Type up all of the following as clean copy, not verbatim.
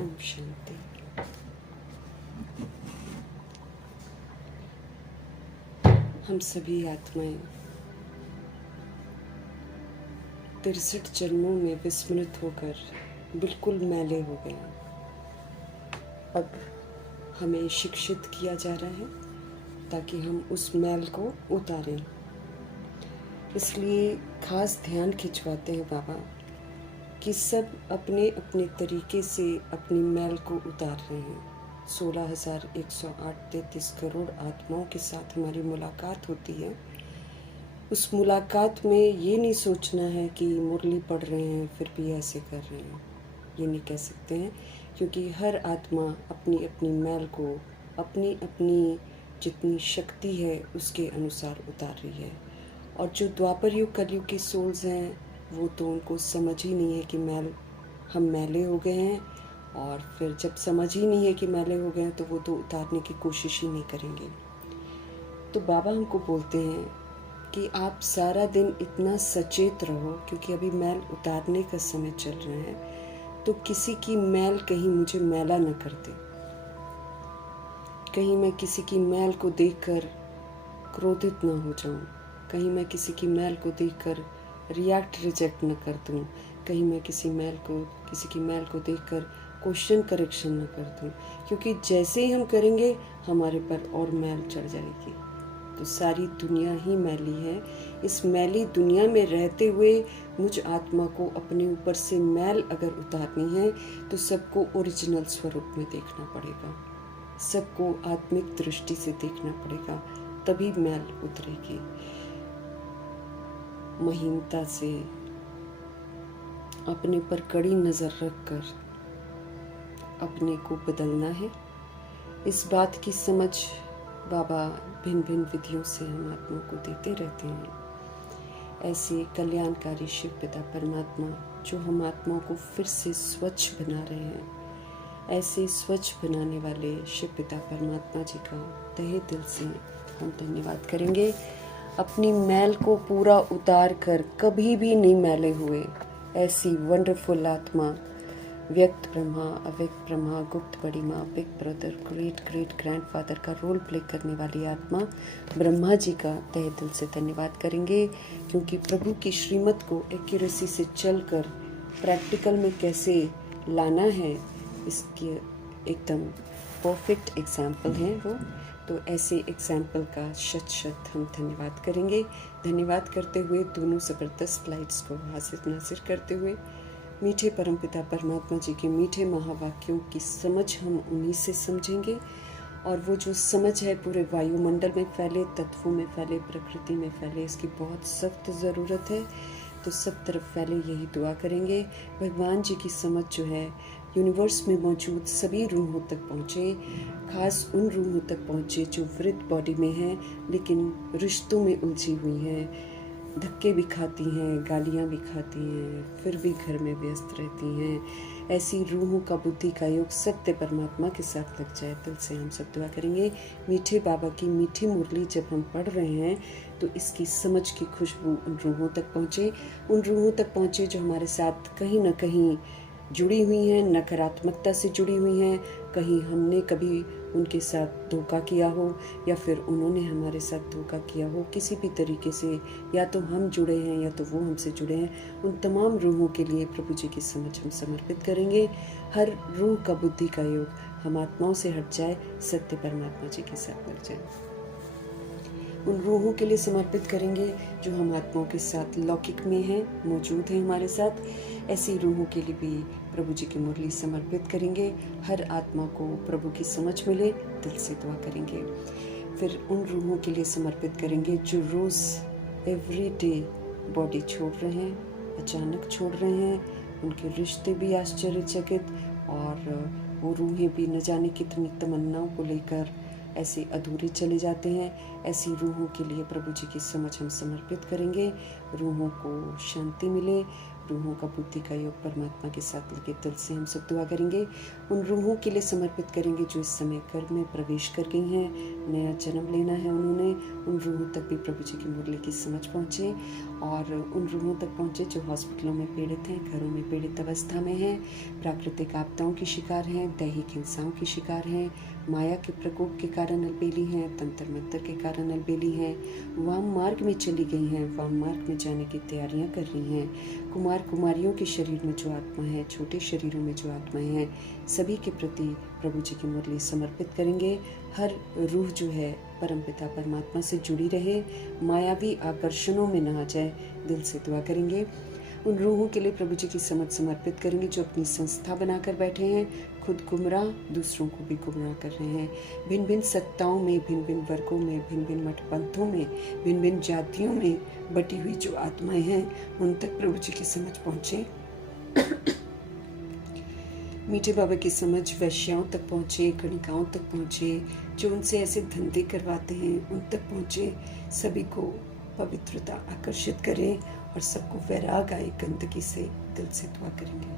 ओम शांति। हम सभी आत्माएं 63 जन्मों में विस्मृत होकर बिल्कुल मैले हो गए। अब हमें शिक्षित किया जा रहा है ताकि हम उस मैल को उतारें। इसलिए खास ध्यान खिंचवाते हैं बाबा कि सब अपने अपने तरीके से अपनी मैल को उतार रहे हैं। 16,108 करोड़ आत्माओं के साथ हमारी मुलाकात होती है। उस मुलाकात में ये नहीं सोचना है कि मुरली पढ़ रहे हैं फिर भी ऐसे कर रहे हैं, ये नहीं कह सकते हैं, क्योंकि हर आत्मा अपनी अपनी मैल को अपनी अपनी जितनी शक्ति है उसके अनुसार उतार रही है। और जो द्वापर युग कलयुग की सोल्स हैं वो तो उनको समझ ही नहीं है कि हम मैले हो गए हैं, और फिर जब समझ ही नहीं है कि मैले हो गए हैं तो वो तो उतारने की कोशिश ही नहीं करेंगे। तो बाबा हमको बोलते हैं कि आप सारा दिन इतना सचेत रहो, क्योंकि अभी मैल उतारने का समय चल रहा है, तो किसी की मैल कहीं मुझे मैला न कर दे, कहीं मैं किसी की मैल को देखकर क्रोधित न हो जाऊं, कहीं मैं किसी की मैल को देखकर रिजेक्ट न कर दूं, कहीं मैं किसी की मैल को देखकर क्वेश्चन करेक्शन न कर दूं, क्योंकि जैसे ही हम करेंगे हमारे पर और मैल चढ़ जाएगी। तो सारी दुनिया ही मैली है। इस मैली दुनिया में रहते हुए मुझ आत्मा को अपने ऊपर से मैल अगर उतारनी है तो सबको ओरिजिनल स्वरूप में देखना पड़ेगा, सबको आत्मिक दृष्टि से देखना पड़ेगा, तभी मैल उतरेगी। महीनता से अपने पर कड़ी नजर रखकर अपने को बदलना है। इस बात की समझ बाबा भिन्न भिन्न विधियों से हम आत्मा को देते रहते हैं। ऐसे कल्याणकारी शिव पिता परमात्मा जो हम आत्माओं को फिर से स्वच्छ बना रहे हैं, ऐसे स्वच्छ बनाने वाले शिव पिता परमात्मा जी का तहे दिल से हम धन्यवाद करेंगे। अपनी मैल को पूरा उतार कर कभी भी नहीं मैले हुए ऐसी वंडरफुल आत्मा, व्यक्त ब्रह्मा, अव्यक्त ब्रह्मा, गुप्त बड़ी माँ, big brother, great great grandfather का रोल प्ले करने वाली आत्मा ब्रह्मा जी का तहे दिल से धन्यवाद करेंगे, क्योंकि प्रभु की श्रीमत को एक्यूरेसी से चलकर प्रैक्टिकल में कैसे लाना है इसके एकदम परफेक्ट एग्जाम्पल हैं वो। तो ऐसे एग्जाम्पल का शत हम धन्यवाद करेंगे। धन्यवाद करते हुए दोनों ज़बरदस्त स्लाइड्स को हासिल नासिर करते हुए मीठे परमपिता परमात्मा जी के मीठे महावाक्यों की समझ हम उन्हीं से समझेंगे, और वो जो समझ है पूरे वायुमंडल में फैले, तत्वों में फैले, प्रकृति में फैले, इसकी बहुत सख्त ज़रूरत है। तो सब तरफ फैले, यही दुआ करेंगे। भगवान जी की समझ जो है यूनिवर्स में मौजूद सभी रूहों तक पहुँचे, खास उन रूहों तक पहुँचे जो वृद्ध बॉडी में हैं लेकिन रिश्तों में उलझी हुई हैं, धक्के भी खाती हैं, गालियाँ भी खाती हैं, फिर भी घर में व्यस्त रहती हैं। ऐसी रूहों का बुद्धि का योग सत्य परमात्मा के साथ लग जाए। दिल से हम सब दुआ करेंगे। मीठे बाबा की मीठी मुरली जब हम पढ़ रहे हैं तो इसकी समझ की खुशबू उन रूहों तक पहुँचे, उन रूहों तक पहुँचे जो हमारे साथ कहीं ना कहीं जुड़ी हुई हैं, नकारात्मकता से जुड़ी हुई हैं, कहीं हमने कभी उनके साथ धोखा किया हो या फिर उन्होंने हमारे साथ धोखा किया हो किसी भी तरीके से, या तो हम जुड़े हैं या तो वो हमसे जुड़े हैं। उन तमाम रूहों के लिए प्रभु जी की समझ हम समर्पित करेंगे। हर रूह का बुद्धि का योग हम आत्माओं से हट जाए, सत्य परमात्मा जी के साथ लग जाए। उन रूहों के लिए समर्पित करेंगे जो हम आत्माओं के साथ लौकिक में हैं, मौजूद हैं हमारे साथ। ऐसी रूहों के लिए भी प्रभु जी की मुरली समर्पित करेंगे। हर आत्मा को प्रभु की समझ मिले, दिल से दुआ करेंगे। फिर उन रूहों के लिए समर्पित करेंगे जो रोज़ एवरी डे बॉडी छोड़ रहे हैं, अचानक छोड़ रहे हैं, उनके रिश्ते भी आश्चर्यचकित, और वो रूहें भी न जाने कितनी तमन्नाओं को लेकर ऐसे अधूरे चले जाते हैं। ऐसी रूहों के लिए प्रभु जी की समझ हम समर्पित करेंगे। रूहों को शांति मिले, रूहों का बुद्धि का योग परमात्मा के साथ लगे, दिल से हम सब दुआ करेंगे। उन रूहों के लिए समर्पित करेंगे जो इस समय कर्म में प्रवेश कर गई हैं, नया जन्म लेना है उन्होंने, उन रूहों तक भी प्रभु जी की मुरली की समझ पहुँचे। और उन रूहों तक पहुँचे जो हॉस्पिटलों में पीड़ित हैं, घरों में पीड़ित अवस्था में हैं, प्राकृतिक आपदाओं की शिकार हैं, दैहिक हिंसाओं की शिकार हैं, माया के प्रकोप के कारण अलबेली हैं, तंत्र मंत्र के कारण अलबेली हैं, वाम मार्ग में चली गई हैं, वाम मार्ग में जाने की तैयारियां कर रही हैं, कुमार कुमारियों के शरीर में जो आत्मा है, छोटे शरीरों में जो आत्माएं हैं, सभी के प्रति प्रभु जी की मुरली समर्पित करेंगे। हर रूह जो है परमपिता परमात्मा से जुड़ी रहे, मायावी आकर्षणों में ना आ जाए, दिल से दुआ करेंगे। उन रूहों के लिए प्रभु जी की समझ समर्पित करेंगे जो अपनी संस्था बनाकर बैठे हैं, खुद गुमराह, दूसरों को भी गुमराह कर रहे हैं। भिन्न भिन्न सत्ताओं में, भिन्न भिन्न वर्गों में, भिन्न भिन्न मठ पंथों में, भिन्न भिन्न जातियों में बटी हुई जो आत्माएं हैं, उन तक प्रभु जी की समझ पहुँचे। मीठे बाबा की समझ वैश्याओं तक पहुँचे, कणिकाओं तक पहुँचे, जो उनसे ऐसे धंधे करवाते हैं उन तक पहुँचे, सभी को पवित्रता आकर्षित करे और सबको वैराग आए गंदगी से, दिल से दुआ करेंगे।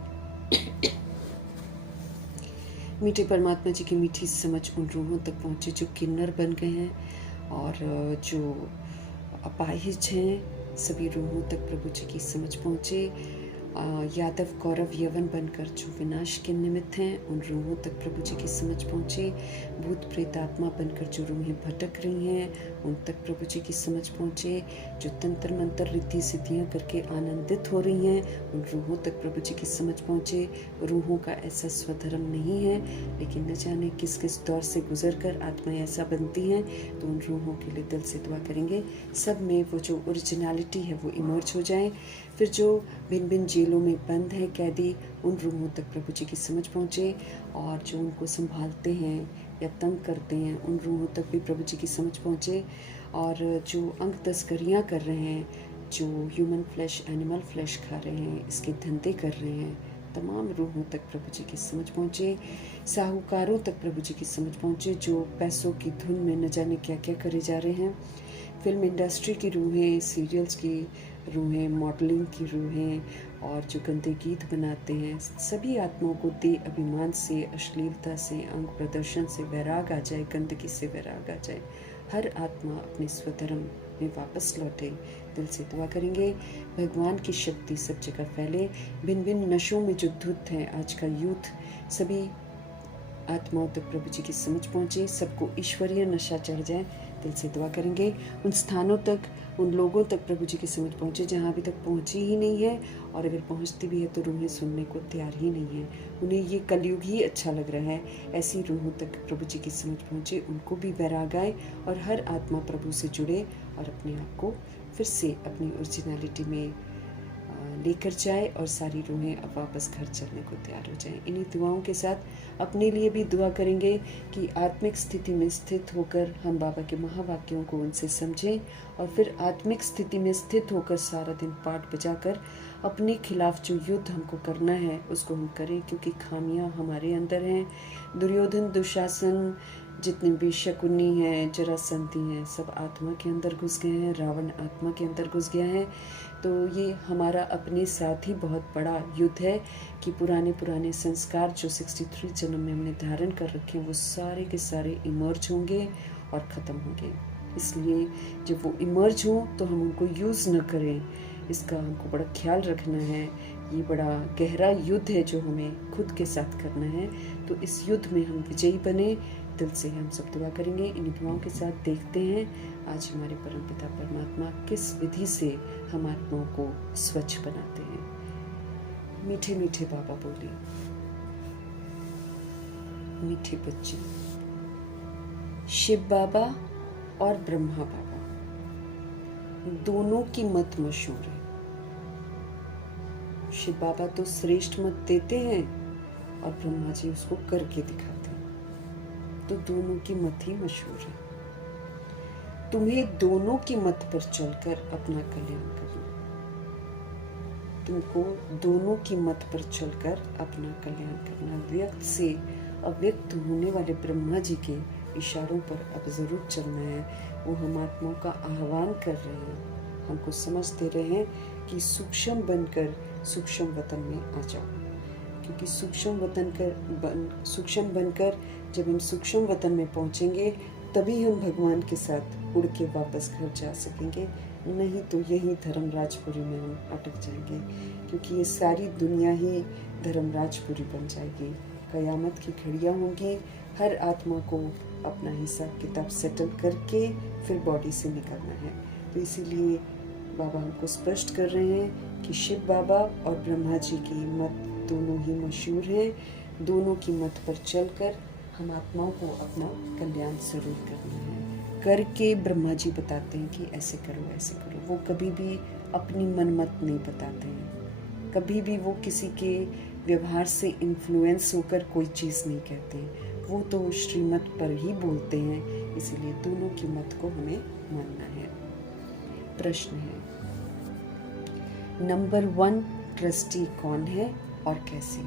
मीठे परमात्मा जी की मीठी समझ उन रूहों तक पहुँचे जो किन्नर बन गए हैं और जो अपाहिज हैं, सभी रूहों तक प्रभु जी की समझ पहुँचे। यादव कौरव यवन बनकर जो विनाश के निमित्त हैं, उन रूहों तक प्रभु जी की समझ पहुँचे। भूत प्रेत आत्मा बनकर जो रूहें भटक रही हैं, उन तक प्रभु जी की समझ पहुँचे। जो तंत्र मंत्र रिद्धि सिद्धियाँ करके आनंदित हो रही हैं, उन रूहों तक प्रभु जी की समझ पहुँचे। रूहों का ऐसा स्वधर्म नहीं है, लेकिन न जाने किस किस दौर से गुजर कर आत्माएँ ऐसा बनती हैं, तो उन रूहों के लिए दिल से दुआ करेंगे। सब में वो जो ओरिजिनलिटी है वो इमर्ज हो जाए। फिर जो भिन्न भिन्न जेलों में बंद है कैदी, उन रूहों तक प्रभु जी की समझ पहुँचे। और जो उनको संभालते हैं या तंग करते हैं, उन रूहों तक भी प्रभु जी की समझ पहुँचे। और जो अंग तस्करियाँ कर रहे हैं, जो ह्यूमन फ्लैश एनिमल फ्लैश खा रहे हैं, इसके धंधे कर रहे हैं, तमाम रूहों तक प्रभु जी की समझ पहुँचे। साहूकारों तक प्रभु जी की समझ पहुँचे, जो पैसों की धुन में न जाने क्या क्या करे जा रहे हैं। फिल्म इंडस्ट्री की रूहें, सीरियल्स की रूहें, मॉडलिंग की रूहें और जो गंदे गीत बनाते हैं, सभी आत्माओं को दे अभिमान से, अश्लीलता से, अंग प्रदर्शन से वैराग आ जाए, गंदगी से वैराग आ जाए। हर आत्मा अपने स्वधर्म में वापस लौटे, दिल से दुआ करेंगे। भगवान की शक्ति सब जगह फैले। भिन्न भिन्न नशों में जो धुत है आज का यूथ, सभी आत्माओं तक प्रभु जी की समझ पहुँचे, सबको ईश्वरीय नशा चढ़ जाए, दिल से दुआ करेंगे। उन स्थानों तक, उन लोगों तक प्रभु जी की समझ पहुँचे जहाँ अभी तक पहुँची ही नहीं है, और अगर पहुँचती भी है तो रूहें सुनने को तैयार ही नहीं है, उन्हें ये कलयुग ही अच्छा लग रहा है। ऐसी रूहों तक प्रभु जी की समझ पहुँचे, उनको भी वैराग आए और हर आत्मा प्रभु से जुड़े और अपने आप को फिर से अपनी ओरिजिनलिटी में लेकर जाए और सारी रूहें अब वापस घर चलने को तैयार हो जाएं। इन्हीं दुआओं के साथ अपने लिए भी दुआ करेंगे कि आत्मिक स्थिति में स्थित होकर हम बाबा के महावाक्यों को उनसे समझें और फिर आत्मिक स्थिति में स्थित होकर सारा दिन पाठ बजाकर अपने खिलाफ जो युद्ध हमको करना है उसको हम करें, क्योंकि खामियां हमारे अंदर हैं। दुर्योधन, दुशासन, जितने भी शकुनी हैं, जरासंधी हैं, सब आत्मा के अंदर घुस गए हैं, रावण आत्मा के अंदर घुस गया है। तो ये हमारा अपने साथ ही बहुत बड़ा युद्ध है कि पुराने संस्कार जो 63 जन्म में हमने धारण कर रखे हैं, वो सारे के सारे इमर्ज होंगे और ख़त्म होंगे। इसलिए जब वो इमर्ज हों तो हम उनको यूज़ न करें, इसका हमको बड़ा ख्याल रखना है। ये बड़ा गहरा युद्ध है जो हमें खुद के साथ करना है, तो इस युद्ध में हम विजयी बने, दिल से हम सब दुआ करेंगे। इन दुआओं के साथ देखते हैं आज हमारे परमपिता परमात्मा किस विधि से हम आत्माओं को स्वच्छ बनाते हैं। मीठे मीठे बाबा बोले, मीठे बच्चे, शिव बाबा और ब्रह्मा बाबा दोनों की मत मशहूर है। शिव बाबा तो श्रेष्ठ मत देते हैं और ब्रह्मा जी उसको करके दिखाते हैं, तो दोनों की मत ही मशहूर है। तुम्हें दोनों की मत पर चलकर अपना कल्याण करना, तुमको दोनों की मत पर चलकर अपना कल्याण करना। व्यक्त से अव्यक्त होने वाले ब्रह्मा जी के इशारों पर अब जरूर चलना है। वो हम आत्माओं का आह्वान कर रहे हैं, हमको समझ दे रहे हैं कि सूक्ष्म बनकर सूक्ष्म वतन में आ जाओ, क्योंकि सूक्ष्म बनकर जब हम सूक्ष्म वतन में पहुंचेंगे तभी हम भगवान के साथ उड़ के वापस घर जा सकेंगे। नहीं तो यही धर्मराजपुरी में हम अटक जाएंगे, क्योंकि ये सारी दुनिया ही धर्मराजपुरी बन जाएगी। कयामत की घड़ियाँ होंगी, हर आत्मा को अपना हिसाब किताब सेटल करके फिर बॉडी से निकलना है। तो इसीलिए बाबा हमको स्पष्ट कर रहे हैं कि शिव बाबा और ब्रह्मा जी की मत दोनों ही मशहूर हैं। दोनों की मत पर चलकर हम आत्माओं को अपना कल्याण जरूर करना है। करके ब्रह्मा जी बताते हैं कि ऐसे करो ऐसे करो। वो कभी भी अपनी मनमत नहीं बताते हैं, कभी भी वो किसी के व्यवहार से इन्फ्लुएंस होकर कोई चीज़ नहीं कहते हैं। वो तो श्रीमत पर ही बोलते हैं, इसीलिए दोनों की मत को हमें मानना है। प्रश्न है, नंबर 1 ट्रस्टी कौन है और कैसे?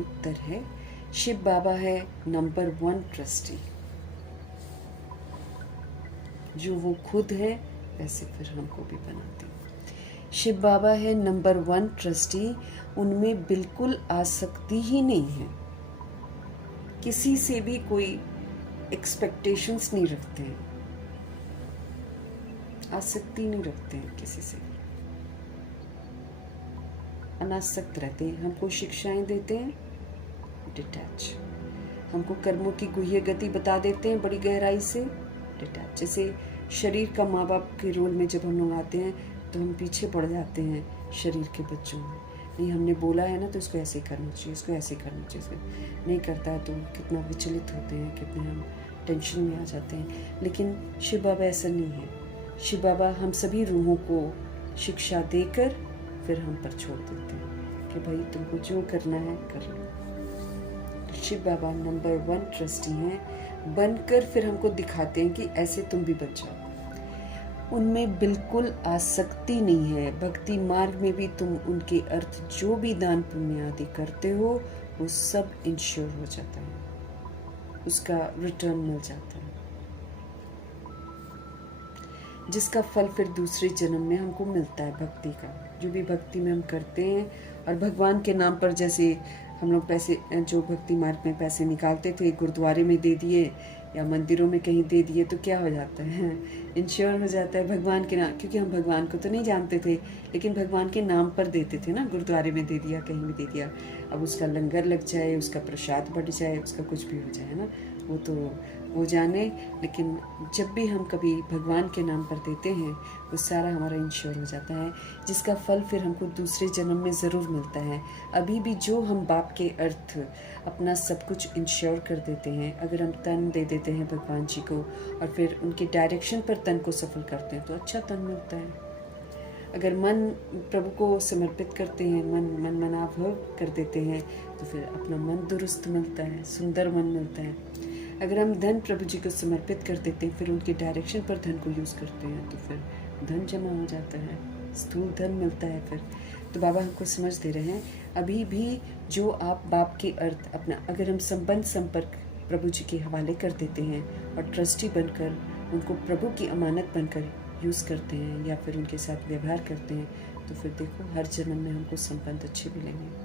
उत्तर है, शिव बाबा है नंबर 1 ट्रस्टी। जो वो खुद है वैसे फिर हमको भी बनाते हैं। शिव बाबा है नंबर 1 ट्रस्टी। उनमें बिल्कुल आसक्ति ही नहीं है, किसी से भी कोई एक्सपेक्टेशंस नहीं रखते हैं, आसक्ति नहीं रखते हैं किसी से, अनासक्त रहते हैं। हमको शिक्षाएं देते हैं, डिटैच। हमको कर्मों की गुह्य गति बता देते हैं बड़ी गहराई से, डिटैच। जैसे शरीर का माँ बाप के रोल में जब हम लोग आते हैं तो हम पीछे पड़ जाते हैं शरीर के बच्चों में। नहीं, हमने बोला है ना तो इसको ऐसे करना चाहिए, इसको ऐसे करना चाहिए, नहीं करता है तो कितना विचलित होते हैं, कितने हम टेंशन में आ जाते हैं। लेकिन शिव बाबा ऐसा नहीं है। शिव बाबा हम सभी रूहों को शिक्षा देकर फिर हम पर छोड़ देते हैं कि भाई तुमको जो करना है कर लो। शिव बाबा नंबर 1 ट्रस्टी हैं, बनकर फिर हमको दिखाते हैं कि ऐसे तुम भी बन जाओ। उनमें बिल्कुल आसक्ति नहीं है। भक्ति मार्ग में भी तुम उनके अर्थ जो भी दान पुण्य आदि करते हो वो सब इंश्योर हो जाता है, उसका रिटर्न मिल जाता है, जिसका फल फिर दूसरे जन्म में हमको मिलता है। भक्ति का जो भी भक्ति में हम करते हैं, और भगवान के नाम पर जैसे हम लोग पैसे जो भक्ति मार्ग में पैसे निकालते थे, गुरुद्वारे में दे दिए या मंदिरों में कहीं दे दिए तो क्या हो जाता है, इंश्योर हो जाता है भगवान के नाम। क्योंकि हम भगवान को तो नहीं जानते थे, लेकिन भगवान के नाम पर देते थे ना, गुरुद्वारे में दे दिया, कहीं भी दे दिया। अब उसका लंगर लग जाए, उसका प्रसाद बढ़ जाए, उसका कुछ भी हो जाए ना, वो तो वो जाने। लेकिन जब भी हम कभी भगवान के नाम पर देते हैं वो सारा हमारा इंश्योर हो जाता है, जिसका फल फिर हमको दूसरे जन्म में ज़रूर मिलता है। अभी भी जो हम बाप के अर्थ अपना सब कुछ इंश्योर कर देते हैं, अगर हम तन दे देते हैं भगवान जी को और फिर उनके डायरेक्शन पर तन को सफल करते हैं तो अच्छा तन मिलता है। अगर मन प्रभु को समर्पित करते हैं, मन मनाभव कर देते हैं तो फिर अपना मन दुरुस्त मिलता है, सुंदर मन मिलता है। अगर हम धन प्रभु जी को समर्पित कर देते हैं, फिर उनके डायरेक्शन पर धन को यूज़ करते हैं तो फिर धन जमा हो जाता है, स्थूल धन मिलता है फिर। तो बाबा हमको समझ दे रहे हैं, अभी भी जो आप बाप के अर्थ अपना अगर हम संबंध संपर्क प्रभु जी के हवाले कर देते हैं और ट्रस्टी बनकर उनको प्रभु की अमानत बनकर यूज़ करते हैं या फिर उनके साथ व्यवहार करते हैं, तो फिर देखो हर जन्म में हमको संबंध अच्छे मिलेंगे।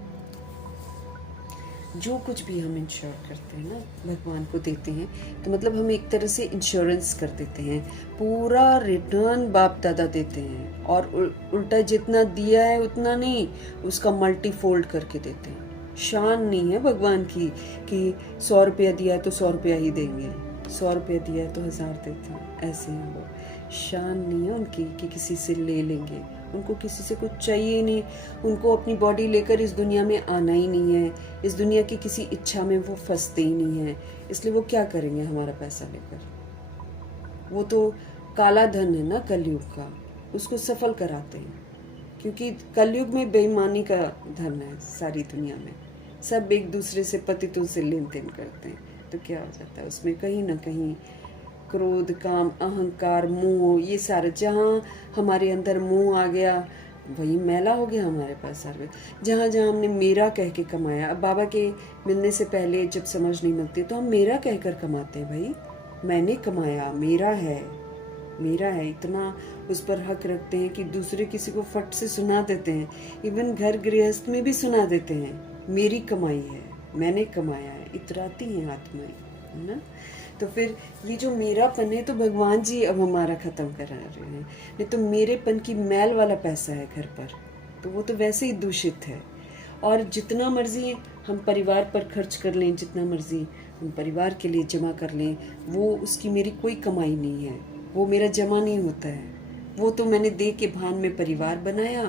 जो कुछ भी हम इंश्योर करते हैं ना, भगवान को देते हैं, तो मतलब हम एक तरह से इंश्योरेंस कर देते हैं, पूरा रिटर्न बाप दादा देते हैं। और उल्टा जितना दिया है उतना नहीं, उसका मल्टीफोल्ड करके देते हैं। शान नहीं है भगवान की कि 100 रुपया दिया है तो 100 रुपया ही देंगे, 100 रुपया दिया है तो 1000 देते हैं, ऐसे हैं वो। शान नहीं है उनकी कि किसी से ले लेंगे, उनको किसी से कुछ चाहिए नहीं। उनको अपनी बॉडी लेकर इस दुनिया में आना ही नहीं है, इस दुनिया की किसी इच्छा में वो फंसते ही नहीं है। इसलिए वो क्या करेंगे हमारा पैसा लेकर? वो तो काला धन है ना कलयुग का, उसको सफल कराते हैं। क्योंकि कलयुग में बेईमानी का धन है सारी दुनिया में, सब एक दूसरे से पतितों से लेन देन करते हैं। तो क्या हो जाता है उसमें, कहीं ना कहीं क्रोध, काम, अहंकार, मोह, ये सारे, जहाँ हमारे अंदर मोह आ गया वही मैला हो गया हमारे पास सारे। जहाँ जहाँ हमने मेरा कह के कमाया, अब बाबा के मिलने से पहले जब समझ नहीं मिलती तो हम मेरा कहकर कमाते हैं, भाई मैंने कमाया, मेरा है, मेरा है, इतना उस पर हक रखते हैं कि दूसरे किसी को फट से सुना देते हैं। इवन घर गृहस्थ में भी सुना देते हैं, मेरी कमाई है, मैंने कमाया है, इतराती हैं आत्माएं। है ना। तो फिर ये जो मेरापन है तो भगवान जी अब हमारा खत्म करा रहे हैं। नहीं तो मेरेपन की मैल वाला पैसा है घर पर, तो वो तो वैसे ही दूषित है। और जितना मर्जी हम परिवार पर खर्च कर लें, जितना मर्जी हम परिवार के लिए जमा कर लें, वो उसकी मेरी कोई कमाई नहीं है, वो मेरा जमा नहीं होता है। वो तो मैंने दे के भान में परिवार बनाया,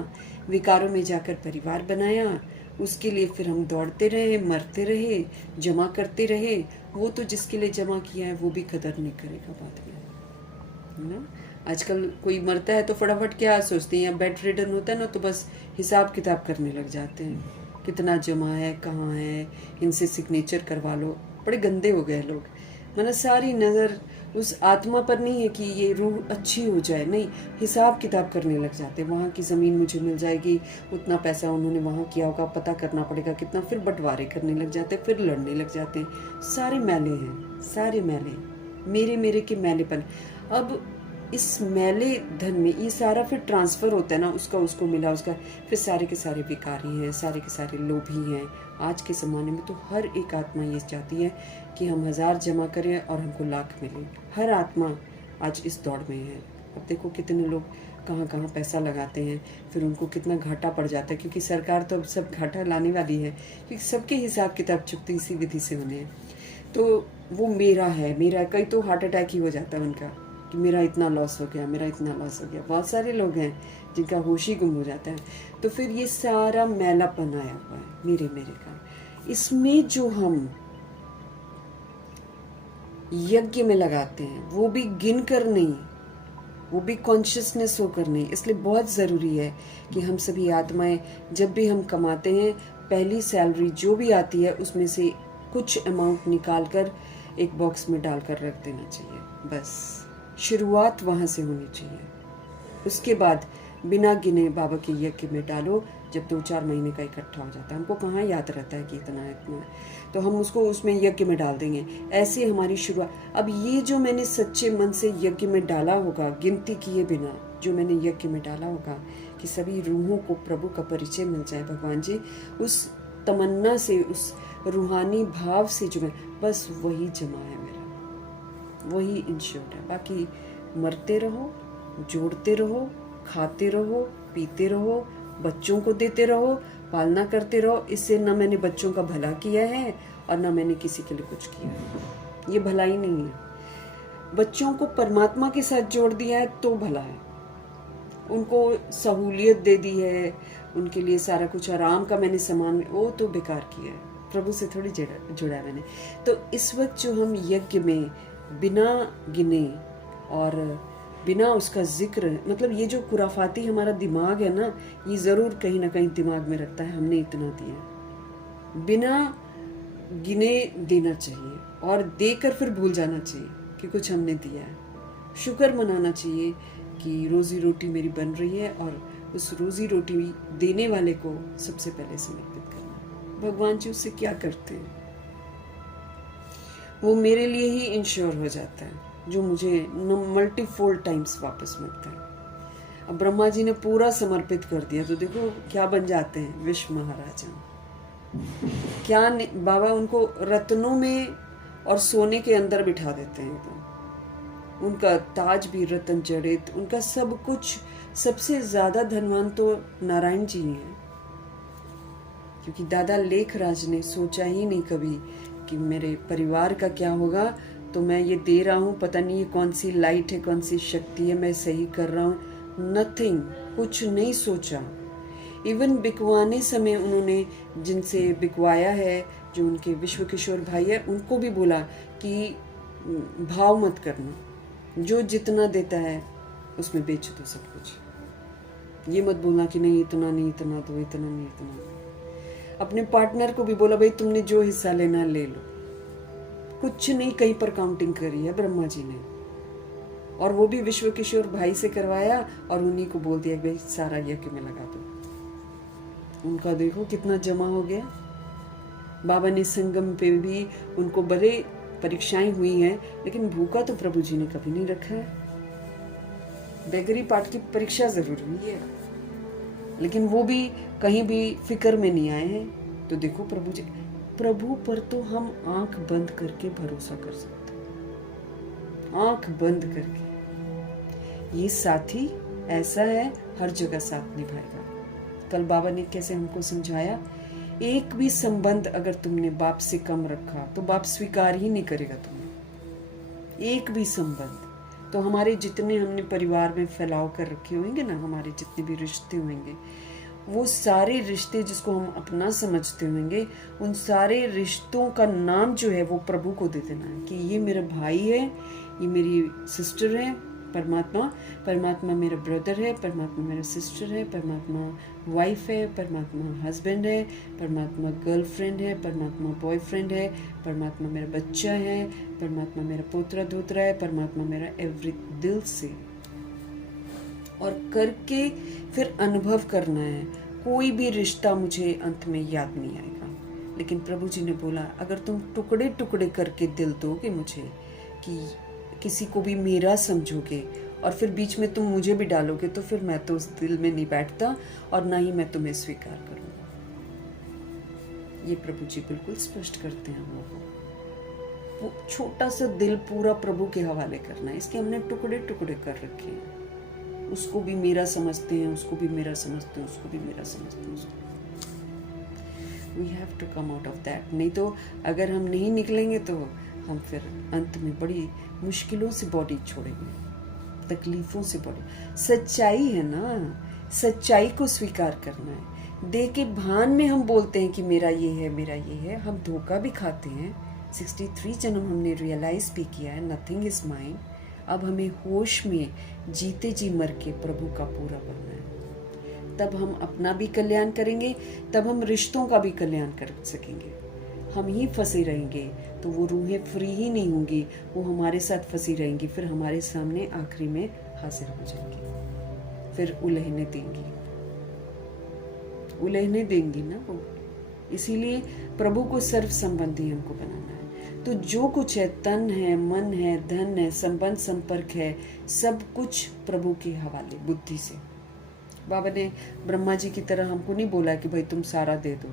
विकारों में जाकर परिवार बनाया, उसके लिए फिर हम दौड़ते रहे, मरते रहे, जमा करते रहे। वो तो जिसके लिए जमा किया है वो भी कदर नहीं करेगा बाद में, है ना। आजकल कोई मरता है तो फटाफट क्या सोचते हैं, या बेड रिडन होता है ना तो बस हिसाब किताब करने लग जाते हैं, कितना जमा है, कहाँ है, इनसे सिग्नेचर करवा लो। बड़े गंदे हो गए लोग, मतलब सारी नज़र उस आत्मा पर नहीं है कि ये रूह अच्छी हो जाए, नहीं, हिसाब किताब करने लग जाते। वहाँ की ज़मीन मुझे मिल जाएगी, उतना पैसा उन्होंने वहाँ किया होगा, पता करना पड़ेगा कितना, फिर बंटवारे करने लग जाते, फिर लड़ने लग जाते हैं। सारे मैले हैं, सारे मैले, मेरे मेरे के मैलेपन। अब इस मैले धन में ये सारा फिर ट्रांसफ़र होता है ना, उसका उसको मिला, उसका फिर सारे के सारे विकारी हैं, सारे के सारे लोभी हैं। आज के ज़माने में तो हर एक आत्मा ये चाहती है कि हम 1000 जमा करें और हमको लाख मिले। हर आत्मा आज इस दौड़ में है। अब देखो कितने लोग कहाँ कहाँ पैसा लगाते हैं, फिर उनको कितना घाटा पड़ जाता है, क्योंकि सरकार तो अब सब घाटा लाने वाली है, क्योंकि सबके हिसाब किताब चुकती इसी विधि से होने हैं। तो वो मेरा है, मेरा, कई तो हार्ट अटैक ही हो जाता है उनका कि मेरा इतना लॉस हो गया, मेरा इतना लॉस हो गया। बहुत सारे लोग हैं जिनका होश ही गुम हो जाता है। तो फिर ये सारा मैलापन आया हुआ है मेरे मेरे का। इसमें जो हम यज्ञ में लगाते हैं वो भी गिन कर नहीं, वो भी कॉन्शियसनेस होकर नहीं। इसलिए बहुत ज़रूरी है कि हम सभी आत्माएं जब भी हम कमाते हैं, पहली सैलरी जो भी आती है उसमें से कुछ अमाउंट निकाल कर एक बॉक्स में डालकर रख देना चाहिए। बस शुरुआत वहाँ से होनी चाहिए। उसके बाद बिना गिने बाबा के यज्ञ में डालो, जब 2-4 महीने का इकट्ठा हो जाता है। हमको कहाँ याद रहता है कि इतना है, इतना है, तो हम उसको उसमें यज्ञ में डाल देंगे। ऐसे हमारी शुरुआत। अब ये जो मैंने सच्चे मन से यज्ञ में डाला होगा, गिनती किए बिना जो मैंने यज्ञ में डाला होगा कि सभी रूहों को प्रभु का परिचय मिल जाए, भगवान जी, उस तमन्ना से, उस रूहानी भाव से जो मैं, बस वही जमा है मेरा, वही इंश्योर्ड है। बाकी मरते रहो, जोड़ते रहो, खाते रहो, पीते रहो, बच्चों को देते रहो, पालना करते रहो। इससे ना मैंने बच्चों का भला किया है और ना मैंने किसी के लिए कुछ किया है। ये भलाई नहीं है। बच्चों को परमात्मा के साथ जोड़ दिया है तो भला है, उनको सहूलियत दे दी है, उनके लिए सारा कुछ आराम का मैंने सामान, वो तो बेकार किया है। प्रभु से थोड़ी जुड़ा है मैंने। तो इस वक्त जो हम यज्ञ में बिना गिने और बिना उसका जिक्र, मतलब ये जो खुराफाती हमारा दिमाग है ना, ये ज़रूर कहीं ना कहीं दिमाग में रखता है हमने इतना दिया। बिना गिने देना चाहिए और देकर फिर भूल जाना चाहिए कि कुछ हमने दिया है। शुक्र मनाना चाहिए कि रोज़ी रोटी मेरी बन रही है और उस रोज़ी रोटी देने वाले को सबसे पहले समर्पित करना। भगवान जी उससे क्या करते हैं, वो मेरे लिए ही इंश्योर हो जाता है, जो मुझे मल्टीफोल्ड टाइम्स वापस मिलता है। अब ब्रह्मा जी ने पूरा समर्पित कर दिया तो देखो क्या बन जाते हैं, विश्व महाराजा। क्या बाबा उनको रत्नों में और सोने के अंदर बिठा देते हैं एकदम। उनका ताज भी रत्न जड़ित, उनका सब कुछ। सबसे ज्यादा धनवान तो नारायण जी ही हैं, क्योंकि दादा लेखराज ने सोचा ही नहीं कभी कि मेरे परिवार का क्या होगा, तो मैं ये दे रहा हूँ, पता नहीं ये कौन सी लाइट है, कौन सी शक्ति है, मैं सही कर रहा हूँ। नथिंग, कुछ नहीं सोचा। इवन बिकवाने समय उन्होंने जिनसे बिकवाया है, जो उनके विश्व किशोर भाई है, उनको भी बोला कि भाव मत करना, जो जितना देता है उसमें बेच दो सब कुछ। ये मत बोलना कि नहीं इतना नहीं, इतना दो, इतना नहीं, इतना दो। अपने पार्टनर को भी बोला भाई तुमने जो हिस्सा लेना ले लो। कुछ नहीं कहीं पर काउंटिंग करी है ब्रह्मा जी ने, और वो भी विश्व किशोर भाई से करवाया और उन्हीं को बोल दिया भाई सारा यज्ञ में लगा दो। उनका देखो कितना जमा हो गया। बाबा ने संगम पे भी उनको बड़े परीक्षाएं हुई हैं, लेकिन भूखा तो प्रभु जी ने कभी नहीं रखा है। बेगरी पाठ की परीक्षा जरूर हुई है, लेकिन वो भी कहीं भी फिक्र में नहीं आए हैं। तो देखो प्रभु जी, प्रभु पर तो हम आंख बंद करके भरोसा कर सकते हैं, आंख बंद करके। ये साथी ऐसा है, हर जगह साथ निभाएगा। कल बाबा ने कैसे हमको समझाया, एक भी संबंध अगर तुमने बाप से कम रखा तो बाप स्वीकार ही नहीं करेगा तुम्हें। एक भी संबंध तो हमारे जितने हमने परिवार में फैलाव कर रखे होंगे ना, हमारे जितने भी रिश्ते होंगे, वो सारे रिश्ते जिसको हम अपना समझते होंगे, उन सारे रिश्तों का नाम जो है वो प्रभु को दे देना है कि ये मेरा भाई है, ये मेरी सिस्टर है, परमात्मा, परमात्मा मेरा ब्रदर है, परमात्मा मेरा सिस्टर है, परमात्मा वाइफ है, परमात्मा हस्बैंड है, परमात्मा गर्लफ्रेंड है, परमात्मा बॉयफ्रेंड है, परमात्मा मेरा बच्चा है, परमात्मा मेरा पोतरा धोतरा है, परमात्मा मेरा एवरी, दिल से और करके फिर अनुभव करना है। कोई भी रिश्ता मुझे अंत में याद नहीं आएगा, लेकिन प्रभु जी ने बोला अगर तुम टुकड़े टुकड़े करके दिल दोगे मुझे, कि किसी को भी मेरा समझोगे और फिर बीच में तुम मुझे भी डालोगे, तो फिर मैं तो उस दिल में नहीं बैठता और ना ही मैं तुम्हें स्वीकार करूंगा। ये प्रभु जी बिल्कुल स्पष्ट करते हैं हम लोगों को। वो छोटा सा दिल पूरा प्रभु के हवाले करना है, इसके हमने टुकड़े टुकड़े कर रखे हैं। उसको भी मेरा समझते हैं, उसको भी मेरा समझते हैं, उसको भी मेरा समझते हैं। We have to come out of that. नहीं तो अगर हम नहीं निकलेंगे तो हम फिर अंत में बड़ी मुश्किलों से बॉडी छोड़ेंगे, तकलीफों से बॉडी। सच्चाई है ना, सच्चाई को स्वीकार करना है। दे के भान में हम बोलते हैं कि मेरा ये है, मेरा ये है, हम धोखा भी खाते हैं। 63 जन्म हमने रियलाइज भी किया है नथिंग इज माइन। अब हमें होश में जीते जी मर के प्रभु का पूरा बनना है। तब हम अपना भी कल्याण करेंगे, तब हम रिश्तों का भी कल्याण कर सकेंगे। हम ही फंसे रहेंगे तो वो रूहें फ्री ही नहीं होंगी, वो हमारे साथ फंसी रहेंगी, फिर हमारे सामने आखिरी में हाजिर हो जाएंगी, फिर उलझने देंगी ना वो। इसीलिए प्रभु को सर्व संबंधी हमको बनाना है। तो जो कुछ है, तन है, मन है, धन है, संबंध संपर्क है, सब कुछ प्रभु के हवाले, बुद्धि से। बाबा ने ब्रह्मा जी की तरह हमको नहीं बोला कि भाई तुम सारा दे दो,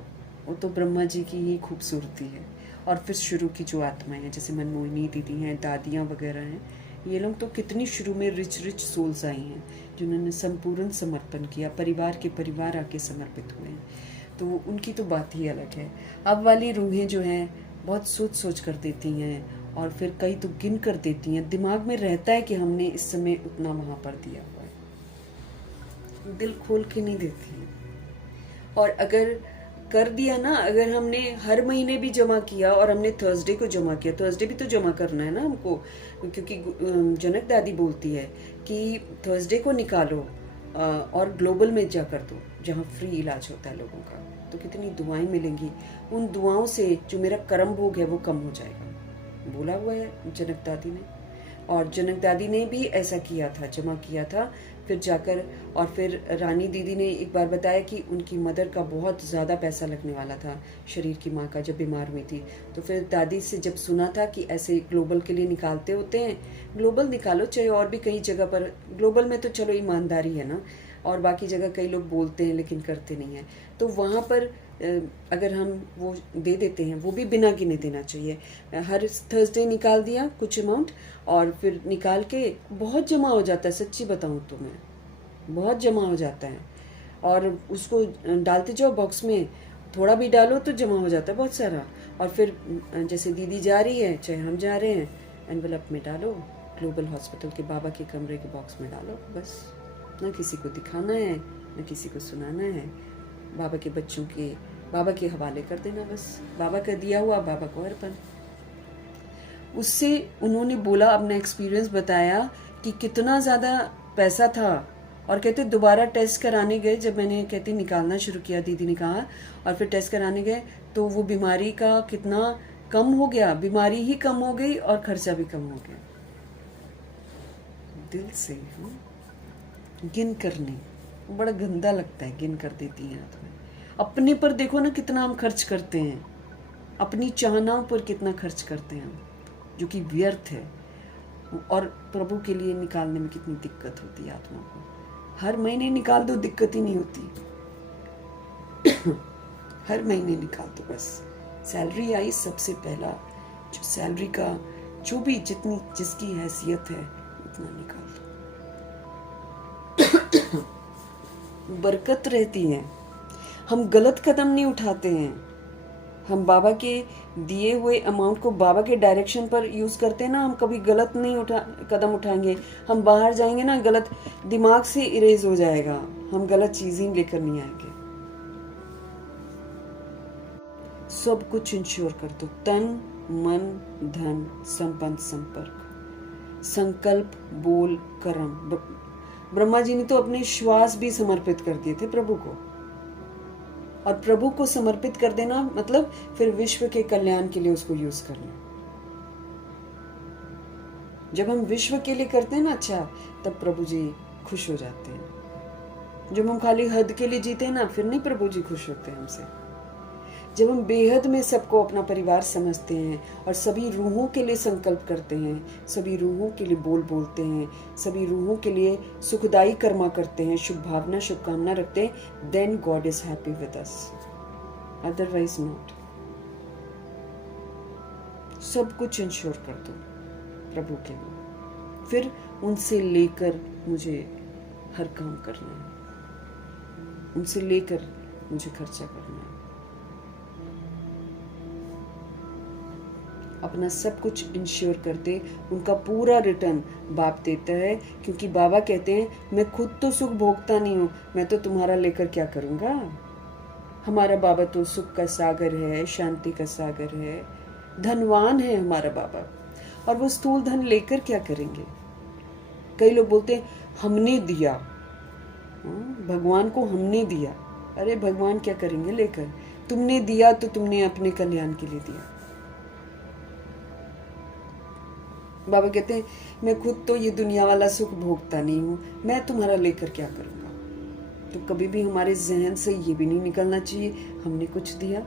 वो तो ब्रह्मा जी की ही खूबसूरती है। और फिर शुरू की जो आत्माएं हैं, जैसे मनमोहिनी दीदी हैं, दादियाँ वगैरह हैं, ये लोग तो कितनी शुरू में रिच सोल्स आई हैं जिन्होंने संपूर्ण समर्पण किया, परिवार के परिवार आके समर्पित हुए हैं। तो उनकी तो बात ही अलग है। अब वाली रूहें जो हैं बहुत सोच कर देती हैं और फिर कई तो गिन कर देती हैं। दिमाग में रहता है कि हमने इस समय उतना वहाँ पर दिया हुआ है, दिल खोल के नहीं देती हैं। और अगर कर दिया ना, अगर हमने हर महीने भी जमा किया और हमने थर्सडे को जमा किया, थर्सडे भी तो जमा करना है ना हमको, क्योंकि जनक दादी बोलती है कि थर्सडे को निकालो और ग्लोबल में जा कर दो, जहाँ फ्री इलाज होता है लोगों का। तो कितनी दुआएं मिलेंगी, उन दुआओं से जो मेरा कर्म भोग है वो कम हो जाएगा, बोला हुआ है जनक दादी ने। और जनक दादी ने भी ऐसा किया था, जमा किया था, फिर जाकर। और फिर रानी दीदी ने एक बार बताया कि उनकी मदर का बहुत ज़्यादा पैसा लगने वाला था, शरीर की माँ का, जब बीमार हुई थी। तो फिर दादी से जब सुना था कि ऐसे ग्लोबल के लिए निकालते होते हैं, ग्लोबल निकालो, चाहे और भी कई जगह पर। ग्लोबल में तो चलो ईमानदारी है ना, और बाकी जगह कई लोग बोलते हैं लेकिन करते नहीं हैं। तो वहाँ पर अगर हम वो दे देते हैं, वो भी बिना गिने देना चाहिए। हर थर्सडे निकाल दिया कुछ अमाउंट, और फिर निकाल के बहुत जमा हो जाता है, सच्ची बताऊँ तो मैं, बहुत जमा हो जाता है। और उसको डालते जाओ बॉक्स में, थोड़ा भी डालो तो जमा हो जाता है बहुत सारा। और फिर जैसे दीदी जा रही है, चाहे हम जा रहे हैं, एनवेलप में डालो, ग्लोबल हॉस्पिटल के बाबा के कमरे के बॉक्स में डालो, बस। ना किसी को दिखाना है, ना किसी को सुनाना है, बाबा के बच्चों के, बाबा के हवाले कर देना, बस। बाबा का दिया हुआ बाबा को अर्पण। उससे उन्होंने बोला, अपना एक्सपीरियंस बताया कि कितना ज़्यादा पैसा था। और कहते दोबारा टेस्ट कराने गए, जब मैंने कहती निकालना शुरू किया, दीदी ने कहा, और फिर टेस्ट कराने गए तो वो बीमारी का कितना कम हो गया, बीमारी ही कम हो गई और खर्चा भी कम हो गया। दिल से गिन करने बड़ा गंदा लगता है, गिन कर देती हैं हाथ में। अपने पर देखो ना कितना हम खर्च करते हैं, अपनी चाहनाओं पर कितना खर्च करते हैं हम, जो कि व्यर्थ है। और प्रभु के लिए निकालने में कितनी दिक्कत होती है आत्मा को। हर महीने निकाल दो, दिक्कत ही नहीं होती। हर महीने निकाल दो, बस सैलरी आई, सबसे पहला जो सैलरी का जो भी जितनी जिसकी हैसियत है उतना निकाल दो। बरकत रहती है। हम गलत कदम नहीं उठाते हैं। हम बाबा के दिए हुए अमाउंट को बाबा के डायरेक्शन पर यूज करते हैं ना, हम कभी गलत नहीं कदम उठाएंगे। हम बाहर जाएंगे ना, गलत दिमाग से इरेज हो जाएगा, हम गलत चीजें लेकर नहीं आएंगे। सब कुछ इंश्योर कर दो, तन मन धन संपन्न संपर्क, संकल्प बोल कर्म। ब्रह्मा जी ने तो अपने श्वास भी समर्पित कर दिए थे प्रभु को, और प्रभु को समर्पित कर देना मतलब फिर विश्व के कल्याण के लिए उसको यूज करना। जब हम विश्व के लिए करते हैं ना अच्छा, तब प्रभु जी खुश हो जाते हैं। जब हम खाली हद के लिए जीते हैं ना, फिर नहीं प्रभु जी खुश होते हैं हमसे। जब हम बेहद में सबको अपना परिवार समझते हैं और सभी रूहों के लिए संकल्प करते हैं, सभी रूहों के लिए बोलते हैं, सभी रूहों के लिए सुखदायी कर्मा करते हैं, शुभ भावना शुभकामना रखते हैं, then God is happy with us, otherwise not. सब कुछ इंश्योर कर दो प्रभु के लिए, फिर उनसे लेकर मुझे हर काम करना है, उनसे लेकर मुझे खर्चा करना है। अपना सब कुछ इंश्योर करते, उनका पूरा रिटर्न बाप देता है, क्योंकि बाबा कहते हैं मैं खुद तो सुख भोगता नहीं हूँ, मैं तो तुम्हारा लेकर क्या करूँगा। हमारा बाबा तो सुख का सागर है, शांति का सागर है, धनवान है हमारा बाबा, और वो स्थूल धन लेकर क्या करेंगे। कई लोग बोलते हैं हमने दिया, भगवान को हमने दिया। अरे भगवान क्या करेंगे लेकर, तुमने दिया तो तुमने अपने कल्याण के लिए दिया। बाबा कहते हैं मैं खुद तो ये दुनिया वाला सुख भोगता नहीं हूँ, मैं तुम्हारा लेकर क्या करूँगा। तो कभी भी हमारे जहन से ये भी नहीं निकलना चाहिए हमने कुछ दिया।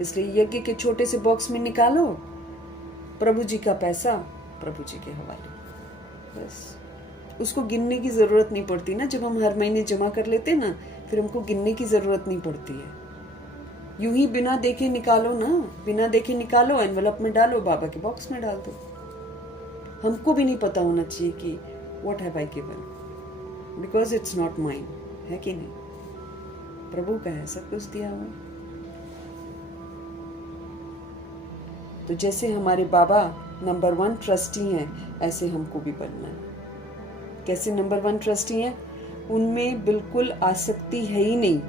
इसलिए यज्ञ के छोटे से बॉक्स में निकालो प्रभु जी का पैसा, प्रभु जी के हवाले, बस। उसको गिनने की जरूरत नहीं पड़ती ना, जब हम हर महीने जमा कर लेते हैं ना, फिर हमको गिनने की जरूरत नहीं पड़ती है। यूं ही बिना देखे निकालो ना, बिना देखे निकालो, एनवेलप में डालो, बाबा के बॉक्स में डाल दो। हमको भी नहीं पता होना चाहिए कि what have I given, because it's not mine, है कि नहीं। प्रभु का है सब कुछ दिया हुआ। तो जैसे हमारे बाबा नंबर 1 ट्रस्टी हैं, ऐसे हमको भी बनना है। कैसे नंबर 1 ट्रस्टी हैं? उनमें बिल्कुल आसक्ति है ही नहीं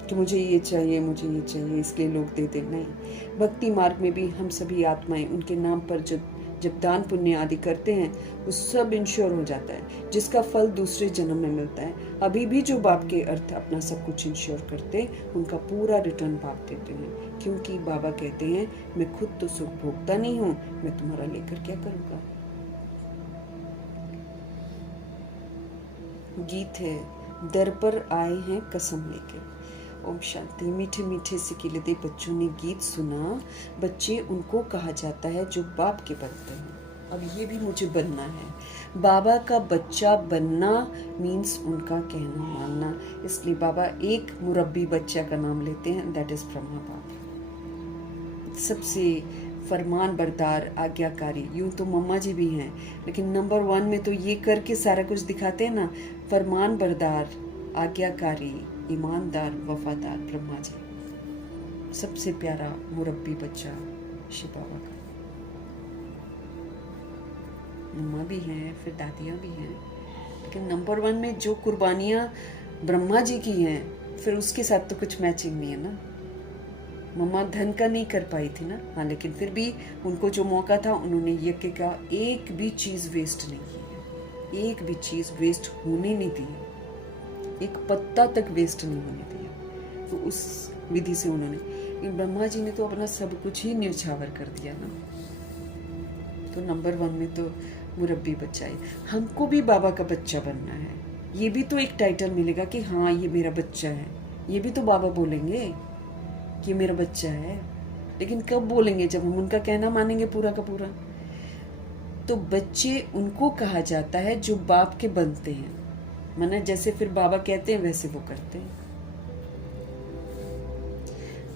कि मुझे ये चाहिए, मुझे ये चाहिए, इसलिए लोग दे दे, नहीं। भक्ति मार्ग में भी हम सभी आत्माएं उनके नाम पर जब दान पुण्य आदि करते हैं, वो सब इंश्योर हो जाता है, जिसका फल दूसरे जन्म में मिलता है। अभी भी जो बाप के अर्थ अपना सब कुछ इंश्योर करते, उनका पूरा रिटर्न बाप देते हैं, क्योंकि बाबा कहते हैं मैं खुद तो सुख भोगता नहीं हूँ, मैं तुम्हारा लेकर क्या करूँगा। गीत है, दर पर आए हैं कसम लेकर। ओम शांति। मीठे मीठे से किलते बच्चों ने गीत सुना। बच्चे उनको कहा जाता है जो बाप के बनते हैं। अब ये भी मुझे बनना है। बाबा का बच्चा बनना मीन्स उनका कहना मानना। इसलिए बाबा एक मुरब्बी बच्चा का नाम लेते हैं, दैट इज ब्रह्मा बाप। सबसे फरमान बरदार, आज्ञाकारी। यूं तो मम्मा जी भी हैं, लेकिन नंबर 1 में तो ये करके सारा कुछ दिखाते हैं ना। फरमान बरदार, आज्ञाकारी, ईमानदार, वफादार ब्रह्मा जी। सबसे प्यारा मुरब्बी बच्चा शिव बाबा का। मम्मा भी हैं, फिर दादियाँ भी हैं, लेकिन नंबर 1 में जो कुर्बानियाँ ब्रह्मा जी की हैं, फिर उसके साथ तो कुछ मैचिंग नहीं है ना। मम्मा धन का नहीं कर पाई थी ना, हाँ, लेकिन फिर भी उनको जो मौका था उन्होंने यज्ञ का एक भी चीज़ वेस्ट नहीं की है, एक भी चीज़ वेस्ट होने नहीं दी है, एक पत्ता तक वेस्ट नहीं होने दिया। तो उस विधि से उन्होंने, ब्रह्मा जी ने तो अपना सब कुछ ही न्यौछावर कर दिया ना। तो नंबर 1 में तो मुरब्बी बच्चा है। हमको भी बाबा का बच्चा बनना है। ये भी तो एक टाइटल मिलेगा कि हाँ ये मेरा बच्चा है। ये भी तो बाबा बोलेंगे कि मेरा बच्चा है, लेकिन कब बोलेंगे? जब हम उनका कहना मानेंगे पूरा का पूरा। तो बच्चे उनको कहा जाता है जो बाप के बनते हैं, माना जैसे फिर बाबा कहते हैं वैसे वो करते हैं।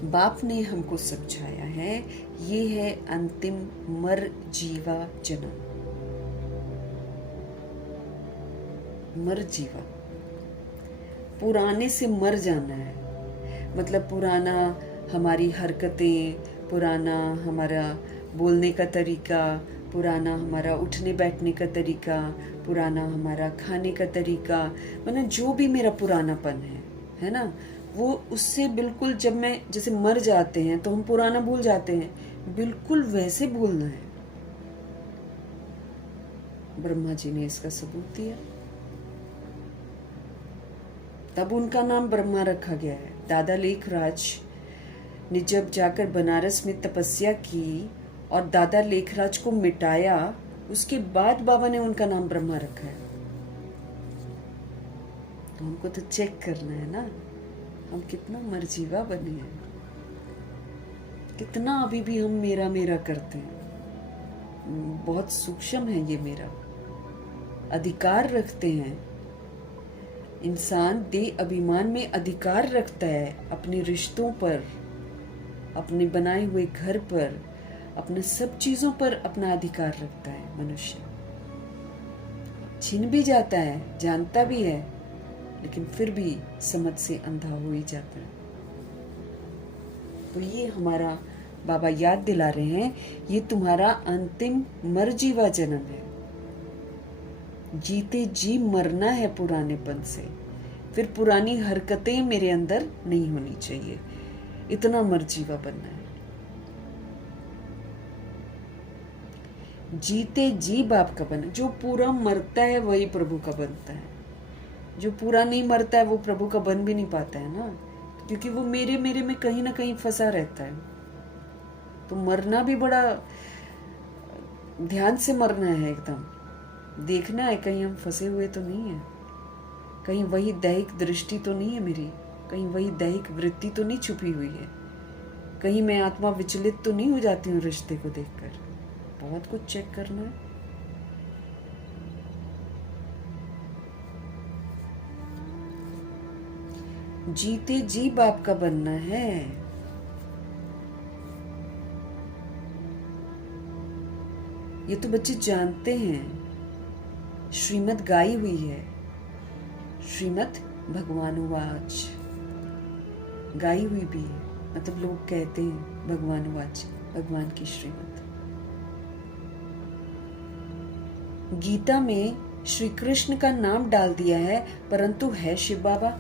बाप ने हमको समझाया है, ये है अंतिम मर जीवा जन्म। मर जीवा, पुराने से मर जाना है। मतलब पुराना हमारी हरकतें, पुराना हमारा बोलने का तरीका, पुराना हमारा उठने बैठने का तरीका, पुराना हमारा खाने का तरीका, मतलब जो भी मेरा पुरानापन है ना, वो उससे बिल्कुल, जब मैं जैसे मर जाते हैं तो हम पुराना भूल जाते हैं, बिल्कुल वैसे भूलना है। ब्रह्मा जी ने इसका सबूत दिया, तब उनका नाम ब्रह्मा रखा गया है। दादा लेखराज ने जब जाकर बनारस में तपस्या की और दादा लेखराज को मिटाया, उसके बाद बाबा ने उनका नाम ब्रह्मा रखा है। तो हमको तो चेक करना है ना, हम कितना मरजीवा बने हैं, कितना अभी भी हम मेरा मेरा करते हैं। बहुत सूक्ष्म है ये मेरा। अधिकार रखते हैं, इंसान देह अभिमान में अधिकार रखता है अपने रिश्तों पर, अपने बनाए हुए घर पर, अपने सब चीजों पर अपना अधिकार रखता है। मनुष्य छिन भी जाता है, जानता भी है, लेकिन फिर भी समझ से अंधा हो ही जाता है। तो ये हमारा बाबा याद दिला रहे हैं, ये तुम्हारा अंतिम मरजीवा जन्म है। जीते जी मरना है पुरानेपन से, फिर पुरानी हरकतें मेरे अंदर नहीं होनी चाहिए, इतना मरजीवा बनना है। जीते जी बाप का बना। जो पूरा मरता है वही प्रभु का बनता है, जो पूरा नहीं मरता है वो प्रभु का बन भी नहीं पाता है ना, क्योंकि वो मेरे मेरे में कहीं ना कहीं फंसा रहता है। तो मरना भी बड़ा ध्यान से मरना है, एकदम देखना है कहीं हम फंसे हुए तो नहीं है, कहीं वही दैहिक दृष्टि तो नहीं है मेरी, कहीं वही दैहिक वृत्ति तो नहीं छुपी हुई है, कहीं मैं आत्मा विचलित तो नहीं हो जाती हूँ रिश्ते को देखकर। बहुत कुछ चेक करना है। जीते जी बाप का बनना है। ये तो बच्चे जानते हैं, श्रीमद् गाई हुई है, श्रीमद् भगवानुवाच गाई हुई भी है। मतलब लोग कहते हैं भगवानुवाच, भगवान की श्रीमद्। गीता में श्री कृष्ण का नाम डाल दिया है, परंतु है शिव बाबा,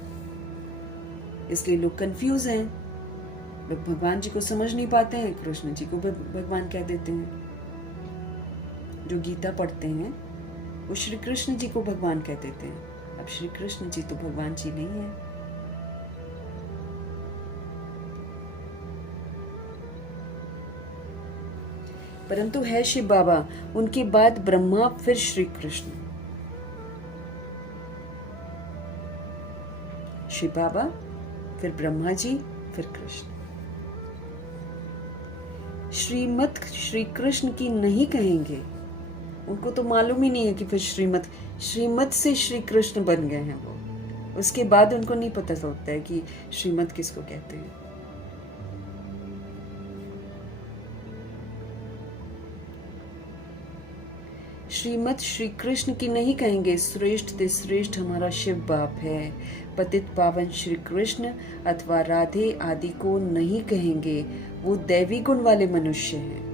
इसलिए लोग कंफ्यूज हैं। लोग भगवान जी को समझ नहीं पाते हैं, कृष्ण जी को भगवान कह देते हैं। जो गीता पढ़ते हैं वो श्री कृष्ण जी को भगवान कह देते हैं। अब श्री कृष्ण जी तो भगवान जी नहीं है। परंतु है शिव बाबा, उनके बाद ब्रह्मा, फिर श्री कृष्ण। शिव बाबा, फिर ब्रह्मा जी, फिर कृष्ण। श्रीमत श्री कृष्ण की नहीं कहेंगे, उनको तो मालूम ही नहीं है कि फिर श्रीमत से श्री कृष्ण बन गए हैं वो। उसके बाद उनको नहीं पता चलता है कि श्रीमत किसको कहते हैं। श्रीमत श्री कृष्ण की नहीं कहेंगे, श्रेष्ठ ते श्रेष्ठ हमारा शिव बाप है। पतित पावन श्री कृष्ण अथवा राधे आदि को नहीं कहेंगे, वो दैवी गुण वाले मनुष्य हैं।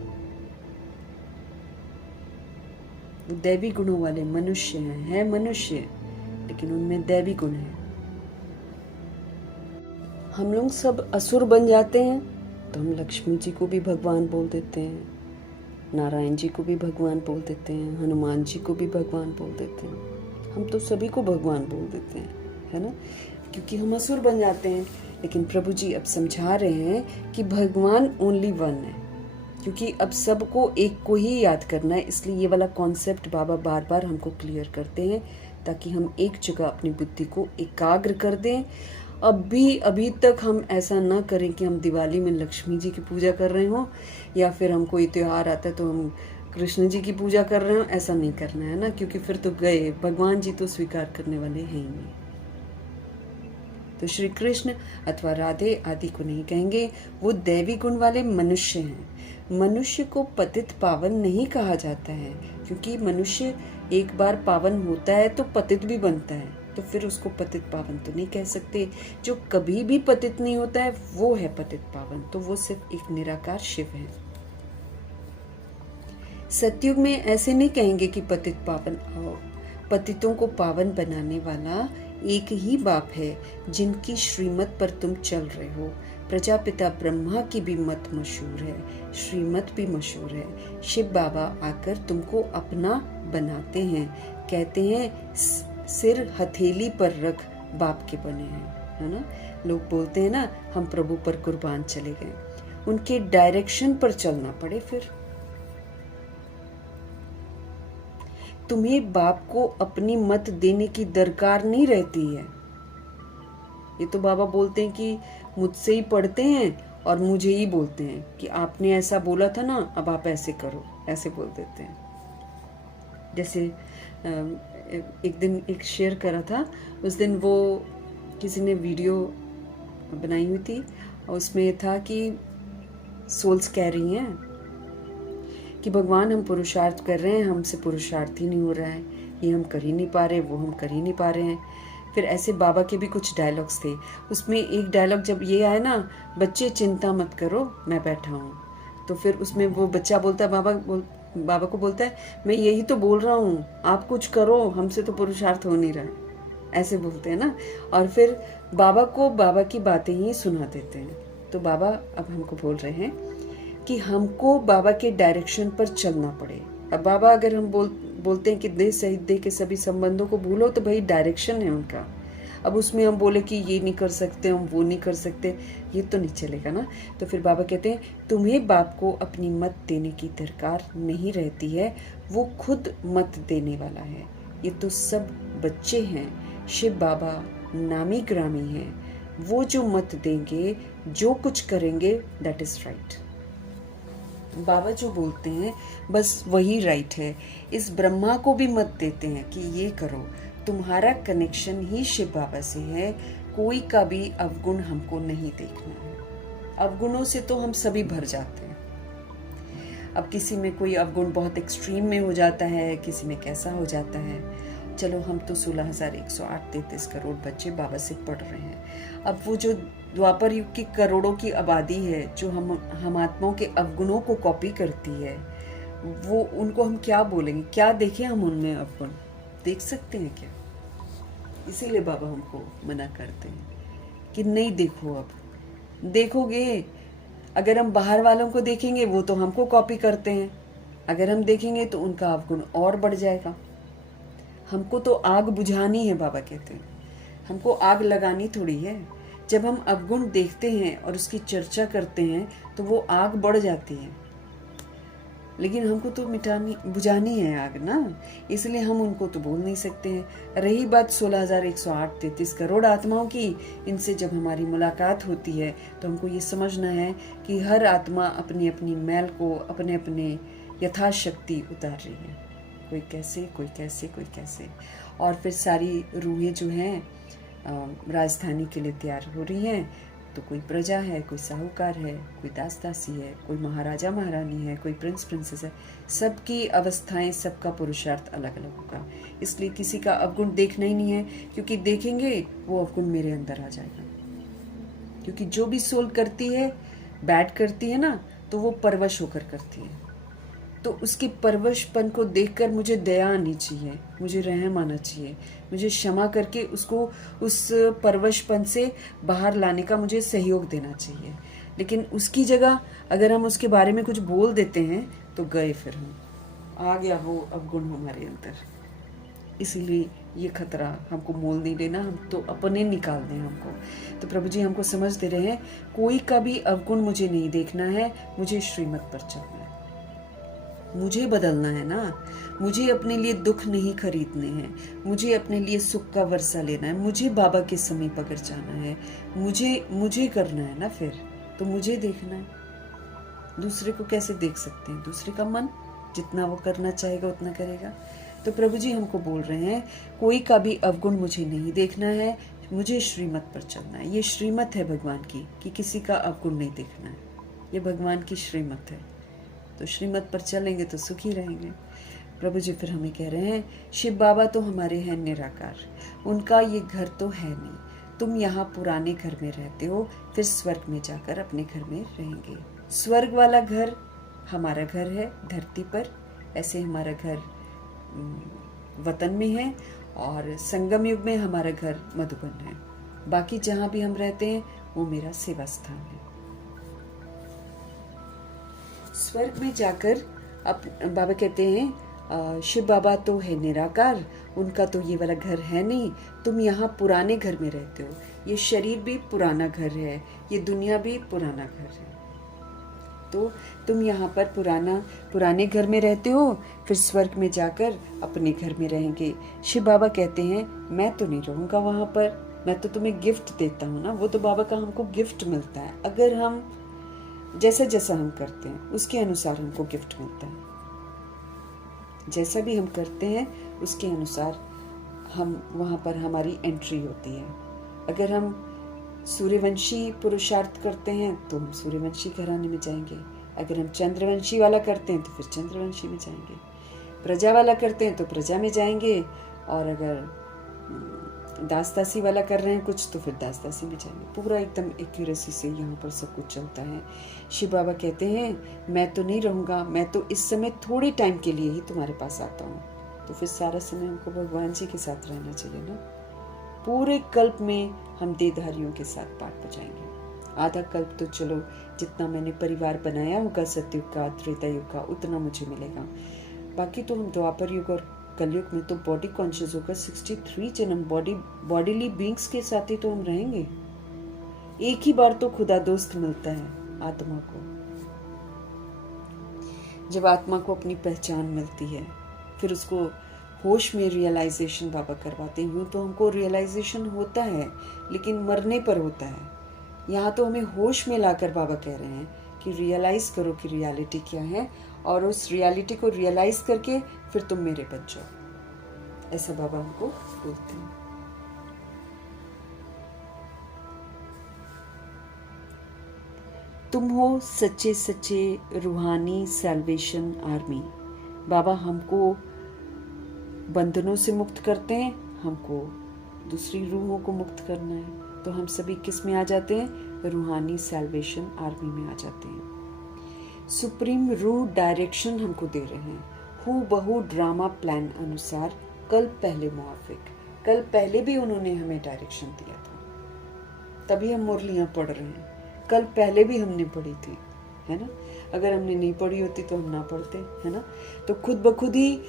वो दैवी गुणों वाले मनुष्य हैं मनुष्य, लेकिन उनमें दैवी गुण है। हम लोग सब असुर बन जाते हैं तो हम लक्ष्मी जी को भी भगवान बोल देते हैं, नारायण जी को भी भगवान बोल देते हैं, हनुमान जी को भी भगवान बोल देते हैं। हम तो सभी को भगवान बोल देते हैं, है ना, क्योंकि हम असुर बन जाते हैं। लेकिन प्रभु जी अब समझा रहे हैं कि भगवान ओनली वन है, क्योंकि अब सबको एक को ही याद करना है। इसलिए ये वाला कॉन्सेप्ट बाबा बार बार हमको क्लियर करते हैं, ताकि हम एक जगह अपनी बुद्धि को एकाग्र कर दें। अभी तक हम ऐसा ना करें कि हम दिवाली में लक्ष्मी जी की पूजा कर रहे हों, या फिर हम कोई त्योहार आता है तो हम कृष्ण जी की पूजा कर रहे हो। ऐसा नहीं करना है ना, क्योंकि फिर तो गए, भगवान जी तो स्वीकार करने वाले हैं ही नहीं। तो श्री कृष्ण अथवा राधे आदि को नहीं कहेंगे, वो दैवी गुण वाले मनुष्य हैं। मनुष्य को पतित पावन नहीं कहा जाता है, क्योंकि मनुष्य एक बार पावन होता है तो पतित भी बनता है, तो फिर उसको पतित पावन तो नहीं कह सकते। जो कभी भी पतित नहीं होता है वो है पतित पावन, तो वो सिर्फ एक निराकार शिव है। सतयुग में ऐसे नहीं कहेंगे कि पतित पावन आओ। पतितों को पावन बनाने वाला एक ही बाप है, जिनकी श्रीमत पर तुम चल रहे हो। प्रजापिता ब्रह्मा की भी मत मशहूर है, श्रीमत भी मशहूर है। शिव बाबा आकर तुमको अपना बनाते हैं, कहते हैं सिर हथेली पर रख बाप के बने हैं, है ना। लोग बोलते हैं ना, हम प्रभु पर कुर्बान चले गए। उनके डायरेक्शन पर चलना पड़े। फिर तुम्हें बाप को अपनी मत देने की दरकार नहीं रहती है। ये तो बाबा बोलते हैं कि मुझसे ही पढ़ते हैं और मुझे ही बोलते हैं कि आपने ऐसा बोला था ना, अब आप ऐसे करो, ऐसे बोल देते हैं। जैसे एक दिन एक शेयर करा था, उस दिन वो किसी ने वीडियो बनाई हुई थी और उसमें था कि सोल्स कह रही हैं कि भगवान हम पुरुषार्थ कर रहे हैं, हमसे पुरुषार्थ ही नहीं हो रहा है, ये हम कर ही नहीं पा रहे, वो हम कर ही नहीं पा रहे हैं। फिर ऐसे बाबा के भी कुछ डायलॉग्स थे। उसमें एक डायलॉग जब ये आया ना, बच्चे चिंता मत करो मैं बैठा हूँ, तो फिर उसमें वो बच्चा बोलता है बाबा को बोलता है, मैं यही तो बोल रहा हूँ, आप कुछ करो, हमसे तो पुरुषार्थ हो नहीं रहा है, ऐसे बोलते हैं ना। और फिर बाबा को बाबा की बातें ही सुना देते हैं। तो बाबा अब हमको बोल रहे हैं कि हमको बाबा के डायरेक्शन पर चलना पड़े। अब बाबा अगर हम बोलते हैं कि देह सहित देह के सभी संबंधों को भूलो, तो भाई डायरेक्शन है उनका। अब उसमें हम बोले कि ये नहीं कर सकते, हम वो नहीं कर सकते, ये तो नहीं चलेगा ना। तो फिर बाबा कहते हैं तुम्हें बाप को अपनी मत देने की दरकार नहीं रहती है, वो खुद मत देने वाला है। ये तो सब बच्चे हैं, शिव बाबा नामी ग्रामी हैं, वो जो मत देंगे, जो कुछ करेंगे, दैट इज राइट। बाबा जो बोलते हैं बस वही राइट है। इस ब्रह्मा को भी मत देते हैं कि ये करो, तुम्हारा कनेक्शन ही शिव बाबा से है, कोई का भी अवगुण हमको नहीं देखना है। अवगुणों से तो हम सभी भर जाते हैं। अब किसी में कोई अवगुण बहुत एक्सट्रीम में हो जाता है, किसी में कैसा हो जाता है। चलो हम तो 16,108 करोड़ बच्चे बाबा से पढ़ रहे हैं। अब वो जो द्वापर युग की करोड़ों की आबादी है जो हम आत्माओं के अवगुणों को कॉपी करती है, वो उनको हम क्या बोलेंगे, क्या देखें हम उनमें अवगुण देख सकते हैं क्या? इसीलिए बाबा हमको मना करते हैं कि नहीं देखो। अब देखोगे, अगर हम बाहर वालों को देखेंगे वो तो हमको कॉपी करते हैं, अगर हम देखेंगे तो उनका अवगुण और बढ़ जाएगा। हमको तो आग बुझानी है, बाबा कहते हैं, हमको आग लगानी थोड़ी है। जब हम अवगुण देखते हैं और उसकी चर्चा करते हैं तो वो आग बढ़ जाती है, लेकिन हमको तो बुझानी है आग ना, इसलिए हम उनको तो बोल नहीं सकते हैं। रही बात 16,108 करोड़ आत्माओं की, इनसे जब हमारी मुलाकात होती है तो हमको ये समझना है कि हर आत्मा अपनी अपनी मैल को अपने अपने यथाशक्ति उतार रही है। कोई कैसे, कोई कैसे, कोई कैसे। और फिर सारी रूहें जो हैं राजधानी के लिए तैयार हो रही हैं। तो कोई प्रजा है, कोई साहूकार है, कोई दास दासी है, कोई महाराजा महारानी है, कोई प्रिंस प्रिंसेस है। सबकी अवस्थाएं, सबका पुरुषार्थ अलग अलग होगा। इसलिए किसी का अवगुण देखना ही नहीं है, क्योंकि देखेंगे वो अवगुण मेरे अंदर आ जाएगा। क्योंकि जो भी सोल करती है, बैड करती है ना, तो वो परवश होकर करती है। तो उसकी परवशपन को देखकर मुझे दया आनी चाहिए, मुझे रहम आना चाहिए, मुझे क्षमा करके उसको उस परवशपन से बाहर लाने का मुझे सहयोग देना चाहिए। लेकिन उसकी जगह अगर हम उसके बारे में कुछ बोल देते हैं तो गए, फिर हम आ गया हो अवगुण हमारे अंदर। इसीलिए ये खतरा हमको मोल नहीं लेना, हम तो अपने निकाल दें हमको। तो प्रभु जी हमको समझ दे रहे हैं, कोई का भी अवगुण मुझे नहीं देखना है, मुझे श्रीमत पर चलना है, मुझे बदलना है ना। मुझे अपने लिए दुख नहीं खरीदने हैं, मुझे अपने लिए सुख का वर्षा लेना है, मुझे बाबा के समीप अगर जाना है, मुझे करना है ना। फिर तो मुझे देखना है, दूसरे को कैसे देख सकते हैं? दूसरे का मन जितना वो करना चाहेगा उतना करेगा। तो प्रभु जी हमको बोल रहे हैं, कोई का भी अवगुण मुझे नहीं देखना है, मुझे श्रीमत पर चलना है। ये श्रीमत है भगवान की कि किसी का अवगुण नहीं देखना है, ये भगवान की श्रीमत है। तो श्रीमत पर चलेंगे तो सुखी रहेंगे। प्रभु जी फिर हमें कह रहे हैं, शिव बाबा तो हमारे हैं निराकार, उनका ये घर तो है नहीं। तुम यहाँ पुराने घर में रहते हो, फिर स्वर्ग में जाकर अपने घर में रहेंगे। स्वर्ग वाला घर हमारा घर है धरती पर, ऐसे हमारा घर वतन में है, और संगम युग में हमारा घर मधुबन है। बाकी जहाँ भी हम रहते हैं वो मेरा सेवा स्थान है। स्वर्ग में जाकर अब बाबा कहते हैं, शिव बाबा तो है निराकार, उनका तो ये वाला घर है नहीं। तुम यहाँ पुराने घर में रहते हो, ये शरीर भी पुराना घर है, ये दुनिया भी पुराना घर है। तो तुम यहाँ पर पुराने घर में रहते हो, फिर स्वर्ग में जाकर अपने घर में रहेंगे। शिव बाबा कहते हैं, मैं तो नहीं रहूँगा वहाँ पर, मैं तो तुम्हें गिफ्ट देता हूँ ना। वो तो बाबा का हमको गिफ्ट मिलता है, अगर हम जैसा जैसा हम करते हैं उसके अनुसार हमको गिफ्ट मिलता है। जैसा भी हम करते हैं उसके अनुसार हम वहाँ पर हमारी एंट्री होती है। अगर हम सूर्यवंशी पुरुषार्थ करते हैं तो हम सूर्यवंशी घराने में जाएंगे। अगर हम चंद्रवंशी वाला करते हैं तो फिर चंद्रवंशी में जाएंगे। प्रजा वाला करते हैं तो प्रजा में जाएंगे, और अगर दासदासी वाला कर रहे हैं कुछ तो फिर दासदासी में जाएंगे। पूरा एकदम एक्यूरेसी से यहाँ पर सब कुछ चलता है। शिव बाबा कहते हैं, मैं तो नहीं रहूँगा, मैं तो इस समय थोड़े टाइम के लिए ही तुम्हारे पास आता हूँ। तो फिर सारा समय हमको भगवान जी के साथ रहना चाहिए ना। पूरे कल्प में हम देहधारियों के साथ पाठ बजाएंगे। आधा कल्प तो चलो जितना मैंने परिवार बनाया होगा सतयुग का त्रेता युग का उतना मुझे मिलेगा। बाकी तो हम द्वापर युग और कलयुग में तो बॉडी कॉन्शियस होकर 63 जन्म बॉडीली बीइंग्स के साथ ही तो हम रहेंगे। एक ही बार तो खुदा दोस्त मिलता है आत्मा को। जब आत्मा को अपनी पहचान मिलती है फिर उसको होश में रियलाइजेशन बाबा करवाते हैं। यूँ तो हमको रियलाइजेशन होता है लेकिन मरने पर होता है। यहाँ तो हमें होश में लाकर बाबा कह रहे हैं कि रियलाइज करो कि रियलिटी क्या है, और उस रियलिटी को रियलाइज करके फिर तुम मेरे बन जाओ। ऐसा बाबा हमको बोलते हैं। तुम हो सच्चे सच्चे रूहानी सैल्वेशन आर्मी। बाबा हमको बंधनों से मुक्त करते हैं, हमको दूसरी रूहों को मुक्त करना है। तो हम सभी किस में आ जाते हैं? रूहानी सैल्वेशन आर्मी में आ जाते हैं। सुप्रीम रूह डायरेक्शन हमको दे रहे हैं हु बहु ड्रामा प्लान अनुसार। कल पहले मुआफिक, कल पहले भी उन्होंने हमें डायरेक्शन दिया था, तभी हम मुरलियाँ पढ़ रहे हैं। कल पहले भी हमने पढ़ी थी, है ना। अगर हमने नहीं पढ़ी होती तो हम ना पढ़ते, है ना। तो खुद ब खुद ही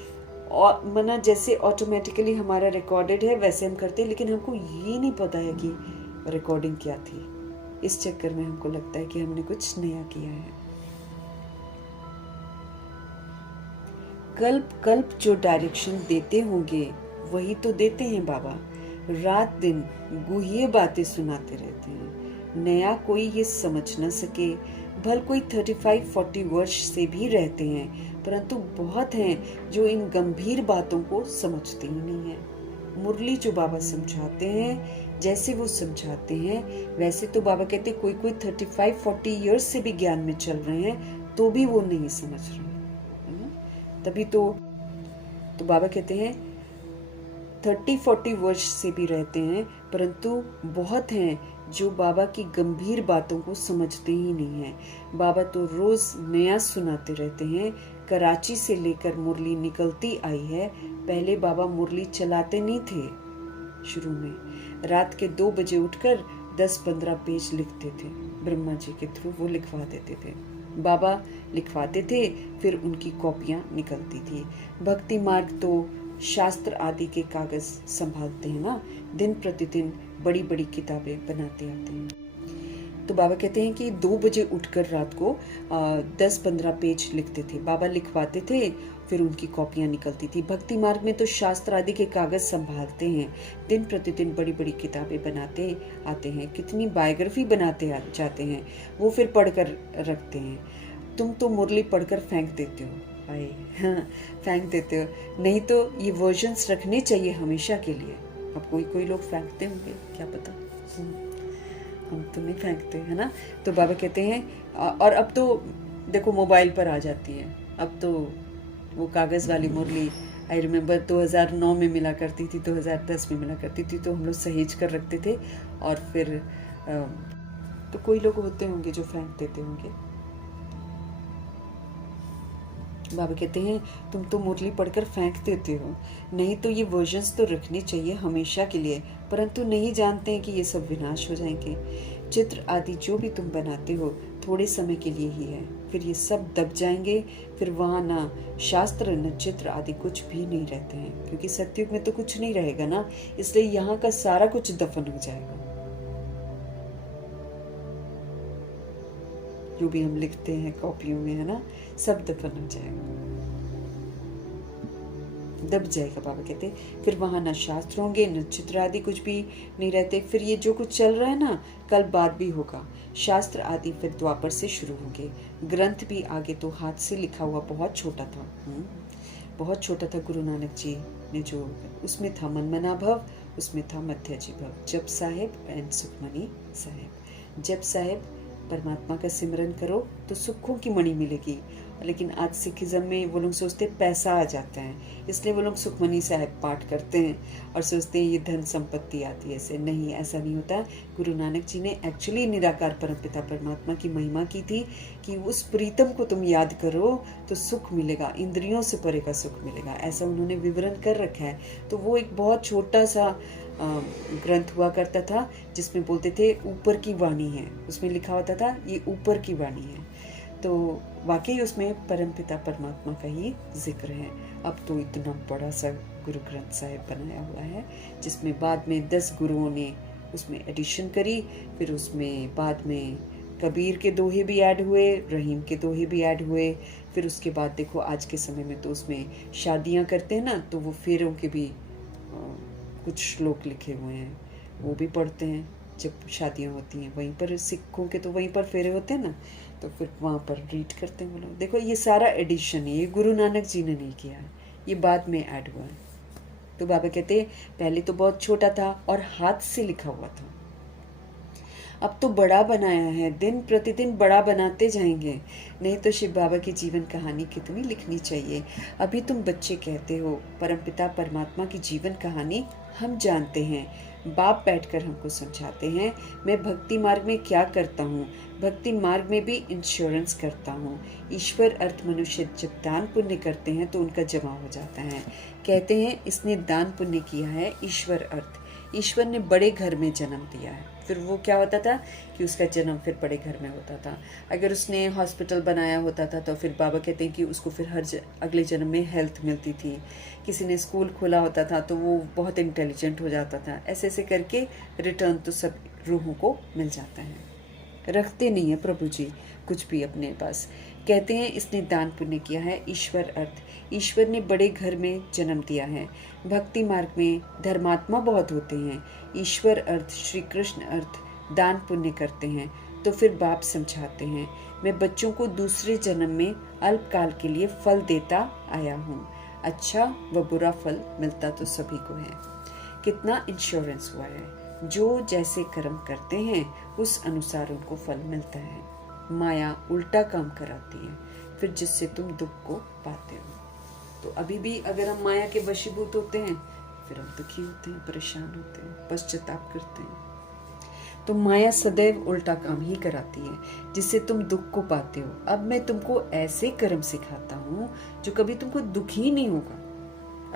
मना जैसे ऑटोमेटिकली हमारा रिकॉर्डेड है वैसे हम करते हैं, लेकिन हमको ये नहीं पता है कि रिकॉर्डिंग क्या थी। इस चक्कर में हमको लगता है कि हमने कुछ नया किया है। कल्प कल्प जो डायरेक्शन देते होंगे वही तो देते हैं बाबा। रात दिन गुह्य बातें सुनाते रहते हैं। नया कोई ये समझ न सके। भल कोई 35-40 वर्ष से भी रहते हैं, परंतु बहुत हैं जो इन गंभीर बातों को समझते ही नहीं है। मुरली जो बाबा समझाते हैं, जैसे वो समझाते हैं वैसे तो बाबा कहते कोई 35-40 ईयर्स से भी ज्ञान में चल रहे हैं तो भी वो नहीं समझ रहे हैं। तभी तो बाबा कहते हैं 30-40 वर्ष से भी रहते हैं, परंतु बहुत हैं जो बाबा की गंभीर बातों को समझते ही नहीं हैं। बाबा तो रोज नया सुनाते रहते हैं। कराची से लेकर मुरली निकलती आई है। पहले बाबा मुरली चलाते नहीं थे। शुरू में रात के 2 बजे उठकर 10-15 पेज लिखते थे, ब्रह्मा जी के थ्रू वो लिखवा देते थे। बाबा लिखवाते थे, फिर उनकी कॉपियाँ निकलती थी। भक्ति मार्ग तो शास्त्र आदि के कागज संभालते हैं ना, दिन प्रतिदिन बड़ी बड़ी किताबें बनाते आते हैं। तो बाबा कहते हैं कि 2 बजे उठकर रात को 10-15 पेज लिखते थे। बाबा लिखवाते थे, फिर उनकी कॉपियाँ निकलती थी। भक्ति मार्ग में तो शास्त्र आदि के कागज संभालते हैं, दिन प्रतिदिन बड़ी बड़ी किताबें बनाते आते हैं। कितनी बायोग्राफी बनाते जाते हैं, वो फिर पढ़कर रखते हैं। तुम तो मुरली पढ़कर फेंक देते हो, हाँ, फेंक देते हो। नहीं तो ये वर्जन्स रखने चाहिए हमेशा के लिए, अब कोई कोई लोग फेंकते होंगे, क्या पता, हम तो नहीं फेंकते, है ना। तो बाबा कहते हैं और अब तो देखो मोबाइल पर आ जाती है, अब तो वो कागज़ वाली मुरली आई रिमेम्बर 2009 में मिला करती थी, 2010 में मिला करती थी, तो हम लोग सहेज कर रखते थे। और फिर तो कोई लोग होते होंगे जो फेंक देते होंगे। बाबा कहते हैं तुम तो मुरली पढ़कर फेंक देते हो, नहीं तो ये वर्जन्स तो रखनी चाहिए हमेशा के लिए, परंतु नहीं जानते हैं कि ये सब विनाश हो जाएंगे। चित्र आदि जो भी तुम बनाते हो थोड़े समय के लिए ही है, फिर ये सब दब जाएंगे, फिर वहाँ ना शास्त्र न चित्र आदि कुछ भी नहीं रहते हैं, क्योंकि सतयुग में तो कुछ नहीं रहेगा ना, इसलिए यहाँ का सारा कुछ दफन हो जाएगा। जो भी हम लिखते हैं कॉपियों में, है ना, सब दफन हो जाएगा, दब जाएगा। बाबा कहते फिर वहाँ न शास्त्र होंगे न चित्र आदि कुछ भी नहीं रहते। फिर ये जो कुछ चल रहा है ना, कल बाद भी होगा। शास्त्र आदि फिर द्वापर से शुरू होंगे। ग्रंथ भी आगे तो हाथ से लिखा हुआ बहुत छोटा था, बहुत छोटा था। गुरु नानक जी ने जो उसमें था मनमना भव, उसमें था मध्याजी भव, जप साहेब एंड सुखमणि साहेब। जप साहेब परमात्मा का सिमरन करो तो सुखों की मणि मिलेगी, लेकिन आज सिखिज्म में वो लोग सोचते पैसा आ जाता है, इसलिए वो लोग सुखमणि साहब पाठ करते हैं और सोचते हैं ये धन संपत्ति आती है। ऐसे नहीं, ऐसा नहीं होता। गुरु नानक जी ने एक्चुअली निराकार परमपिता परमात्मा की महिमा की थी कि उस प्रीतम को तुम याद करो तो सुख मिलेगा, इंद्रियों से परे का सुख मिलेगा, ऐसा उन्होंने विवरण कर रखा है। तो वो एक बहुत छोटा सा ग्रंथ हुआ करता था जिसमें बोलते थे ऊपर की वाणी है, उसमें लिखा होता था ये ऊपर की वाणी है। तो वाकई उसमें परमपिता परमात्मा का ही जिक्र है। अब तो इतना बड़ा सा गुरु ग्रंथ साहिब बनाया हुआ है, जिसमें बाद में 10 गुरुओं ने उसमें एडिशन करी। फिर उसमें बाद में कबीर के दोहे भी ऐड हुए, रहीम के दोहे भी ऐड हुए। फिर उसके बाद देखो आज के समय में तो उसमें शादियां करते हैं ना, तो वो फेरों के भी कुछ श्लोक लिखे हुए हैं, वो भी पढ़ते हैं जब शादियां होती हैं। वहीं पर सिखों के तो वहीं पर फेरे होते हैं ना, तो फिर वहाँ पर रीड करते हैं वो लोग। देखो ये सारा एडिशन है, ये गुरु नानक जी ने नहीं किया है, ये बाद में ऐड हुआ है। तो बाबा कहते हैं पहले तो बहुत छोटा था और हाथ से लिखा हुआ था, अब तो बड़ा बनाया है, दिन प्रतिदिन बड़ा बनाते जाएंगे। नहीं तो शिव बाबा की जीवन कहानी कितनी लिखनी चाहिए। अभी तुम बच्चे कहते हो परमपिता परमात्मा की जीवन कहानी हम जानते हैं, बाप बैठकर हमको समझाते हैं। मैं भक्ति मार्ग में क्या करता हूँ, भक्ति मार्ग में भी इंश्योरेंस करता हूँ। ईश्वर अर्थ मनुष्य जब दान पुण्य करते हैं तो उनका जमा हो जाता है। कहते हैं इसने दान पुण्य किया है, ईश्वर अर्थ ईश्वर ने बड़े घर में जन्म दिया है। फिर वो क्या होता था कि उसका जन्म फिर बड़े घर में होता था। अगर उसने हॉस्पिटल बनाया होता था तो फिर बाबा कहते हैं कि उसको फिर अगले जन्म में हेल्थ मिलती थी। किसी ने स्कूल खोला होता था तो वो बहुत इंटेलिजेंट हो जाता था। ऐसे ऐसे करके रिटर्न तो सब रूहों को मिल जाता है। रखते नहीं है प्रभु जी कुछ भी अपने पास। कहते हैं इसने दान पुण्य किया है, ईश्वर अर्थ ईश्वर ने बड़े घर में जन्म दिया है। भक्ति मार्ग में धर्मात्मा बहुत होते हैं। ईश्वर अर्थ श्री कृष्ण अर्थ दान पुण्य करते हैं। तो फिर बाप समझाते हैं मैं बच्चों को दूसरे जन्म में अल्पकाल के लिए फल देता आया हूँ। अच्छा व बुरा फल मिलता तो सभी को है। कितना इंश्योरेंस हुआ है, जो जैसे कर्म करते हैं उस अनुसार उनको फल मिलता है। माया उल्टा काम कराती है फिर, जिससे तुम दुख को पाते हो। तो अभी भी अगर हम माया के वशीभूत होते हैं फिर हम दुखी होते हैं, परेशान होते हैं, पश्चाताप करते हैं। तो माया सदैव उल्टा काम ही कराती है जिससे तुम दुख को पाते हो। अब मैं तुमको ऐसे कर्म सिखाता हूँ जो कभी तुमको दुख ही नहीं होगा।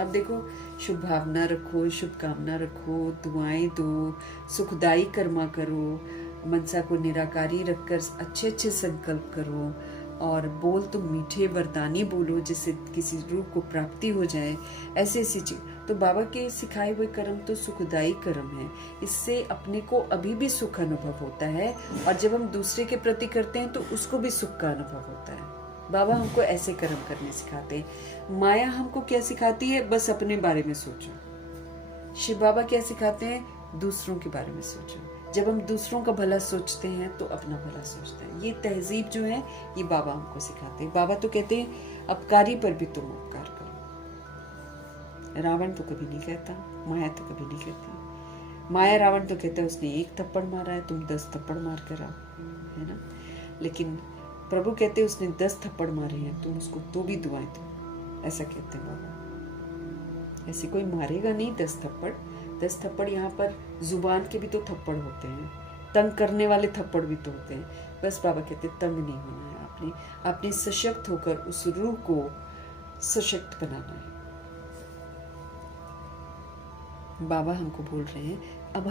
अब देखो शुभ भावना रखो, शुभकामना रखो, दुआएं दो, सुखदायी कर्मा करो, मनसा को निराकारी रखकर अच्छे अच्छे संकल्प करो और बोल तुम मीठे वरदानी बोलो जिससे किसी रूप को प्राप्ति हो जाए। ऐसे ऐसी चीज तो बाबा के सिखाए हुए कर्म तो सुखदायी कर्म है। इससे अपने को अभी भी सुख अनुभव होता है और जब हम दूसरे के प्रति करते हैं तो उसको भी सुख का अनुभव होता है। बाबा हमको ऐसे कर्म करने सिखाते हैं। माया हमको क्या सिखाती है, बस अपने बारे में सोचो। शिव बाबा क्या सिखाते हैं, दूसरों के बारे में सोचो। जब हम दूसरों का भला सोचते हैं तो अपना भला सोचते हैं। ये तहजीब जो है ये बाबा हमको सिखाते हैं। बाबा तो कहते हैं अपकारी पर भी तुम उपकार करो। रावण तो कभी नहीं कहता माया तो कभी नहीं करती। माया रावण तो कहता है उसने 1 थप्पड़ मारा है, तुम 10 थप्पड़ मार कर आओ, है ना। लेकिन प्रभु कहते हैं उसने 10 थप्पड़ मारे हैं, तुम उसको तो भी दुआएं दो, ऐसा कहते हैं बाबा। ऐसे कोई मारेगा नहीं 10 थप्पड़। 10 थप्पड़ यहाँ पर जुबान के भी तो थप्पड़ होते हैं, तंग करने वाले थप्पड़ भी तो होते हैं। बस बाबा कहते तंग नहीं होना है, आपने सशक्त होकर उस रूह को सशक्त बनाना है। बाबा हमको बोल रहे हैं अब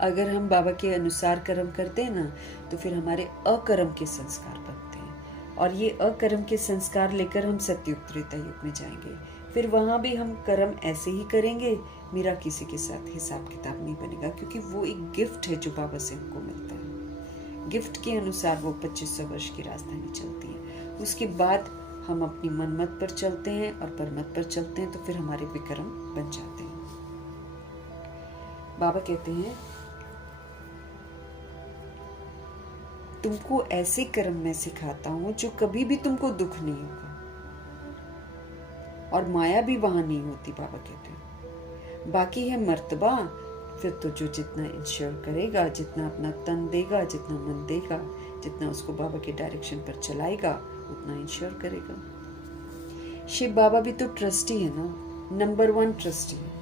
अगर हम बाबा के अनुसार कर्म करते हैं ना, तो फिर हमारे अकर्म के संस्कार बनते हैं, और ये अकर्म के संस्कार लेकर हम सतयुग त्रेता युग में जाएंगे। फिर वहां भी हम कर्म ऐसे ही करेंगे, मेरा किसी के साथ हिसाब किताब नहीं बनेगा, क्योंकि वो एक गिफ्ट है जो बाबा से हमको मिलता है। गिफ्ट के अनुसार वो 2500 वर्ष की राजधानी चलती है। उसके बाद हम अपनी मनमत पर चलते हैं और परमत पर चलते हैं, तो फिर हमारे विक्रम बन जाते हैं। बाबा कहते हैं तुमको ऐसे कर्म मैं सिखाता हूं जो कभी भी तुमको दुख नहीं होगा, और माया भी वहां नहीं होती। बाबा कहते हैं बाकी है मर्तबा, फिर तो जो जितना इंश्योर करेगा, जितना अपना तन देगा, जितना मन देगा, जितना उसको बाबा के डायरेक्शन पर चलाएगा, उतना इंश्योर करेगा। शिव बाबा भी तो ट्रस्टी है ना, नंबर 1 ट्रस्टी है।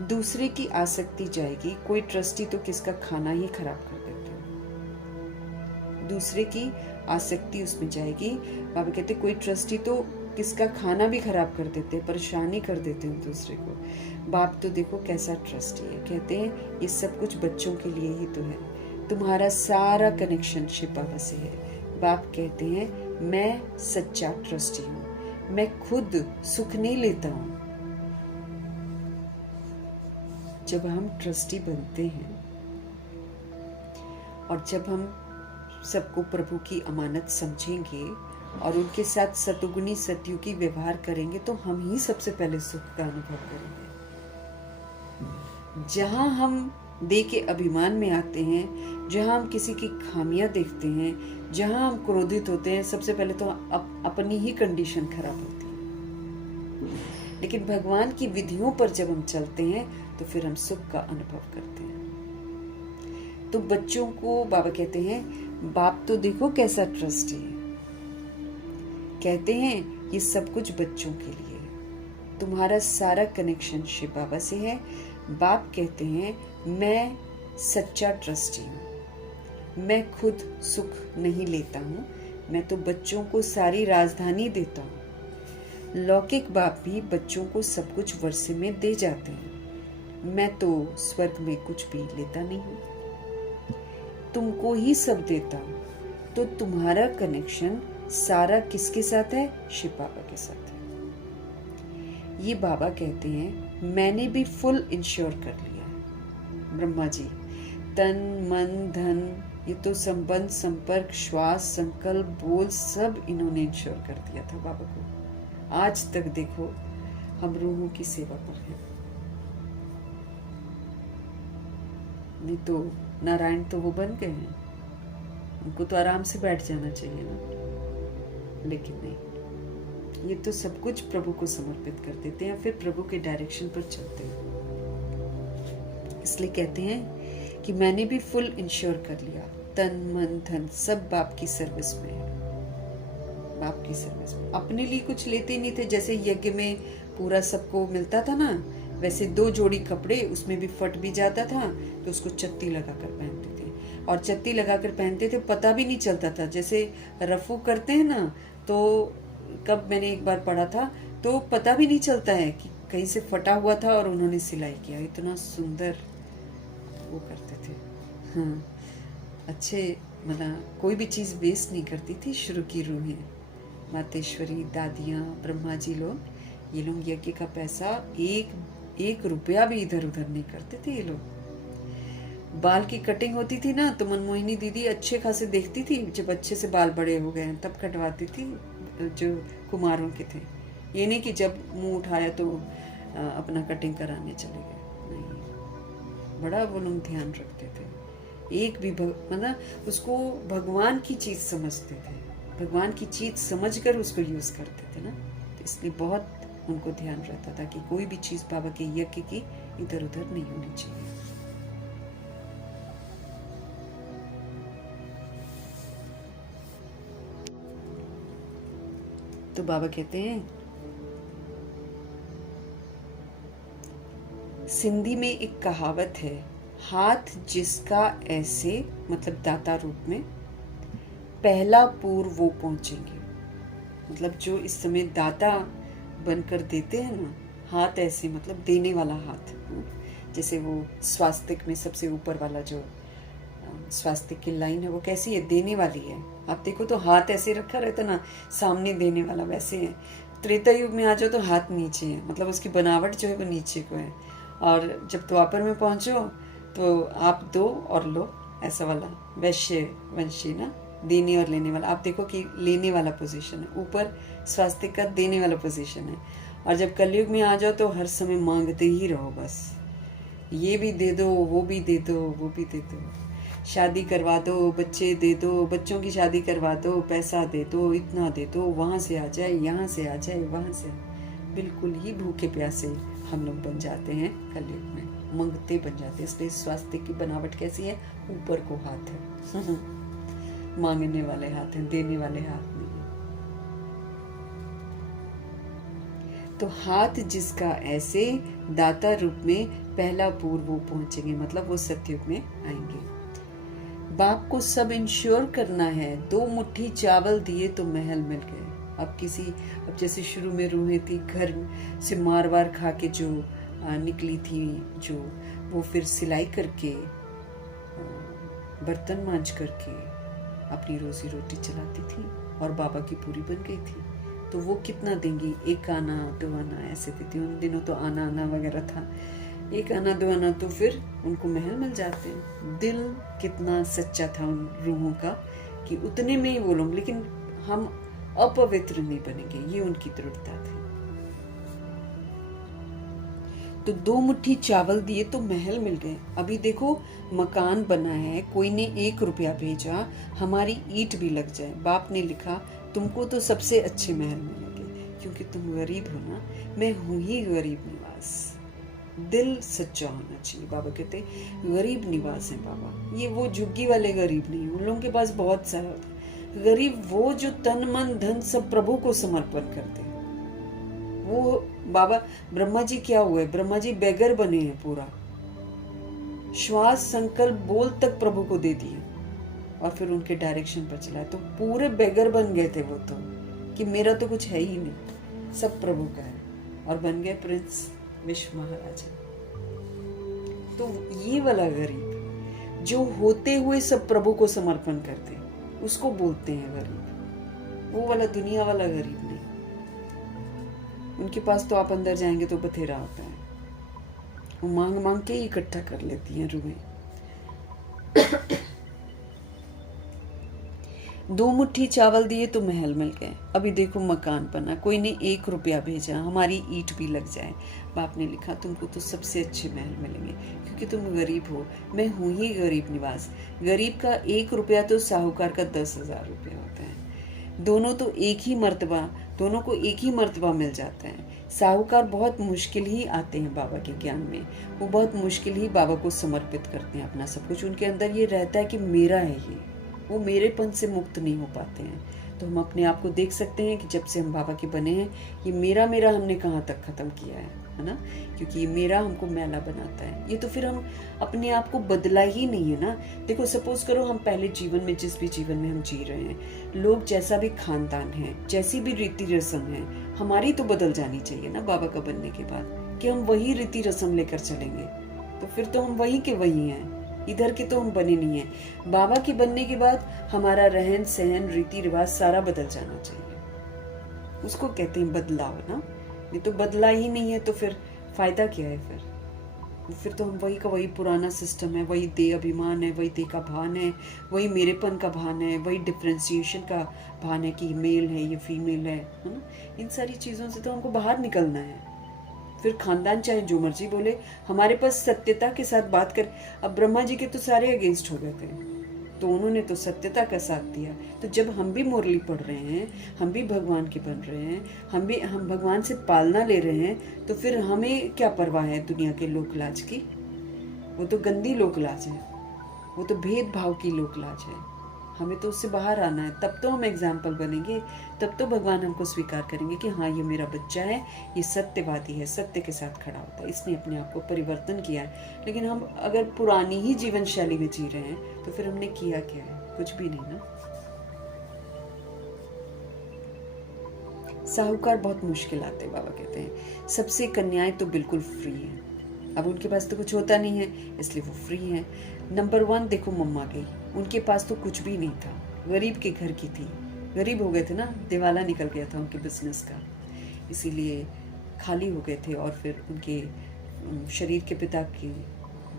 दूसरे की आसक्ति जाएगी, कोई ट्रस्टी तो किसका खाना ही खराब कर देते हैं। दूसरे की आसक्ति उसमें जाएगी। बाबा कहते कोई ट्रस्टी तो किसका खाना भी खराब कर देते हैं, परेशानी कर देते हैं दूसरे को। बाप तो देखो कैसा ट्रस्टी है, कहते हैं ये सब कुछ बच्चों के लिए ही तो है, तुम्हारा सारा कनेक्शन शिव बाबा से है। बाप कहते हैं मैं सच्चा ट्रस्टी हूँ, मैं खुद सुख नहीं लेता हूँ। जब हम ट्रस्टी बनते हैं और जब हम सबको प्रभु की अमानत समझेंगे और उनके साथ सतुगुनी सतयुगी व्यवहार करेंगे, तो हम ही सबसे पहले सुख का अनुभव करेंगे। जहां हम दे के अभिमान में आते हैं, जहां हम किसी की खामियां देखते हैं, जहां हम क्रोधित होते हैं, सबसे पहले तो अपनी ही कंडीशन खराब होती है। लेकिन भगवान की विधियों पर जब हम चलते हैं, तो फिर हम सुख का अनुभव करते हैं। तो बच्चों को बाबा कहते हैं बाप तो देखो कैसा ट्रस्टी है, कहते हैं ये सब कुछ बच्चों के लिए है, तुम्हारा सारा कनेक्शन शिव बाबा से है। बाप कहते हैं मैं सच्चा ट्रस्टी हूँ, मैं खुद सुख नहीं लेता हूँ, मैं तो बच्चों को सारी राजधानी देता हूँ। लौकिक बाप भी बच्चों को सब कुछ वर्षे में दे जाते हैं, मैं तो स्वर्ग में कुछ भी लेता नहीं हूँ, तुमको ही सब देता हूँ। तो तुम्हारा कनेक्शन सारा किसके साथ है? शिव बाबा के साथ है। ये बाबा कहते हैं मैंने भी फुल इंश्योर कर लिया है। ब्रह्मा जी तन मन धन, ये तो संबंध संपर्क श्वास संकल्प बोल सब इन्होंने इंश्योर कर दिया था बाबा को। आज तक देखो हम रूहों की सेवा पर हैं। नहीं तो नारायण तो वो बन गए हैं, उनको तो आराम से बैठ जाना चाहिए ना, लेकिन नहीं, ये तो सब कुछ प्रभु को समर्पित कर देते हैं, फिर प्रभु के डायरेक्शन पर चलते हैं। इसलिए कहते हैं कि मैंने भी फुल इंश्योर कर लिया, तन मन धन सब बाप की सर्विस में है, बाप की सर्विस में। अपने लिए कुछ लेते नहीं थे, जैसे यज्ञ में पूरा सबको मिलता था ना, वैसे 2 जोड़ी कपड़े उसमें भी फट भी जाता था तो उसको चत्ती लगाकर पहनते थे, और चत्ती लगाकर पहनते थे, पता भी नहीं चलता था। जैसे रफू करते हैं ना, तो कब मैंने एक बार पढ़ा था, तो पता भी नहीं चलता है कि कहीं से फटा हुआ था और उन्होंने सिलाई किया। इतना सुंदर वो करते थे। हाँ, अच्छे मना कोई भी चीज़ वेस्ट नहीं करती थी शुरू की रूहें, मातेश्वरी दादियाँ ब्रह्मा जी लोग, ये लोग यज्ञ का पैसा एक रुपया भी इधर उधर नहीं करते थे ये लोग। बाल की कटिंग होती थी ना, तो मनमोहिनी दीदी अच्छे खासे देखती थी, जब अच्छे से बाल बड़े हो गए तब कटवाती थी जो कुमारों के थे। ये नहीं कि जब मुंह उठाया तो अपना कटिंग कराने चले गए, नहीं, बड़ा वो लोग ध्यान रखते थे। एक भी मतलब उसको भगवान की चीज समझते थे, भगवान की चीज समझकर उसको यूज करते थे ना, तो इसलिए बहुत उनको ध्यान रहता था कि कोई भी चीज बाबा के यज्ञ की इधर उधर नहीं होनी चाहिए। तो बाबा कहते हैं, सिंधी में एक कहावत है, हाथ जिसका ऐसे, मतलब दाता रूप में, पहला पूर्व वो पहुंचेंगे। मतलब जो इस समय दाता बनकर देते हैं ना, हाथ ऐसे मतलब देने वाला हाथ, जैसे वो स्वास्तिक में सबसे ऊपर वाला जो स्वास्तिक की लाइन है वो कैसी है, देने वाली है। आप देखो तो हाथ ऐसे रखा रहता ना, सामने देने वाला, वैसे है। त्रेता युग में आ जाओ तो हाथ नीचे है, मतलब उसकी बनावट जो है वो नीचे को है। और जब द्वापर में पहुंचो तो आप दो और लो, ऐसा वाला वैश्य वंशी ना, देने और लेने वाला। आप देखो कि लेने वाला पोजीशन है, ऊपर स्वास्तिक का देने वाला पोजीशन है। और जब कलयुग में आ जाओ तो हर समय मांगते ही रहो, बस ये भी दे दो, वो भी दे दो, वो भी दे दो, शादी करवा दो, बच्चे दे दो, बच्चों की शादी करवा दो, पैसा दे दो, इतना दे दो, वहाँ से आ जाए, यहाँ से आ जाए, वहाँ से। बिल्कुल ही भूखे प्यासे हम लोग बन जाते हैं कलयुग में, मंगते बन जाते हैं। इसलिए स्वास्थ्य की बनावट कैसी है, ऊपर को हाथ है मांगने वाले हाथ हैं, देने वाले हाथ नहीं है। तो हाथ जिसका ऐसे, दाता रूप में पहला पूर्व वो पहुंचेंगे, मतलब वो सतयुग में आएंगे। बाप को सब इंश्योर करना है, 2 मुट्ठी चावल दिए तो महल मिल गए। अब जैसे शुरू में रूहें थी, घर से मार वार खा के जो निकली थी, जो वो फिर सिलाई करके, बर्तन मांज करके अपनी रोजी रोटी चलाती थी और बाबा की पूरी बन गई थी। तो वो कितना देंगी, 1 आना 2 आना ऐसे देती। उन दिनों तो आना वगैरह था, 1 आना 2 आना, तो फिर उनको महल मिल जाते हैं। दिल कितना सच्चा था उन रूहों का कि उतने में ही वो लोग, लेकिन हम अपवित्र नहीं बनेंगे, ये उनकी दृढ़ता थी। तो 2 मुट्ठी चावल दिए तो महल मिल गए। अभी देखो मकान बना है, कोई ने 1 रुपया भेजा, हमारी ईंट भी लग जाए। बाप ने लिखा तुमको तो सबसे अच्छे महल मिलेंगे, क्योंकि तुम गरीब हो ना, मैं हूं ही गरीब निवास। दिल सच्चा होना चाहिए। बाबा कहते गरीब निवास है बाबा, ये वो झुग्गी वाले गरीब नहीं, उन लोगों के पास बहुत सारा होता है। गरीब वो जो तन मन धन सब प्रभु को समर्पण करते हैं, वो बाबा। ब्रह्मा जी क्या हुए, ब्रह्मा जी बेगर बने हैं, पूरा श्वास संकल्प बोल तक प्रभु को दे दिए और फिर उनके डायरेक्शन पर चला, तो पूरे बेगर बन गए थे वो तो, कि मेरा तो कुछ है ही नहीं, सब प्रभु का है, और बन गए प्रिंस विश्व महाराजा। तो ये वाला गरीब जो होते हुए सब प्रभु को समर्पण करते, उसको बोलते हैं गरीब। वो वाला दुनिया वाला गरीब नहीं। उनके पास तो आप अंदर जाएंगे तो बथेरा होता है, वो मांग मांग के ही इकट्ठा कर लेती हैं रूहें। 2 मुट्ठी चावल दिए तो महल मिल गए। अभी देखो मकान बना, कोई ने 1 रुपया भेजा, हमारी ईंट भी लग जाए। बाप ने लिखा तुमको तो सबसे अच्छे महल मिलेंगे, क्योंकि तुम गरीब हो, मैं हूं ही गरीब निवास। गरीब का 1 रुपया तो साहूकार का 10,000 रुपया होता है। दोनों को एक ही मर्तबा मिल जाता है। साहूकार बहुत मुश्किल ही आते हैं बाबा के ज्ञान में, वो बहुत मुश्किल ही बाबा को समर्पित करते हैं अपना सब कुछ। उनके अंदर ये रहता है कि मेरा है ये, वो मेरेपन से मुक्त नहीं हो पाते हैं। तो हम अपने आप को देख सकते हैं कि जब से हम बाबा के बने हैं, ये मेरा हमने कहाँ तक खत्म किया है ना, क्योंकि ये मेरा हमको मैला बनाता है। ये तो फिर हम अपने आप को बदला ही नहीं है ना। देखो सपोज करो हम पहले जीवन में, जिस भी जीवन में हम जी रहे हैं, लोग जैसा भी खानदान है, जैसी भी रीति रस्म है, हमारी तो बदल जानी चाहिए ना बाबा का बनने के बाद, कि हम वही रीति रस्म लेकर चलेंगे। तो फिर तो हम वही के वही हैं, इधर के तो हम बने नहीं हैं। बाबा के बनने के बाद हमारा रहन सहन, रीति रिवाज सारा बदल जाना चाहिए। उसको कहते हैं बदलाव ना। ये तो बदला ही नहीं है तो फिर फायदा क्या है? फिर तो हम वही का वही पुराना सिस्टम है, वही देह अभिमान है, वही देह का भान है, वही मेरेपन का भान है, वही डिफ्रेंसिएशन का भान है कि मेल है ये फीमेल है ना। इन सारी चीज़ों से तो हमको बाहर निकलना है। फिर खानदान चाहे जो मर्जी बोले, हमारे पास सत्यता के साथ बात कर। अब ब्रह्मा जी के तो सारे अगेंस्ट हो गए थे, तो उन्होंने तो सत्यता का साथ दिया। तो जब हम भी मुरली पढ़ रहे हैं, हम भी भगवान के बन रहे हैं, हम भगवान से पालना ले रहे हैं, तो फिर हमें क्या परवाह है दुनिया के लोक लाज की? वो तो गंदी लोक लाज है, वो तो भेदभाव की लोक लाज है। हमें तो उससे बाहर आना है, तब तो हम एग्जाम्पल बनेंगे, तब तो भगवान हमको स्वीकार करेंगे कि हाँ ये मेरा बच्चा है, ये सत्यवादी है, सत्य के साथ खड़ा होता है, इसने अपने आप को परिवर्तन किया है। लेकिन हम अगर पुरानी ही जीवन शैली में जी रहे हैं तो फिर हमने किया क्या है? कुछ भी नहीं ना। साहूकार बहुत मुश्किल आते हैं, बाबा कहते हैं सबसे कन्याएं तो बिल्कुल फ्री हैं। अब उनके पास तो कुछ होता नहीं है, इसलिए वो फ्री हैं। नंबर 1 देखो मम्मा की, उनके पास तो कुछ भी नहीं था, गरीब के घर की थी, गरीब हो गए थे ना, दिवाला निकल गया था उनके बिजनेस का, इसीलिए खाली हो गए थे। और फिर उनके शरीर के पिता की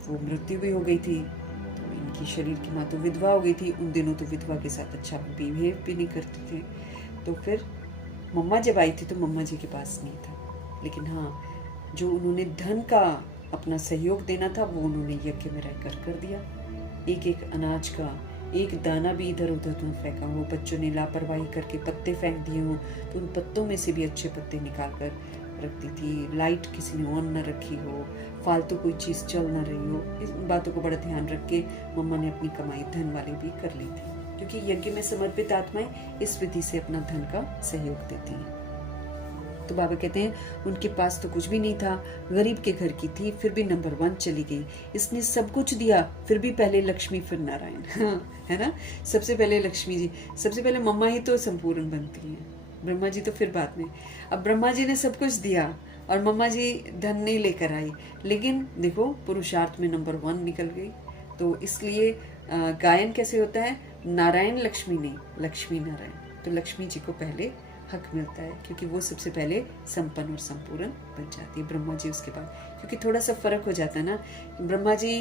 वो मृत्यु भी हो गई थी, तो इनकी शरीर की माँ तो विधवा हो गई थी। उन दिनों तो विधवा के साथ अच्छा बिहेव भी नहीं करते थे। तो फिर मम्मा जब आई थी तो मम्मा जी के पास नहीं था, लेकिन हाँ जो उन्होंने धन का अपना सहयोग देना था वो उन्होंने यज्ञ में रहकर कर दिया। एक एक अनाज का एक दाना भी इधर उधर न फेंका हो, बच्चों ने लापरवाही करके पत्ते फेंक दिए हों तो उन पत्तों में से भी अच्छे पत्ते निकाल कर रखती थी। लाइट किसी ने ऑन न रखी हो, फालतू कोई चीज़ चल ना रही हो, इस बातों को बड़ा ध्यान रख के मम्मा ने अपनी कमाई धन वाली भी कर ली थी, क्योंकि यज्ञ में समर्पित आत्माएं इस विधि से अपना धन का सहयोग देती हैं। तो बाबा कहते हैं उनके पास तो कुछ भी नहीं था, गरीब के घर की थी, फिर भी नंबर 1 चली गई। इसने सब कुछ दिया, फिर भी पहले लक्ष्मी फिर नारायण। है ना, सबसे पहले लक्ष्मी जी, सबसे पहले मम्मा ही तो संपूर्ण बनती हैं, ब्रह्मा जी तो फिर बाद में। अब ब्रह्मा जी ने सब कुछ दिया और मम्मा जी धन नहीं लेकर आई, लेकिन देखो पुरुषार्थ में नंबर 1 निकल गई। तो इसलिए गायन कैसे होता है, नारायण लक्ष्मी नहीं, लक्ष्मी नारायण। तो लक्ष्मी जी को पहले हक मिलता है, क्योंकि वो सबसे पहले संपन्न और संपूर्ण बन जाती है, ब्रह्मा जी उसके बाद। क्योंकि थोड़ा सा फर्क हो जाता है ना, ब्रह्मा जी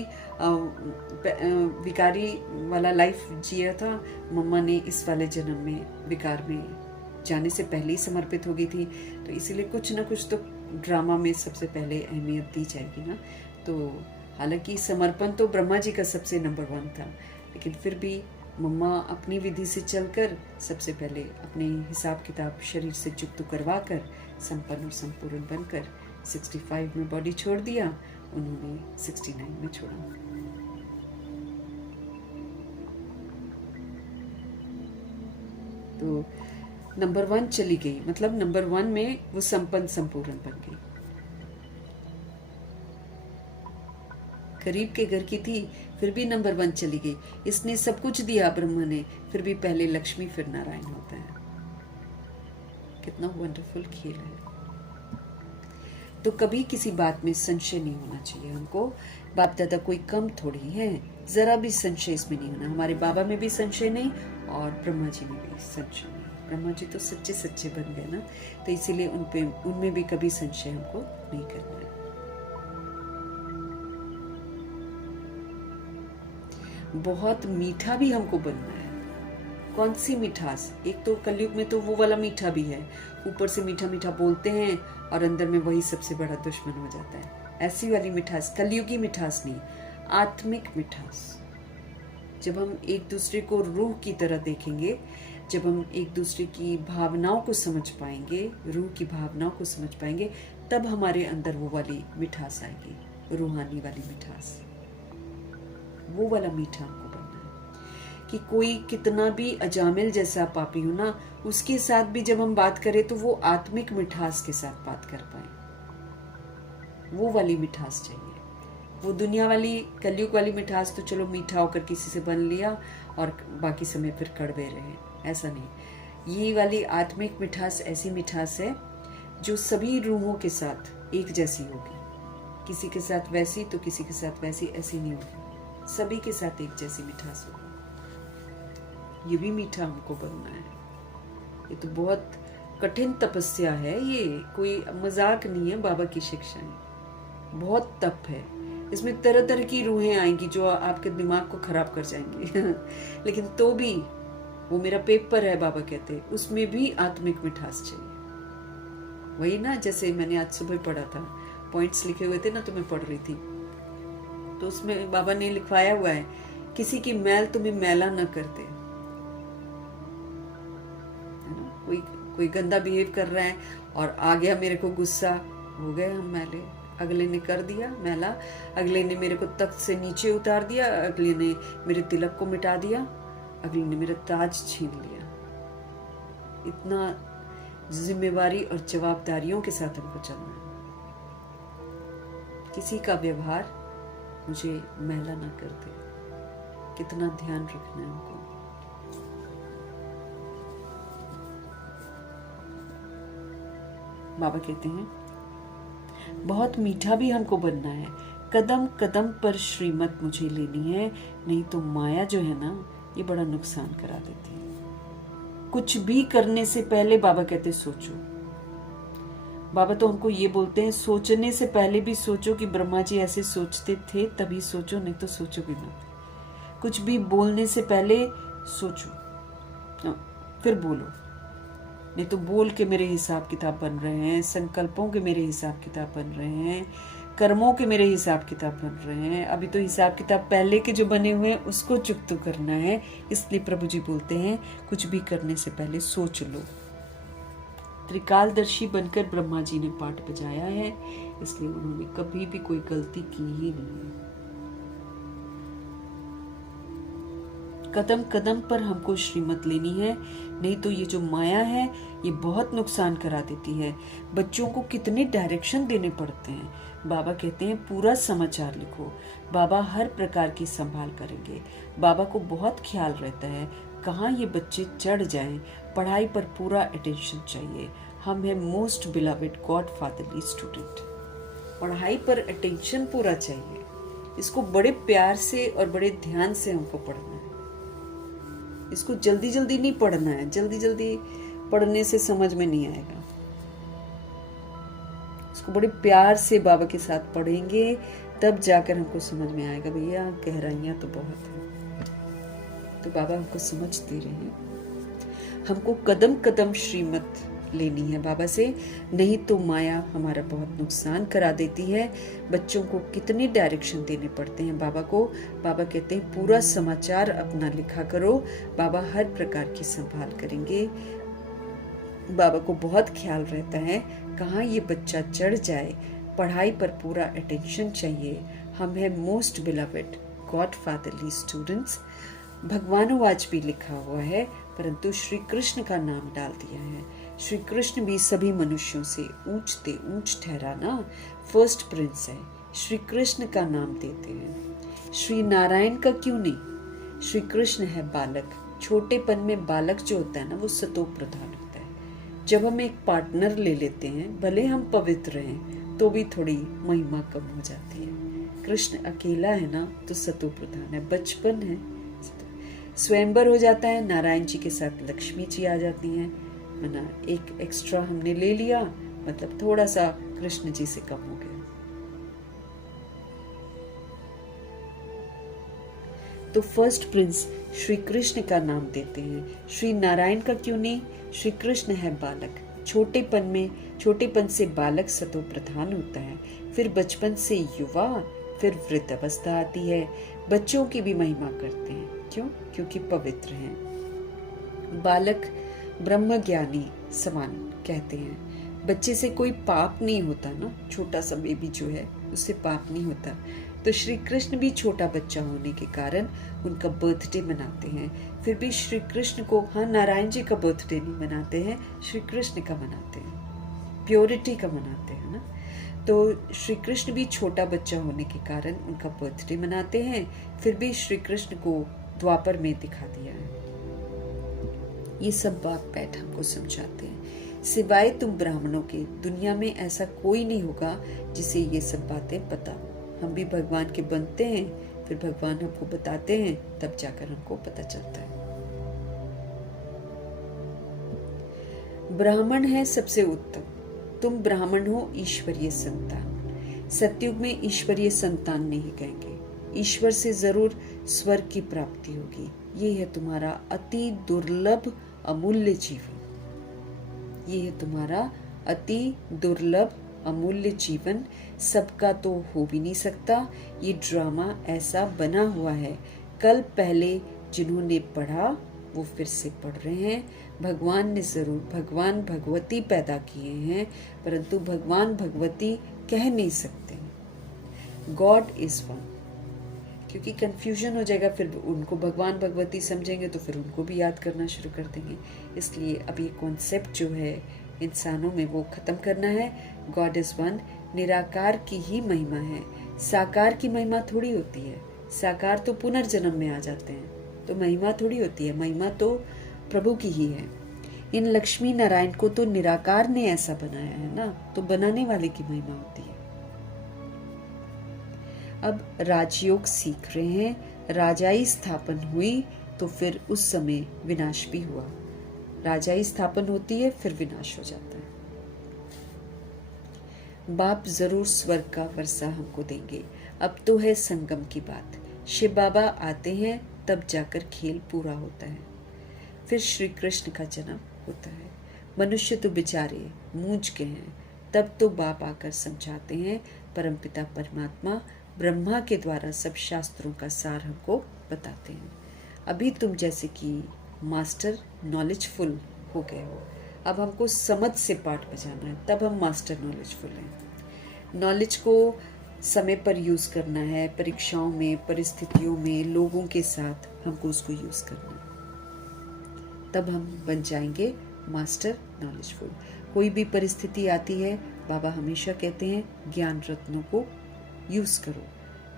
विकारी वाला लाइफ जिया था, मम्मा ने इस वाले जन्म में विकार में जाने से पहले ही समर्पित हो गई थी। तो इसीलिए कुछ ना कुछ तो ड्रामा में सबसे पहले अहमियत दी जाएगी ना। तो हालांकि समर्पण तो ब्रह्मा जी का सबसे नंबर 1 था, लेकिन फिर भी मम्मा अपनी विधि से चलकर सबसे पहले अपने हिसाब किताब शरीर से जुक्त करवा कर संपन्न और संपूर्ण बनकर 65 में बॉडी छोड़ दिया, उन्होंने 69 में छोड़ा। तो नंबर 1 चली गई, मतलब नंबर 1 में वो संपन्न संपूर्ण बन गई। गरीब के घर की थी, फिर भी नंबर 1 चली गई। इसने सब कुछ दिया ब्रह्मा ने, फिर भी पहले लक्ष्मी फिर नारायण होता है। कितना वंडरफुल खेल है। तो कभी किसी बात में संशय नहीं होना चाहिए हमको। बाप दादा कोई कम थोड़ी है, जरा भी संशय इसमें नहीं होना। हमारे बाबा में भी संशय नहीं और ब्रह्मा जी में भी संशय नहीं। ब्रह्मा जी तो सच्चे सच्चे बन गए ना, तो इसीलिए उनमें भी कभी संशय हमको नहीं करना है। बहुत मीठा भी हमको बनना है। कौन सी मिठास? एक तो कलयुग में तो वो वाला मीठा भी है, ऊपर से मीठा मीठा बोलते हैं और अंदर में वही सबसे बड़ा दुश्मन हो जाता है। ऐसी वाली मिठास, कलयुगी मिठास नहीं, आत्मिक मिठास। जब हम एक दूसरे को रूह की तरह देखेंगे, जब हम एक दूसरे की भावनाओं को समझ पाएंगे, रूह की भावनाओं को समझ पाएंगे, तब हमारे अंदर वो वाली मिठास आएगी, रूहानी वाली मिठास। वो वाला मीठा हमको बनना है कि कोई कितना भी अजामिल जैसा पापी हो ना, उसके साथ भी जब हम बात करें तो वो आत्मिक मिठास के साथ बात कर पाए। वो वाली मिठास चाहिए। वो दुनिया वाली कलयुग वाली मिठास तो चलो मीठा होकर किसी से बन लिया और बाकी समय फिर कड़वे रहे, ऐसा नहीं। ये वाली आत्मिक मिठास ऐसी मिठास है जो सभी रूहों के साथ एक जैसी होगी। किसी के साथ वैसी तो किसी के साथ वैसी, ऐसी नहीं होगी। सभी के साथ एक जैसी मिठास होगी। ये भी मीठा हमको बनना है। ये तो बहुत कठिन तपस्या है, ये कोई मजाक नहीं है। बाबा की शिक्षाएं बहुत तप है। इसमें तरह तरह की रूहें आएंगी जो आपके दिमाग को खराब कर जाएंगी लेकिन तो भी वो मेरा पेपर है, बाबा कहते हैं, उसमें भी आत्मिक मिठास चाहिए। वही ना, जैसे मैंने आज सुबह पढ़ा था, पॉइंट्स लिखे हुए थे ना, तो मैं पढ़ रही थी, तो उसमें बाबा ने लिखवाया हुआ है किसी की मैल तुम्हें मैला न कर दे, है ना। कोई गंदा बिहेव कर रहा है और आ गया मेरे को गुस्सा, हो गए हम मैले। अगले ने कर दिया मैला, अगले ने मेरे को तख्त से नीचे उतार दिया, अगले ने मेरे तिलक को मिटा दिया, अगले ने मेरा ताज छीन लिया। इतना जिम्मेवारी और जवाबदारियों के साथ हमको चलना है। किसी का व्यवहार मुझे मैला ना कर दे, कितना ध्यान रखना है हमको। बाबा कहते हैं बहुत मीठा भी हमको बनना है, कदम कदम पर श्रीमत मुझे लेनी है, नहीं तो माया जो है ना ये बड़ा नुकसान करा देती है। कुछ भी करने से पहले बाबा कहते सोचो। बाबा तो हमको ये बोलते हैं सोचने से पहले भी सोचो कि ब्रह्मा जी ऐसे सोचते थे, तभी सोचो, नहीं तो सोचो भी मत। कुछ भी बोलने से पहले सोचो फिर बोलो, नहीं तो बोल के मेरे हिसाब किताब बन रहे हैं, संकल्पों के मेरे हिसाब किताब बन रहे हैं, कर्मों के मेरे हिसाब किताब बन रहे हैं। अभी तो हिसाब किताब पहले के जो बने हुए हैं उसको चुकता करना है। इसलिए प्रभु जी बोलते हैं कुछ भी करने से पहले सोच लो। त्रिकालदर्शी बनकर ब्रह्मा जी ने पाठ बजाया है, इसलिए उन्होंने कभी भी कोई गलती की ही नहीं है। कदम कदम पर हमको श्रीमत लेनी है, नहीं तो ये जो माया है ये बहुत नुकसान करा देती है। बच्चों को कितने डायरेक्शन देने पड़ते हैं। बाबा कहते हैं पूरा समाचार लिखो, बाबा हर प्रकार की संभाल करेंगे। बाबा को बहुत ख्याल रहता है कहाँ ये बच्चे चढ़ जाएं। पढ़ाई पर पूरा अटेंशन चाहिए। हम हैं most beloved God fatherly student. पढ़ाई पर अटेंशन पूरा चाहिए। इसको बड़े प्यार से और बड़े ध्यान से हमको पढ़ना है। इसको जल्दी जल्दी नहीं पढ़ना है, जल्दी जल्दी पढ़ने से समझ में नहीं आएगा। इसको बड़े प्यार से बाबा के साथ पढ़ेंगे तब जाकर हमको समझ में आएगा। भैया गहराइयां तो बहुत है। तो बाबा हमको समझ दे रहे हैं। हमको कदम कदम श्रीमत लेनी है बाबा से, नहीं तो माया हमारा बहुत नुकसान करा देती है। बच्चों को कितने डायरेक्शन देने पड़ते हैं बाबा को। बाबा कहते हैं पूरा समाचार अपना लिखा करो, बाबा हर प्रकार की संभाल करेंगे। बाबा को बहुत ख्याल रहता है कहाँ ये बच्चा चढ़ जाए। पढ़ाई पर पूरा अटेंशन चाहिए। हम हैं most beloved God fatherly students. भगवानुवाच भी लिखा हुआ है, परंतु श्री कृष्ण का नाम डाल दिया है। श्री कृष्ण भी सभी मनुष्यों से ऊंच ठहराना फर्स्ट प्रिंस है। श्री कृष्ण का नाम देते हैं। श्री नारायण का क्यों नहीं? श्री कृष्ण है बालक। छोटेपन में बालक जो होता है ना वो सतो प्रधान होता है। जब हम एक पार्टनर ले लेते हैं, भले हम पवित्र हैं तो भी थोड़ी महिमा कम हो जाती है। कृष्ण अकेला है ना तो सतो प्रधान है। बचपन है, स्वयंवर हो जाता है, नारायण जी के साथ लक्ष्मी जी आ जाती हैं। मना एक एक्स्ट्रा हमने ले लिया, मतलब थोड़ा सा कृष्ण जी से कम हो गया। तो फर्स्ट प्रिंस श्री कृष्ण का नाम देते हैं। श्री नारायण का क्यों नहीं? श्री कृष्ण है बालक। छोटेपन से बालक सतो प्रधान होता है, फिर बचपन से युवा, फिर वृद्ध अवस्था आती है। बच्चों की भी महिमा करते हैं। क्यों? क्योंकि पवित्र हैं। बालक ब्रह्म ज्ञानी समान कहते हैं। बच्चे से कोई पाप नहीं होता ना, छोटा सा बेबी जो है उससे पाप नहीं होता। तो श्री कृष्ण भी छोटा बच्चा होने के कारण उनका बर्थडे मनाते हैं। फिर भी श्री कृष्ण को, हाँ नारायण जी का बर्थडे नहीं मनाते हैं, श्री कृष्ण का मनाते हैं, प्योरिटी का मनाते हैं ना। तो श्री कृष्ण भी छोटा बच्चा होने के कारण उनका बर्थडे मनाते हैं। फिर भी श्री कृष्ण को द्वापर में दिखा दिया है। ये सब बात बैठ हमको समझाते हैं। सिवाय तुम ब्राह्मणों के दुनिया में ऐसा कोई नहीं होगा जिसे ये सब बातें पता हो। हम भी भगवान के बनते हैं, फिर भगवान हमको बताते हैं, तब जाकर हमको पता चलता है। ब्राह्मण है सबसे उत्तम। तुम ब्राह्मण हो ईश्वरीय संतान। सतयुग में ईश्वरीय संतान नहीं कहेंगे, ईश्वर से जरूर स्वर्ग की प्राप्ति होगी। ये है तुम्हारा अति दुर्लभ अमूल्य जीवन। ये है तुम्हारा अति दुर्लभ अमूल्य जीवन। सबका तो हो भी नहीं सकता। ये ड्रामा ऐसा बना हुआ है कल पहले जिन्होंने पढ़ा वो फिर से पढ़ रहे हैं। भगवान ने जरूर भगवान भगवती पैदा किए हैं, परंतु भगवान भगवती कह नहीं सकते। गॉड इज वन, क्योंकि कंफ्यूजन हो जाएगा, फिर उनको भगवान भगवती समझेंगे तो फिर उनको भी याद करना शुरू कर देंगे। इसलिए अब ये कॉन्सेप्ट जो है इंसानों में वो ख़त्म करना है। गॉड इज़ वन, निराकार की ही महिमा है, साकार की महिमा थोड़ी होती है। साकार तो पुनर्जन्म में आ जाते हैं, तो महिमा थोड़ी होती है, महिमा तो प्रभु की ही है। इन लक्ष्मी नारायण को तो निराकार ने ऐसा बनाया है ना, तो बनाने वाले की महिमा होती है। अब राजयोग सीख रहे हैं। राजाई स्थापन हुई तो फिर उस समय विनाश भी हुआ। राजाई स्थापन होती है, फिर विनाश हो जाता है। बाप जरूर स्वर्ग का वर्षा हमको देंगे। अब तो है संगम की बात। शिव बाबा आते हैं तब जाकर खेल पूरा होता है। फिर श्री कृष्ण का जन्म होता है। मनुष्य तो बेचारे मूंझ गए हैं, तब तो बाप आकर समझाते हैं। परमपिता परमात्मा ब्रह्मा के द्वारा सब शास्त्रों का सार हमको बताते हैं। अभी तुम जैसे कि मास्टर नॉलेजफुल हो गए हो, अब हमको समझ से पाठ बजाना है, तब हम मास्टर नॉलेजफुल हैं। नॉलेज को समय पर यूज़ करना है, परीक्षाओं में, परिस्थितियों में, लोगों के साथ हमको उसको यूज़ करना है, तब हम बन जाएंगे मास्टर नॉलेजफुल। कोई भी परिस्थिति आती है, बाबा हमेशा कहते हैं ज्ञान रत्नों को यूज़ करो,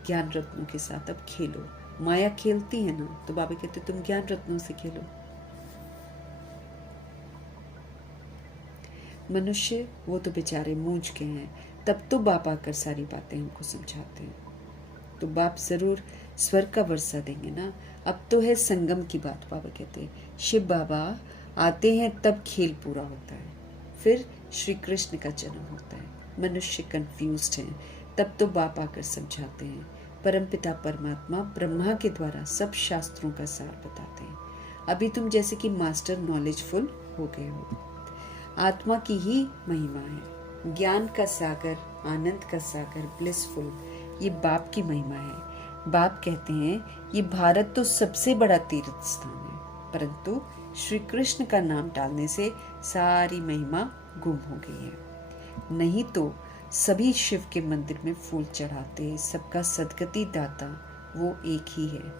ज्ञान रत्नों के साथ अब खेलो। माया खेलती है ना, तो बाबा कहते तुम ज्ञान रत्नों से खेलो। मनुष्य वो तो बेचारे मूंझ गए हैं, तब तो बाप आकर सारी बातें हमको समझाते हैं। तो बाप जरूर स्वर्ग का वर्षा देंगे ना। अब तो है संगम की बात। बाबा कहते हैं शिव बाबा आते हैं तब खेल पूरा होता है। फिर श्री कृष्ण का जन्म होता है। मनुष्य कंफ्यूज्ड हैं, तब तो बाप आकर समझाते हैं। परमपिता परमात्मा ब्रह्मा के द्वारा सब शास्त्रों का सार बताते हैं। अभी तुम जैसे कि मास्टर नॉलेजफुल हो गए हो। आत्मा की ही महिमा है। ज्ञान का सागर, आनंद का सागर, ब्लिसफुल, ये बाप की महिमा है। बाप कहते हैं ये भारत तो सबसे बड़ा तीर्थ स्थान है, परंतु श्री कृष्ण का नाम डालने से सारी महिमा गुम हो गई है। नहीं तो सभी शिव के मंदिर में फूल चढ़ाते, सबका सदगति दाता वो एक ही है।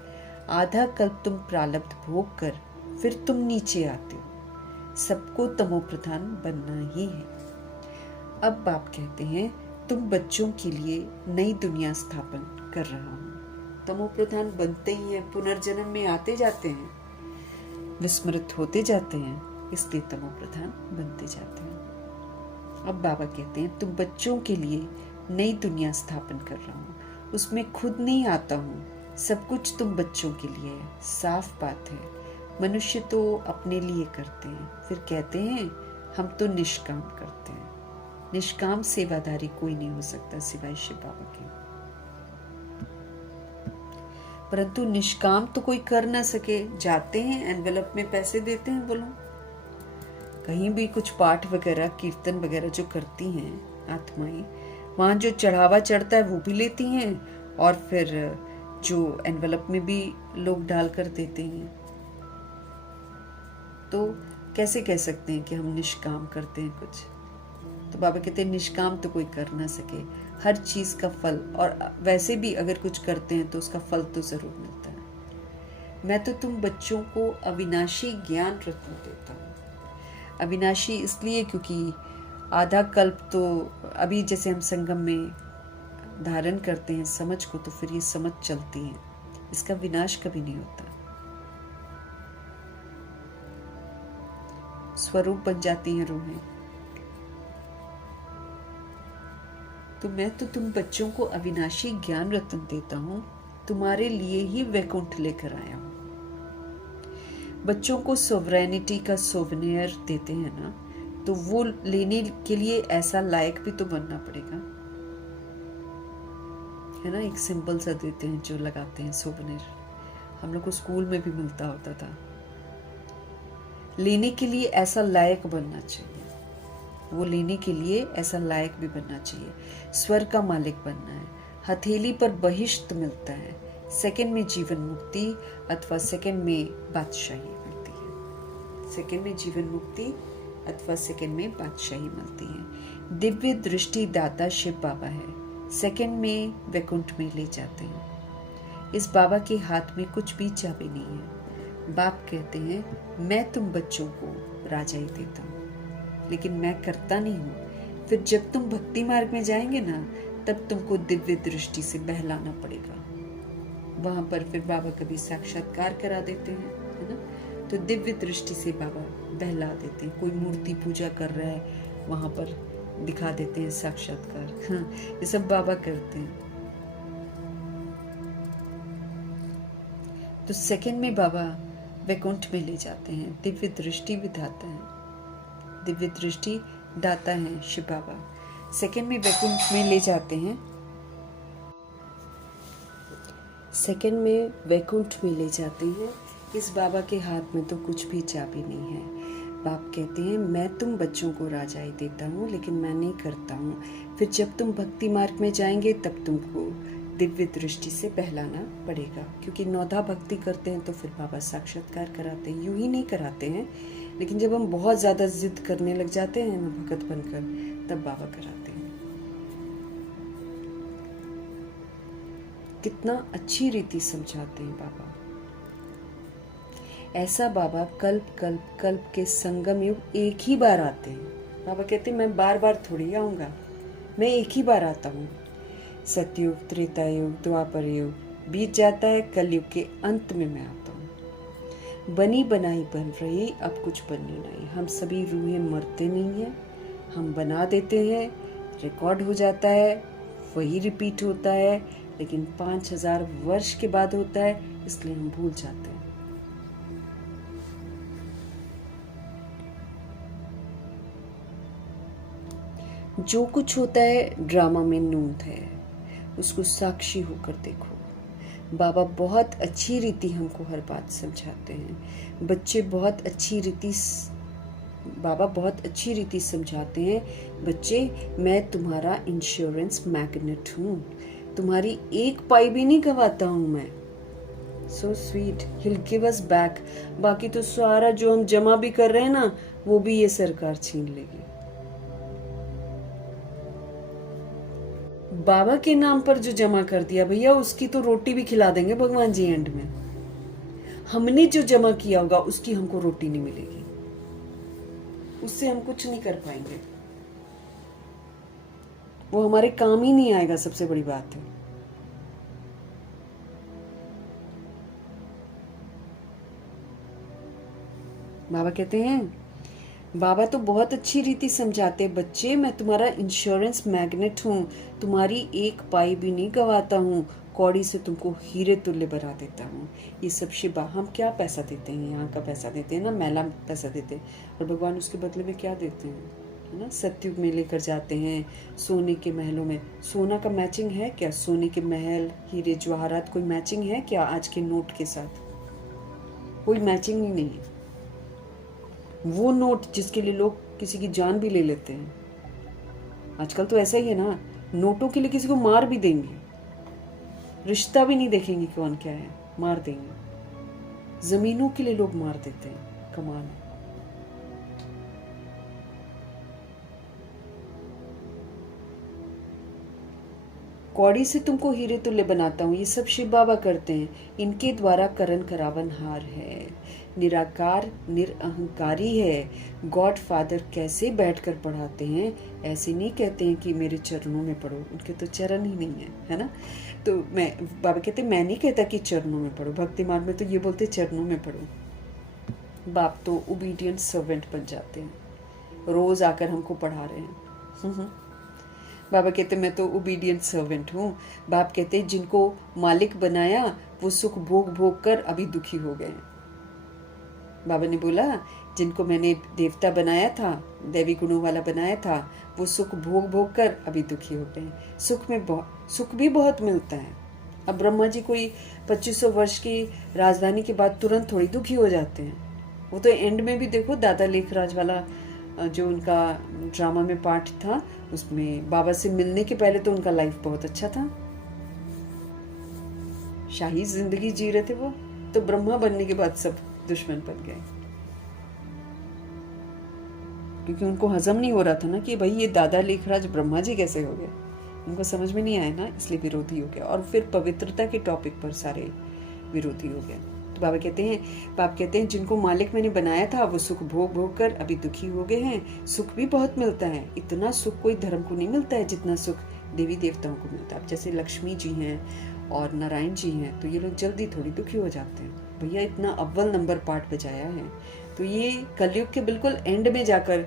आधा कल्प तुम प्रारब्ध भोग कर फिर तुम नीचे आते हो। सबको तमो प्रधान बनना ही है। अब बाप कहते हैं तुम बच्चों के लिए नई दुनिया स्थापन कर रहा हूँ। तमो प्रधान बनते ही हैं, पुनर्जन्म में आते जाते हैं, विस्मृत होते जाते हैं, इसलिए तमो प्रधान बनते जाते हैं। अब बाबा कहते हैं तुम बच्चों के लिए नई दुनिया स्थापन कर रहा हूँ। उसमें खुद नहीं आता हूँ, सब कुछ तुम बच्चों के लिए है। साफ बात है, मनुष्य तो अपने लिए करते हैं, फिर कहते हैं हम तो निष्काम करते हैं। निष्काम सेवादारी कोई नहीं हो सकता सिवाय शिव बाबा के। परंतु निष्काम तो कोई कर ना सके। जाते हैं एनवेलप में पैसे देते हैं, बोलो कहीं भी कुछ पाठ वगैरह कीर्तन वगैरह जो करती हैं आत्माएं, वहाँ जो चढ़ावा चढ़ता है वो भी लेती हैं, और फिर जो एनवेलप में भी लोग डाल कर देते हैं। तो कैसे कह सकते हैं कि हम निष्काम करते हैं कुछ? तो बाबा कहते हैं निष्काम तो कोई कर ना सके। हर चीज़ का फल, और वैसे भी अगर कुछ करते हैं तो उसका फल तो ज़रूर मिलता है। मैं तो तुम बच्चों को अविनाशी ज्ञान रत्न देता हूँ। अविनाशी इसलिए क्योंकि आधा कल्प तो अभी जैसे हम संगम में धारण करते हैं समझ को, तो फिर ये समझ चलती है, इसका विनाश कभी नहीं होता, स्वरूप बन जाती हैं रूहें। तो मैं तो तुम बच्चों को अविनाशी ज्ञान रत्न देता हूँ, तुम्हारे लिए ही वैकुंठ लेकर आया हूँ। बच्चों को सोवरेनिटी का सोवेनियर देते हैं ना, तो वो लेने के लिए ऐसा लायक भी तो बनना पड़ेगा, है ना। एक सिंबल सा देते हैं जो लगाते हैं सोवेनियर, हम लोग को स्कूल में भी मिलता होता था। लेने के लिए ऐसा लायक बनना चाहिए, वो लेने के लिए ऐसा लायक भी बनना चाहिए। स्वर का मालिक बनना है। हथेली पर बहिष्ट मिलता है, सेकंड में जीवन मुक्ति अथवा सेकंड में बादशाही मिलती है। सेकंड में जीवन मुक्ति अथवा सेकंड में बादशाही मिलती है। दिव्य दृष्टि दाता शिव बाबा है, सेकंड में वैकुंठ में ले जाते हैं। इस बाबा के हाथ में कुछ भी चाबी नहीं है। बाप कहते हैं मैं तुम बच्चों को राजाई देता हूँ, लेकिन मैं करता नहीं हूँ। फिर जब तुम भक्ति मार्ग में जाएंगे ना, तब तुमको दिव्य दृष्टि से बहलाना पड़ेगा। वहां पर फिर बाबा कभी साक्षात्कार करा देते हैं, है ना। तो दिव्य दृष्टि से बाबा बहला देते हैं। कोई मूर्ति पूजा कर रहा है, वहां पर दिखा देते हैं साक्षात्कार। हाँ, ये सब बाबा करते हैं। तो सेकंड में बाबा वैकुंठ में ले जाते हैं। दिव्य दृष्टि विधाता है, दिव्य दृष्टि दाता है शिव बाबा। सेकंड में वैकुंठ में ले जाते हैं। सेकंड में वैकुंठ में ले जाते हैं। इस बाबा के हाथ में तो कुछ भी चाबी नहीं है। बाप कहते हैं मैं तुम बच्चों को राजाई देता हूँ, लेकिन मैं नहीं करता हूँ। फिर जब तुम भक्ति मार्ग में जाएंगे, तब तुमको दिव्य दृष्टि से बहलाना पड़ेगा। क्योंकि नौधा भक्ति करते हैं तो फिर बाबा साक्षात्कार कराते हैं। यूं ही नहीं कराते हैं, लेकिन जब हम बहुत ज्यादा जिद करने लग जाते हैं ना भगत बनकर, तब बाबा कराते हैं। कितना अच्छी रीति समझाते हैं बाबा। ऐसा बाबा कल्प कल्प कल्प के संगम युग एक ही बार आते हैं। बाबा कहते हैं मैं बार बार थोड़ी आऊंगा, मैं एक ही बार आता हूँ। सतयुग, त्रेता युग, द्वापर युग बीत जाता है, कलयुग के अंत में मैं आता हूँ। बनी बनाई बन रही, अब कुछ बननी नहीं। हम सभी रूहें मरते नहीं हैं, हम बना देते हैं, रिकॉर्ड हो जाता है, वही रिपीट होता है, लेकिन 5000 वर्ष के बाद होता है, इसलिए हम भूल जाते हैं। जो कुछ होता है ड्रामा में नूंद है, उसको साक्षी होकर देखो। बाबा बहुत अच्छी रीति हमको हर बात समझाते हैं। बच्चे बहुत अच्छी रीति, बाबा बहुत अच्छी रीति समझाते हैं। बच्चे, मैं तुम्हारा इंश्योरेंस मैग्नेट हूँ, तुम्हारी एक पाई भी नहीं गवाता हूँ मैं। सो स्वीट, हिल गिव अस बैक। बाकी तो सारा जो हम जमा भी कर रहे हैं ना, वो भी ये सरकार छीन लेगी। बाबा के नाम पर जो जमा कर दिया भैया, उसकी तो रोटी भी खिला देंगे भगवान जी एंड में। हमने जो जमा किया होगा उसकी हमको रोटी नहीं मिलेगी, उससे हम कुछ नहीं कर पाएंगे, वो हमारे काम ही नहीं आएगा। सबसे बड़ी बात है बाबा कहते हैं, बाबा तो बहुत अच्छी रीति समझाते हैं। बच्चे, मैं तुम्हारा इंश्योरेंस मैग्नेट हूँ, तुम्हारी एक पाई भी नहीं गवाता हूँ, कौड़ी से तुमको हीरे तुल्य बना देता हूँ। ये सब शिवा, हम क्या पैसा देते हैं, यहाँ का पैसा देते हैं ना, मैला पैसा देते हैं, और भगवान उसके बदले में क्या देते हैं, है ना। सतयुग में लेकर जाते हैं, सोने के महलों में। सोना का मैचिंग है क्या? सोने के महल, हीरे जवाहरात, कोई मैचिंग है क्या आज के नोट के साथ? कोई मैचिंग ही नहीं है। वो नोट जिसके लिए लोग किसी की जान भी ले लेते हैं। आजकल तो ऐसा ही है ना, नोटों के लिए किसी को मार भी देंगे, रिश्ता भी नहीं देखेंगे कौन क्या है, मार देंगे। जमीनों के लिए लोग मार देते हैं, कमाल है। कौड़ी से तुमको हीरे तुल्य बनाता हूँ, ये सब शिव बाबा करते हैं। इनके द्वारा करण करावन हार है, निराकार निरअहंकारी है। गॉड फादर कैसे बैठकर पढ़ाते हैं, ऐसे नहीं कहते हैं कि मेरे चरणों में पढ़ो, उनके तो चरण ही नहीं है ना। तो मैं, बाबा कहते मैं नहीं कहता कि चरणों में पढ़ो, भक्ति मार्ग में तो ये बोलते चरणों में पढ़ो। बाप तो ओबीडियंट सर्वेंट बन जाते हैं, रोज आकर हमको पढ़ा रहे हैं। बाबा कहते मैं तो ओबीडियंट सर्वेंट हूँ। बाप कहते जिनको मालिक बनाया वो सुख भोग भोग कर अभी दुखी हो गए। बाबा ने बोला जिनको मैंने देवता बनाया था, दैवी गुणों वाला बनाया था, वो सुख भोग भोग कर अभी दुखी हो गए। सुख भी बहुत मिलता है। अब ब्रह्मा जी कोई 2500 वर्ष की राजधानी के बाद तुरंत थोड़ी दुखी हो जाते हैं। वो तो एंड में भी देखो, दादा लेखराज वाला जो उनका ड्रामा में पार्ट था, उसमें बाबा से मिलने के पहले तो उनका लाइफ बहुत अच्छा था, शाही जिंदगी जी रहे थे वो, तो ब्रह्मा बनने के बाद सब दुश्मन बन गए, क्योंकि उनको हजम नहीं हो रहा था ना कि भाई ये दादा लेखराज ब्रह्मा जी कैसे हो गए, उनको समझ में नहीं आया ना, इसलिए विरोधी हो गया। और फिर पवित्रता के टॉपिक पर सारे विरोधी हो गए। तो बाप कहते हैं जिनको मालिक मैंने बनाया था वो सुख भोग भोग कर अभी दुखी हो गए हैं। सुख भी बहुत मिलता है, इतना सुख कोई धर्म को नहीं मिलता है जितना सुख देवी देवताओं को मिलता है। अब जैसे लक्ष्मी जी हैं और नारायण जी हैं, तो ये लोग जल्दी थोड़ी दुखी हो जाते हैं। भैया इतना अव्वल नंबर पाठ बजाया है, तो ये कलयुग के बिल्कुल एंड में जाकर,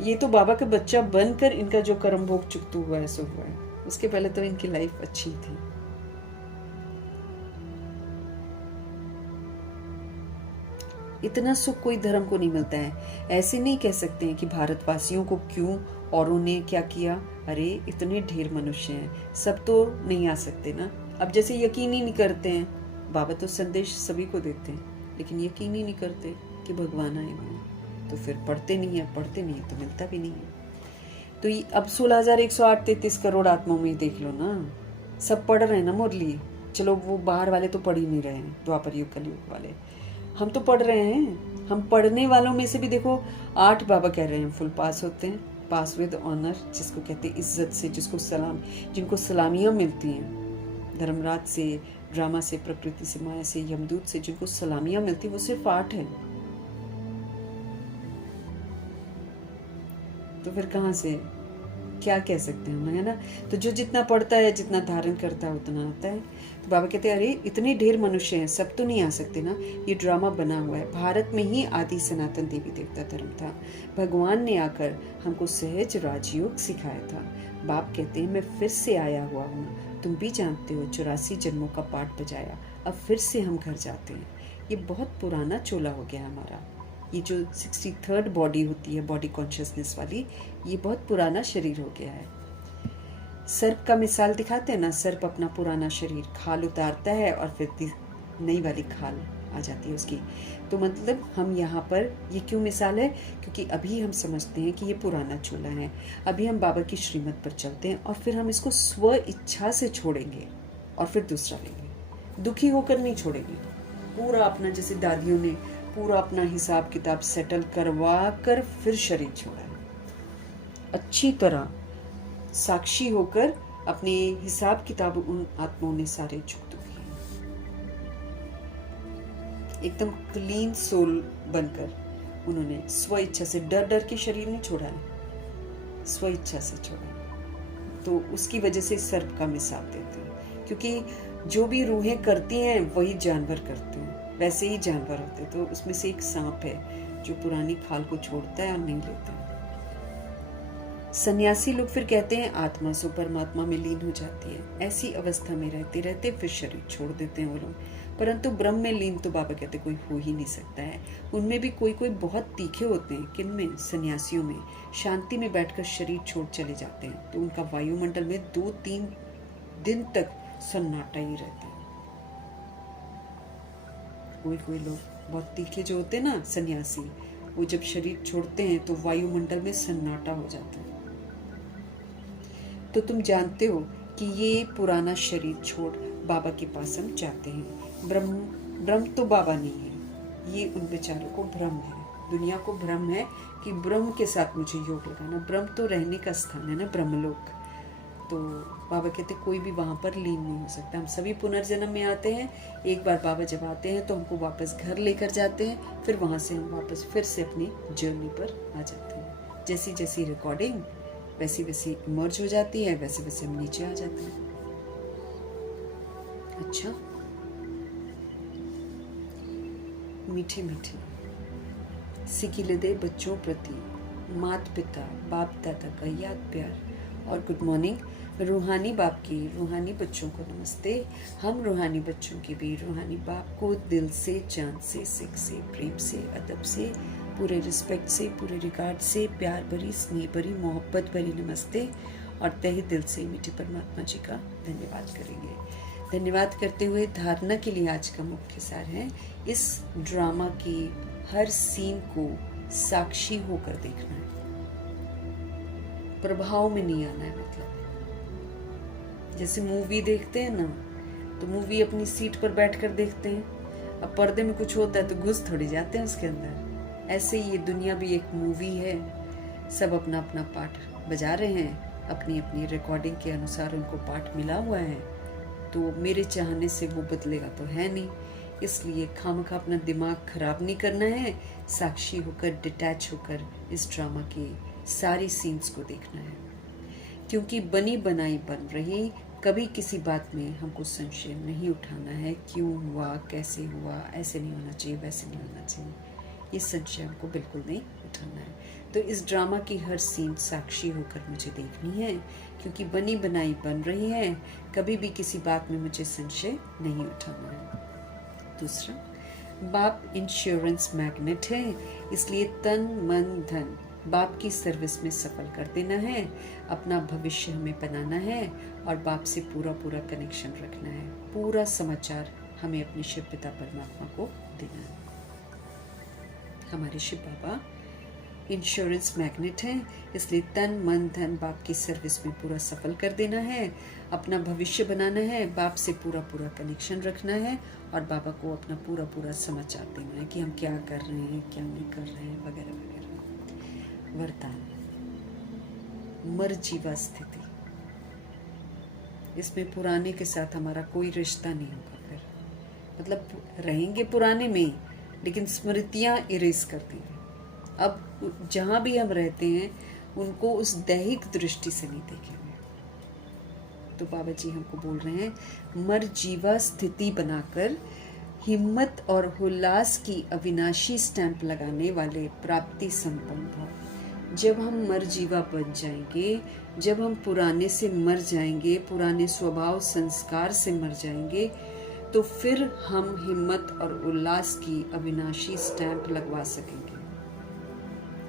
ये तो बाबा का बच्चा बनकर इनका जो कर्म भोग चुकता हुआ है सो हुआ है, उसके पहले तो इनकी लाइफ अच्छी थी। इतना सुख कोई धर्म को नहीं मिलता है। ऐसे नहीं कह सकते हैं कि भारतवासियों को क्यों औरों ने क्या किया, अरे इतने ढेर मनुष्य हैं, सब तो नहीं आ सकते ना। अब जैसे यकीन ही नहीं करते हैं, बाबा तो संदेश सभी को देते हैं, लेकिन यकीन ही नहीं करते कि भगवान आए हुए, तो फिर पढ़ते नहीं है तो मिलता भी नहीं है। तो ये अब 16,108-33 करोड़ आत्माओं में देख लो ना, सब पढ़ रहे हैं ना मुरली। चलो वो बाहर वाले तो पढ़ ही नहीं रहे हैं, द्वापर युग कलयुग वाले, हम तो पढ़ रहे हैं। हम पढ़ने वालों में से भी देखो 8 बाबा कह रहे हैं फुल पास होते हैं, पास विद ऑनर, जिसको कहते हैं इज्जत से, जिनको सलामियाँ मिलती हैं धर्मराज से, ड्रामा से, प्रकृति से, माया से, यमदूत से, जिनको सलामियाँ मिलती वो सिर्फ 8 है। तो फिर कहाँ से क्या कह सकते हैं हम, है ना। तो जो जितना पढ़ता है, जितना धारण करता है, उतना आता है। तो बाबा कहते हैं अरे इतने ढेर मनुष्य हैं, सब तो नहीं आ सकते ना, ये ड्रामा बना हुआ है। भारत में ही आदि सनातन देवी देवता धर्म था, भगवान ने आकर हमको सहज राजयोग सिखाया था। बाप कहते हैं मैं फिर से आया हुआ हूँ, तुम भी जानते हो 84 जन्मों का पाठ बजाया, अब फिर से हम घर जाते हैं। ये बहुत पुराना चोला हो गया हमारा, ये जो 63rd बॉडी होती है, बॉडी कॉन्शियसनेस वाली, ये बहुत पुराना शरीर हो गया है। सर्प का मिसाल दिखाते हैं ना, सर्प अपना पुराना शरीर खाल उतारता है और फिर नई वाली खाल आ जाती है उसकी। तो मतलब हम यहाँ पर, ये क्यों मिसाल है, क्योंकि अभी हम समझते हैं कि ये पुराना चोला है, अभी हम बाबा की श्रीमत पर चलते हैं और फिर हम इसको स्व इच्छा से छोड़ेंगे और फिर दूसरा लेंगे। दुखी होकर नहीं छोड़ेंगे, पूरा अपना, जैसे दादियों ने पूरा अपना हिसाब किताब सेटल करवा कर फिर शरीर छोड़ा है, अच्छी तरह साक्षी होकर अपने हिसाब किताब उन आत्माओं ने सारे चुकते किए, एकदम क्लीन सोल बनकर उन्होंने स्व इच्छा से, डर डर के शरीर नहीं छोड़ा है, स्व इच्छा से छोड़ा। तो उसकी वजह से सर्प का मिसाल देते हैं, क्योंकि जो भी रूहें करती हैं वही जानवर करते हैं, वैसे ही जानवर होते। तो उसमें से एक सांप है जो पुरानी खाल को छोड़ता है और नहीं लेता है। सन्यासी लोग फिर कहते हैं आत्मा सो परमात्मा में लीन हो जाती है, ऐसी अवस्था में रहते रहते फिर शरीर छोड़ देते हैं वो लोग। परंतु ब्रह्म में लीन तो बाबा कहते कोई हो ही नहीं सकता है। उनमें भी कोई कोई बहुत तीखे होते हैं, किनमें, सन्यासियों में, शांति में बैठकर शरीर छोड़ चले जाते हैं, तो उनका वायुमंडल में 2-3 दिन तक सन्नाटा ही रहता है। कोई लोग बहुत तीखे जो होते हैं ना सन्यासी, वो जब शरीर छोड़ते हैं तो वायुमंडल में सन्नाटा हो जाता है। तो तुम जानते हो कि ये पुराना शरीर छोड़ बाबा के पास हम जाते हैं। ब्रह्म तो बाबा नहीं है, ये उन बेचारों को भ्रम है, दुनिया को भ्रम है कि ब्रह्म के साथ मुझे योग लगाना। ब्रह्म तो रहने का स्थान है ना, ब्रह्मलोक। तो बाबा कहते कोई भी वहाँ पर लीन नहीं हो सकता। हम सभी पुनर्जन्म में आते हैं, एक बार बाबा जब आते हैं तो हमको वापस घर लेकर जाते हैं, फिर वहाँ से हम वापस फिर से अपनी जर्नी पर आ जाते हैं। जैसी जैसी रिकॉर्डिंग वैसी वैसी इमर्ज हो जाती है, वैसे वैसे हम नीचे आ जाते हैं। अच्छा, मीठे मीठे सिकिले दे बच्चों प्रति माता पिता बाप दादा का याद प्यार और गुड मॉर्निंग। रूहानी बाप की रूहानी बच्चों को नमस्ते। हम रूहानी बच्चों के भी रूहानी बाप को दिल से, जान से, सिख से, प्रेम से, अदब से, पूरे रिस्पेक्ट से, पूरे रिगार्ड से, प्यार भरी, स्नेह भरी, मोहब्बत भरी नमस्ते और तहे दिल से मीठे परमात्मा जी का धन्यवाद करेंगे। धन्यवाद करते हुए धारणा के लिए आज का मुख्य सार है, इस ड्रामा की हर सीन को साक्षी होकर देखना है, प्रभाव में नहीं आना है। मतलब जैसे मूवी देखते हैं ना, तो मूवी अपनी सीट पर बैठकर देखते हैं। अब पर्दे में कुछ होता है तो घुस थोड़ी जाते हैं उसके अंदर। ऐसे ही ये दुनिया भी एक मूवी है, सब अपना अपना पार्ट बजा रहे हैं, अपनी अपनी रिकॉर्डिंग के अनुसार उनको पार्ट मिला हुआ है। तो मेरे चाहने से वो बदलेगा तो है नहीं, इसलिए खामखा अपना दिमाग खराब नहीं करना है, साक्षी होकर डिटैच होकर इस ड्रामा की सारी सीन्स को देखना है। क्योंकि बनी बनाई बन रही, कभी किसी बात में हमको संशय नहीं उठाना है, क्यों हुआ, कैसे हुआ, ऐसे नहीं होना चाहिए, वैसे नहीं होना चाहिए, ये संशय हमको बिल्कुल नहीं उठाना है। तो इस ड्रामा की हर सीन साक्षी होकर मुझे देखनी है, क्योंकि बनी बनाई बन रही है, कभी भी किसी बात में मुझे संशय नहीं उठाना है। दूसरा, बाप इंश्योरेंस मैग्नेट है, इसलिए तन मन धन बाप की सर्विस में सफल कर देना है, अपना भविष्य हमें बनाना है और बाप से पूरा पूरा कनेक्शन रखना है। पूरा समाचार हमें अपने शिव पिता परमात्मा को देना है। हमारे शिव बाबा इंश्योरेंस मैग्नेट है, इसलिए तन मन धन बाप की सर्विस में पूरा सफल कर देना है, अपना भविष्य बनाना है, बाप से पूरा पूरा कनेक्शन रखना है और बाबा को अपना पूरा पूरा समाचार देना है कि हम क्या कर रहे हैं, क्या नहीं कर रहे हैं, वगैरह वगैरह। वरदान, मरजीवा स्थिति, इसमें पुराने के साथ हमारा कोई रिश्ता नहीं होगा। फिर मतलब रहेंगे पुराने में, लेकिन स्मृतियां इरेज कर देंगे। अब जहां भी हम रहते हैं उनको उस दैहिक दृष्टि से नहीं देखेंगे। तो बाबा जी हमको बोल रहे हैं, मरजीवा स्थिति बनाकर हिम्मत और उल्लास की अविनाशी स्टैंप लगाने वाले प्राप्ति संपन्न भव। जब हम मरजीवा बन जाएंगे, जब हम पुराने से मर जाएंगे, पुराने स्वभाव संस्कार से मर जाएंगे, तो फिर हम हिम्मत और उल्लास की अविनाशी स्टैंप लगवा सकेंगे।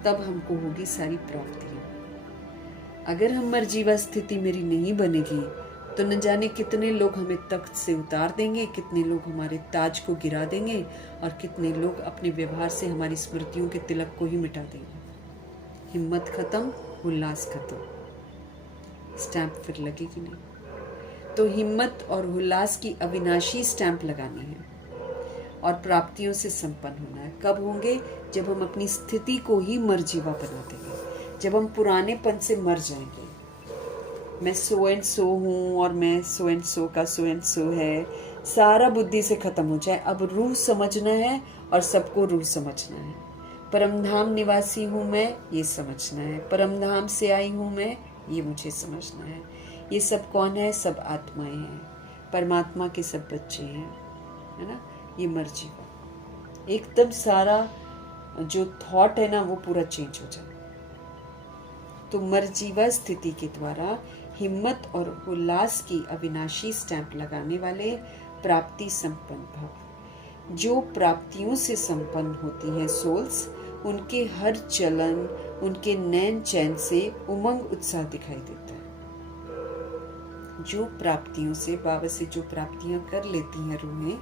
तब हमको होगी सारी प्राप्तियां। अगर हम मरजीवा स्थिति मेरी नहीं बनेगी तो न जाने कितने लोग हमें तख्त से उतार देंगे, कितने लोग हमारे ताज को गिरा देंगे और कितने लोग अपने व्यवहार से हमारी स्मृतियों के तिलक को ही मिटा देंगे। हिम्मत खत्म, उल्लास खत्म, स्टैंप फिर लगेगी नहीं। तो हिम्मत और उल्लास की अविनाशी स्टैंप लगानी है और प्राप्तियों से संपन्न होना है। कब होंगे? जब हम अपनी स्थिति को ही मरजीवा बना देंगे, जब हम पुरानेपन से मर जाएंगे। मैं सो एंड सो हूँ और मैं सो एंड सो का सो एंड सो है, सारा बुद्धि से खत्म हो जाए। अब रूह समझना है और सबको रूह समझना है। परमधाम निवासी हूँ मैं, ये समझना है। परमधाम से आई हूँ मैं, ये मुझे समझना है। ये सब कौन है? सब आत्माएं हैं, परमात्मा के सब बच्चे हैं, है ना। ये मरजीवा एकदम सारा जो थॉट है ना वो पूरा चेंज हो जाए। तो मरजीवा स्थिति के द्वारा हिम्मत और उल्लास की अविनाशी स्टैंप लगाने वाले प्राप्ति संपन्न भव। जो प्राप्तियों से संपन्न होती हैं सोल्स, उनके हर चलन, उनके नैन चैन से उमंग उत्साह दिखाई देता है। जो प्राप्तियों से, बाबा से जो प्राप्तियां कर लेती हैं रूहें,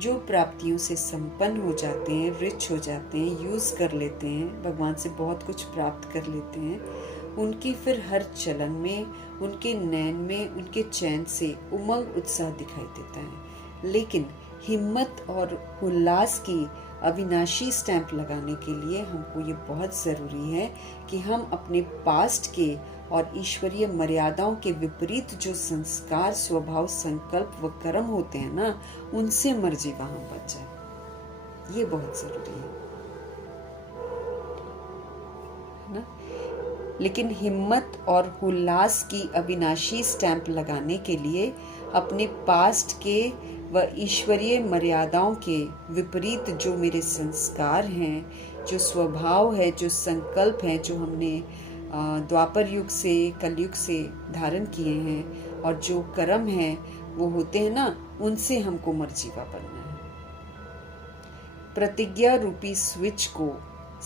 जो प्राप्तियों से संपन्न हो जाते हैं, रिच हो जाते हैं, यूज कर लेते हैं, भगवान से बहुत कुछ प्राप्त कर लेते हैं, उनकी फिर हर चलन में, उनके नैन में, उनके चैन से उमंग उत्साह दिखाई देता है। लेकिन हिम्मत और उल्लास की अविनाशी स्टैंप लगाने के लिए हमको ये बहुत ज़रूरी है कि हम अपने पास्ट के और ईश्वरीय मर्यादाओं के विपरीत जो संस्कार, स्वभाव, संकल्प व कर्म होते हैं ना, उनसे मरजीवा हम बच जाए। ये बहुत ज़रूरी है ना। लेकिन हिम्मत और उल्लास की अविनाशी स्टैंप लगाने के लिए अपने पास्ट के व ईश्वरीय मर्यादाओं के विपरीत जो मेरे संस्कार हैं, जो स्वभाव है, जो संकल्प हैं, जो हमने द्वापर युग से, कलयुग से धारण किए हैं, और जो कर्म हैं वो होते हैं ना, उनसे हमको मरजीवा बनना है। प्रतिज्ञा रूपी स्विच को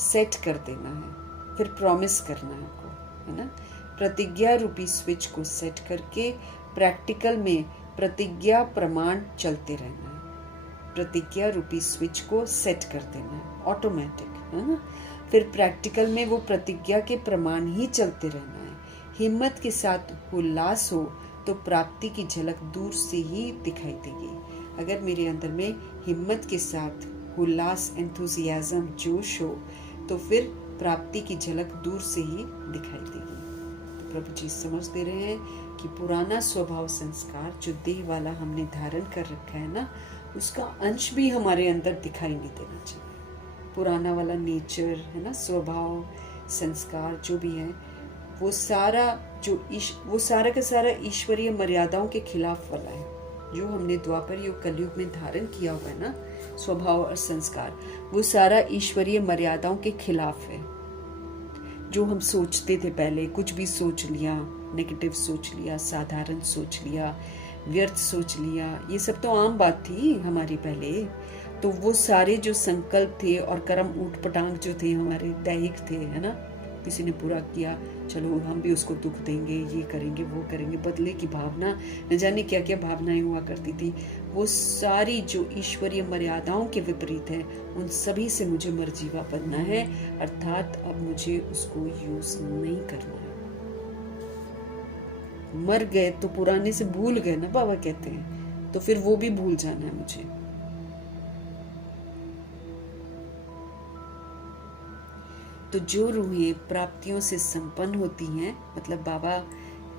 सेट कर देना है, फिर प्रॉमिस करना है हमको, है ना। प्रतिज्ञा रूपी स्विच को सेट करके प्रैक्टिकल में प्रतिज्ञा प्रमाण चलते रहना है। प्रतिज्ञा रूपी स्विच को सेट कर देना है, ऑटोमेटिक, है ना। फिर प्रैक्टिकल में वो प्रतिज्ञा के प्रमाण ही चलते रहना है। हिम्मत के साथ उल्लास हो, तो प्राप्ति की झलक दूर से ही दिखाई देगी। अगर मेरे अंदर में हिम्मत के साथ उल्लास, एंथुजियाज्म, जोश हो तो फिर प्राप्ति की झलक दूर से ही दिखाई देगी। तो प्रभु जी समझ दे रहे हैं कि पुराना स्वभाव संस्कार जो देह वाला हमने धारण कर रखा है ना, उसका अंश भी हमारे अंदर दिखाई नहीं देना चाहिए। पुराना वाला नेचर है ना, स्वभाव संस्कार जो भी है, वो सारा का सारा ईश्वरीय मर्यादाओं के खिलाफ वाला है। जो हमने द्वापर युग कलयुग में धारण किया हुआ है ना, स्वभाव और संस्कार, वो सारा ईश्वरीय मर्यादाओं के खिलाफ है। जो हम सोचते थे पहले, कुछ भी सोच लिया, नेगेटिव सोच लिया, साधारण सोच लिया, व्यर्थ सोच लिया, ये सब तो आम बात थी हमारी पहले। तो वो सारे जो संकल्प थे और कर्म ऊट-पटांग जो थे हमारे, दैहिक थे, है ना, किसी ने बुरा किया, चलो हम भी उसको दुख देंगे, ये करेंगे, वो करेंगे, बदले की भावना, न जाने क्या क्या भावनाएं हुआ करती थी। वो सारी जो ईश्वरीय मर्यादाओं के विपरीत है, उन सभी से मुझे मर्जीवा बनना है, अर्थात अब मुझे उसको यूज नहीं करना है। मर गए तो पुराने से भूल गए ना, बाबा कहते हैं, तो फिर वो भी भूल जाना है मुझे। तो जो रूहें प्राप्तियों से संपन्न होती हैं, मतलब बाबा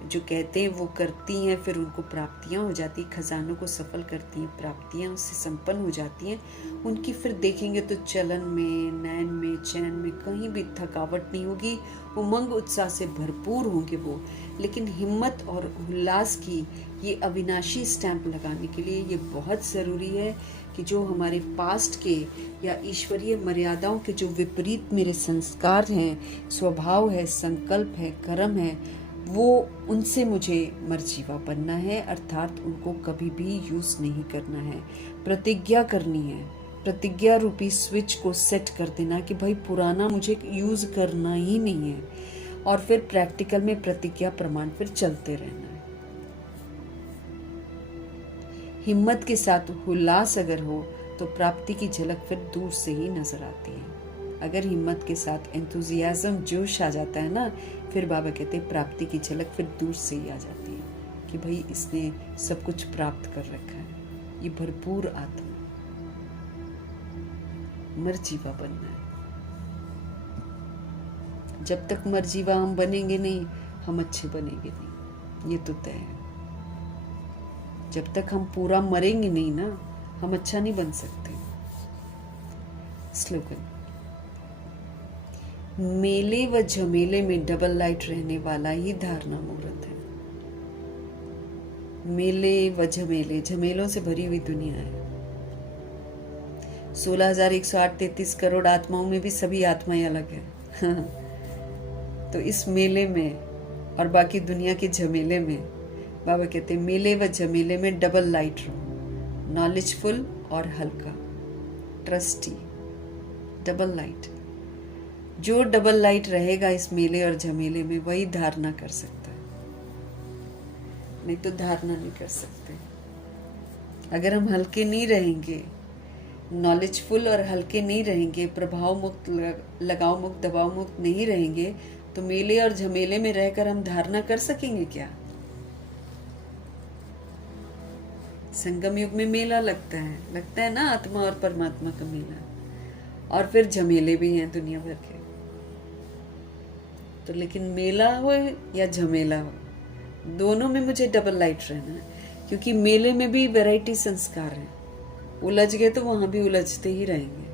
जो कहते हैं वो करती हैं, फिर उनको प्राप्तियां हो जाती, खजानों को सफल करती हैं, प्राप्तियां उससे संपन्न हो जाती हैं, उनकी फिर देखेंगे तो चलन में, नैन में, चैन में कहीं भी थकावट नहीं होगी, उमंग उत्साह से भरपूर होंगे वो। लेकिन हिम्मत और उल्लास की ये अविनाशी स्टैंप लगाने के लिए ये बहुत ज़रूरी है कि जो हमारे पास्ट के या ईश्वरीय मर्यादाओं के जो विपरीत मेरे संस्कार हैं, स्वभाव है, संकल्प है, कर्म है, वो उनसे मुझे मर्जीवा बनना है, अर्थात उनको कभी भी यूज़ नहीं करना है। प्रतिज्ञा करनी है, प्रतिज्ञा रूपी स्विच को सेट कर देना कि भाई पुराना मुझे यूज़ करना ही नहीं है, और फिर प्रैक्टिकल में प्रतिज्ञा प्रमाण फिर चलते रहना है। हिम्मत के साथ उल्लास अगर हो तो प्राप्ति की झलक फिर दूर से ही नजर आती है। अगर हिम्मत के साथ एंथुजियाज्म, जोश आ जाता है ना, फिर बाबा कहते हैं प्राप्ति की झलक फिर दूर से ही आ जाती है कि भाई इसने सब कुछ प्राप्त कर रखा है, ये भरपूर आत्मा, मर्जीवा बनना है। जब तक मर्जीवा हम बनेंगे नहीं, हम अच्छे बनेंगे नहीं, ये तो तय है। जब तक हम पूरा मरेंगे नहीं ना, हम अच्छा नहीं बन सकते। स्लोगन: मेले व झमेले में डबल लाइट रहने वाला ही धारणा मुहूर्त है। मेले व झमेले, झमेलों से भरी हुई दुनिया है। 16,108-33 करोड़ आत्माओं में भी सभी आत्माएं अलग है। तो इस मेले में और बाकी दुनिया के झमेले में बाबा कहते हैं मेले व झमेले में डबल लाइट रहो, नॉलेजफुल और हल्का, ट्रस्टी, डबल लाइट। जो डबल लाइट रहेगा इस मेले और झमेले में, वही धारणा कर सकता है, नहीं तो धारणा नहीं कर सकते। अगर हम हल्के नहीं रहेंगे, नॉलेजफुल और हल्के नहीं रहेंगे, प्रभाव मुक्त, लगाव मुक्त, दबाव मुक्त नहीं रहेंगे, तो मेले और झमेले में रहकर हम धारणा कर सकेंगे क्या? संगम युग में मेला लगता है ना, आत्मा और परमात्मा का मेला, और फिर झमेले भी हैं दुनिया भर के। तो लेकिन मेला हो या झमेला हो, दोनों में मुझे डबल लाइट रहना है, क्योंकि मेले में भी वैरायटी संस्कार हैं, उलझ गए तो वहां भी उलझते ही रहेंगे।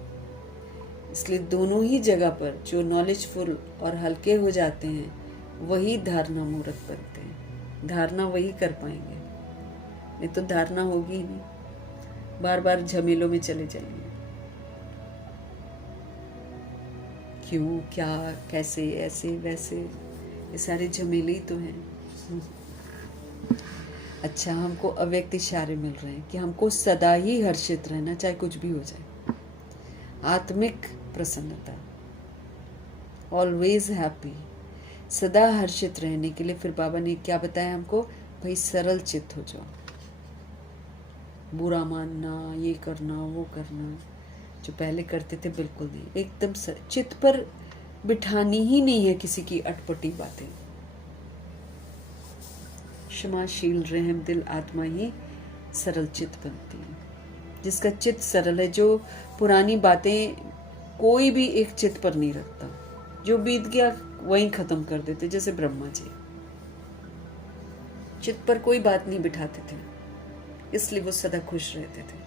इसलिए दोनों ही जगह पर जो नॉलेजफुल और हल्के हो जाते हैं, वही धारणा मूर्त बनते हैं, धारणा वही कर पाएंगे, नहीं तो धारणा होगी ही नहीं, बार बार झमेलों में चले जाएंगे। क्यों, क्या, कैसे, ऐसे वैसे, ये सारे झमेले ही तो हैं। अच्छा, हमको अव्यक्त इशारे मिल रहे हैं कि हमको सदा ही हर्षित रहना, चाहे कुछ भी हो जाए। आत्मिक प्रसन्नता, ऑलवेज हैप्पी, सदा हर्षित रहने के लिए फिर बाबा ने क्या बताया हमको? भाई सरल चित्त हो जाओ, बुरा मानना, ये करना, वो करना जो पहले करते थे बिल्कुल नहीं, एकदम चित्त पर बिठानी ही नहीं है किसी की अटपटी बातें। क्षमाशील रहम दिल आत्मा ही सरल चित बनती है। जिसका चित सरल है, जो पुरानी बातें कोई भी एक चित पर नहीं रखता, जो बीत गया वहीं खत्म कर देते, जैसे ब्रह्मा जी चित पर कोई बात नहीं बिठाते थे, इसलिए वो सदा खुश रहते थे।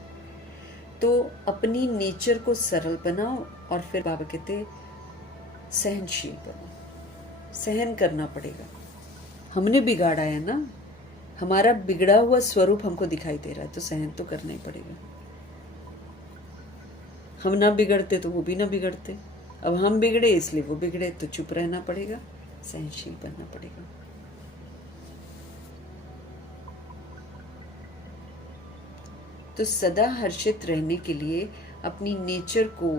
तो अपनी नेचर को सरल बनाओ और फिर बाबा कहते सहनशील बनो। सहन करना पड़ेगा, हमने बिगाड़ा है ना, हमारा बिगड़ा हुआ स्वरूप हमको दिखाई दे रहा है, तो सहन तो करना ही पड़ेगा। हम ना बिगड़ते तो वो भी ना बिगड़ते, अब हम बिगड़े इसलिए वो बिगड़े, तो चुप रहना पड़ेगा, सहनशील बनना पड़ेगा। तो सदा हर्षित रहने के लिए अपनी नेचर को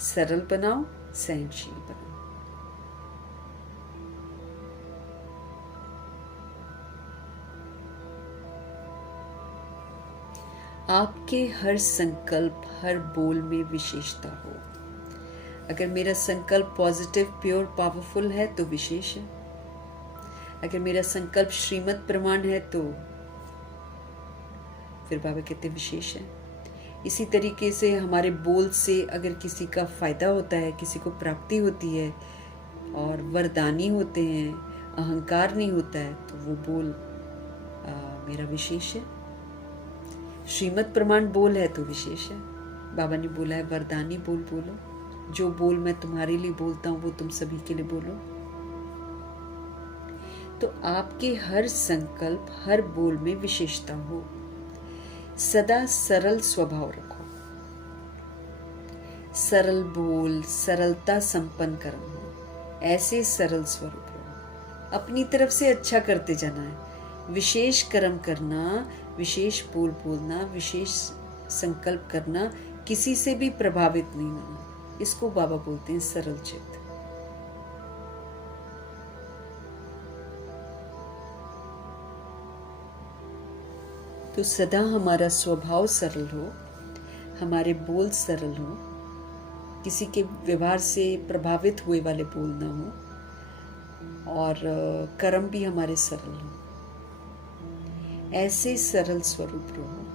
सरल बनाओ, सहनशील बनाओ। आपके हर संकल्प, हर बोल में विशेषता हो। अगर मेरा संकल्प पॉजिटिव, प्योर, पावरफुल है तो विशेष है। अगर मेरा संकल्प श्रीमत प्रमाण है तो फिर बाबा कहते विशेष है। इसी तरीके से हमारे बोल से अगर किसी का फायदा होता है, किसी को प्राप्ति होती है और वरदानी होते हैं, अहंकार नहीं होता है, तो वो बोल मेरा विशेष है। श्रीमत प्रमाण बोल है तो विशेष है। बाबा ने बोला है वरदानी बोल बोलो, जो बोल मैं तुम्हारे लिए बोलता हूं वो तुम सभी के लिए बोलो। तो आपके हर संकल्प, हर बोल में विशेषता हो। सदा सरल स्वभाव रखो। सरल बोल, सरलता संपन्न कर्म हो, ऐसे सरल स्वरूप रहो। अपनी तरफ से अच्छा करते जाना है, विशेष कर्म करना, विशेष बोल बोलना, विशेष संकल्प करना, किसी से भी प्रभावित नहीं होना, इसको बाबा बोलते हैं सरल चित्त। तो सदा हमारा स्वभाव सरल हो, हमारे बोल सरल हो, किसी के व्यवहार से प्रभावित हुए वाले बोल ना हो, और कर्म भी हमारे सरल हो। ऐसे सरल स्वरूप रहो।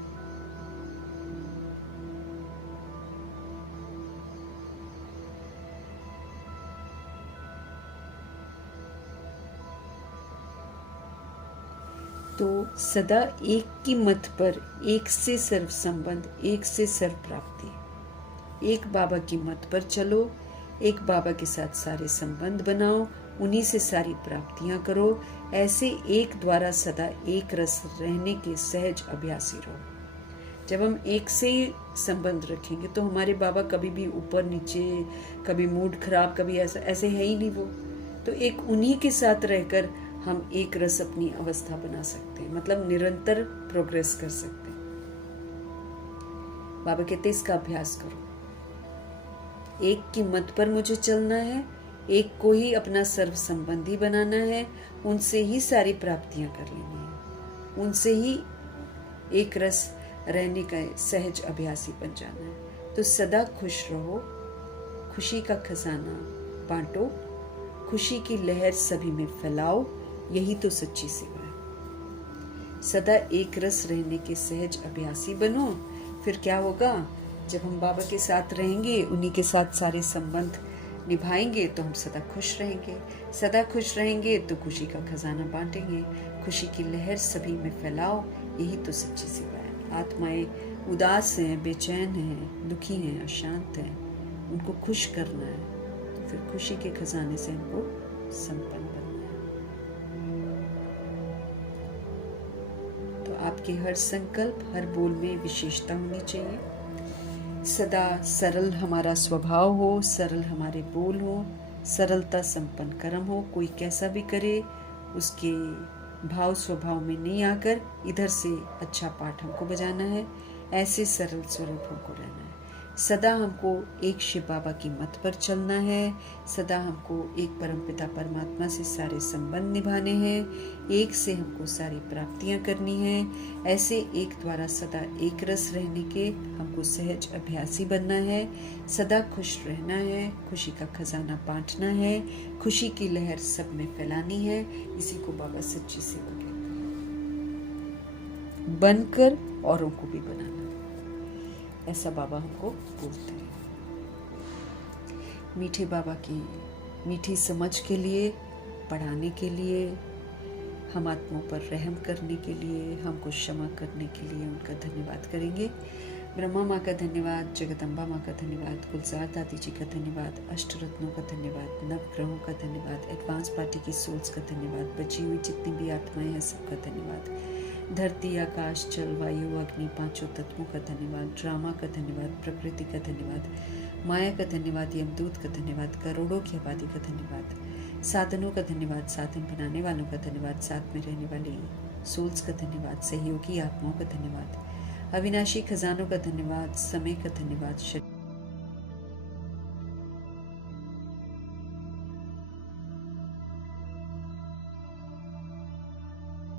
तो सदा एक की मत पर, एक से सर्व संबंध, एक से सर्व प्राप्ति। एक बाबा की मत पर चलो, एक बाबा के साथ सारे संबंध बनाओ, उन्हीं से सारी प्राप्तियां करो। ऐसे एक द्वारा सदा एक रस रहने के सहज अभ्यासी रहो। जब हम एक से ही संबंध रखेंगे तो हमारे बाबा कभी भी ऊपर नीचे, कभी मूड खराब, कभी ऐसा, ऐसे है ही नहीं वो। तो एक उन्हीं के साथ रहकर हम एक रस अपनी अवस्था बना सकते हैं, मतलब निरंतर प्रोग्रेस कर सकते हैं। बाबा कहते इसका अभ्यास करो। एक की मत पर मुझे चलना है, एक को ही अपना सर्व संबंधी बनाना है, उनसे ही सारी प्राप्तियां कर लेनी है, उनसे ही एक रस रहने का सहज अभ्यासी बन जाना है। तो सदा खुश रहो, खुशी का खजाना बांटो, खुशी की लहर सभी में फैलाओ, यही तो सच्ची सेवा है। सदा एक रस रहने के सहज अभ्यासी बनो। फिर क्या होगा, जब हम बाबा के साथ रहेंगे, उन्हीं के साथ सारे संबंध निभाएंगे, तो हम सदा खुश रहेंगे। सदा खुश रहेंगे तो खुशी का खजाना बांटेंगे, खुशी की लहर सभी में फैलाओ, यही तो सच्ची सेवा है। आत्माएं उदास हैं, बेचैन हैं, दुखी हैं, अशांत हैं, उनको खुश करना है, तो फिर खुशी के खजाने से हमको संपन्न बनना है। तो आपके हर संकल्प, हर बोल में विशेषता होनी चाहिए। सदा सरल हमारा स्वभाव हो, सरल हमारे बोल हो, सरलता संपन्न कर्म हो। कोई कैसा भी करे, उसके भाव स्वभाव में नहीं आकर इधर से अच्छा पाठ हमको बजाना है। ऐसे सरल स्वरूप हमको रहना है। सदा हमको एक शिव बाबा की मत पर चलना है। सदा हमको एक परमपिता परमात्मा से सारे संबंध निभाने हैं। एक से हमको सारी प्राप्तियां करनी हैं। ऐसे एक द्वारा सदा एक रस रहने के हमको सहज अभ्यासी बनना है। सदा खुश रहना है, खुशी का खजाना बांटना है, खुशी की लहर सब में फैलानी है। इसी को बाबा सच्ची सेवा कहते हैं। बनकर औरों को भी बनाना, ऐसा बाबा हमको बोलते हैं। मीठे बाबा की मीठी समझ के लिए, पढ़ाने के लिए, हम आत्माओं पर रहम करने के लिए, हमको क्षमा करने के लिए उनका धन्यवाद करेंगे। ब्रह्मा माँ का धन्यवाद, जगदम्बा माँ का धन्यवाद, गुलजार दादी जी का धन्यवाद, अष्टरत्नों का धन्यवाद, नवग्रहों का धन्यवाद, एडवांस पार्टी की सोल्स का धन्यवाद, बची हुई जितनी भी आत्माएं हैं सबका धन्यवाद, धरती, आकाश, जल, वायु, अग्नि, पांचों तत्वों का धन्यवाद, ड्रामा का धन्यवाद, प्रकृति का धन्यवाद, माया का धन्यवाद, यमदूत का धन्यवाद, करोड़ों की आबादी का धन्यवाद, साधनों का धन्यवाद, साधन बनाने वालों का धन्यवाद, साथ में रहने वाली सोल्स का धन्यवाद, सहयोगी आत्माओं का धन्यवाद, अविनाशी खजानों का धन्यवाद, समय का धन्यवाद,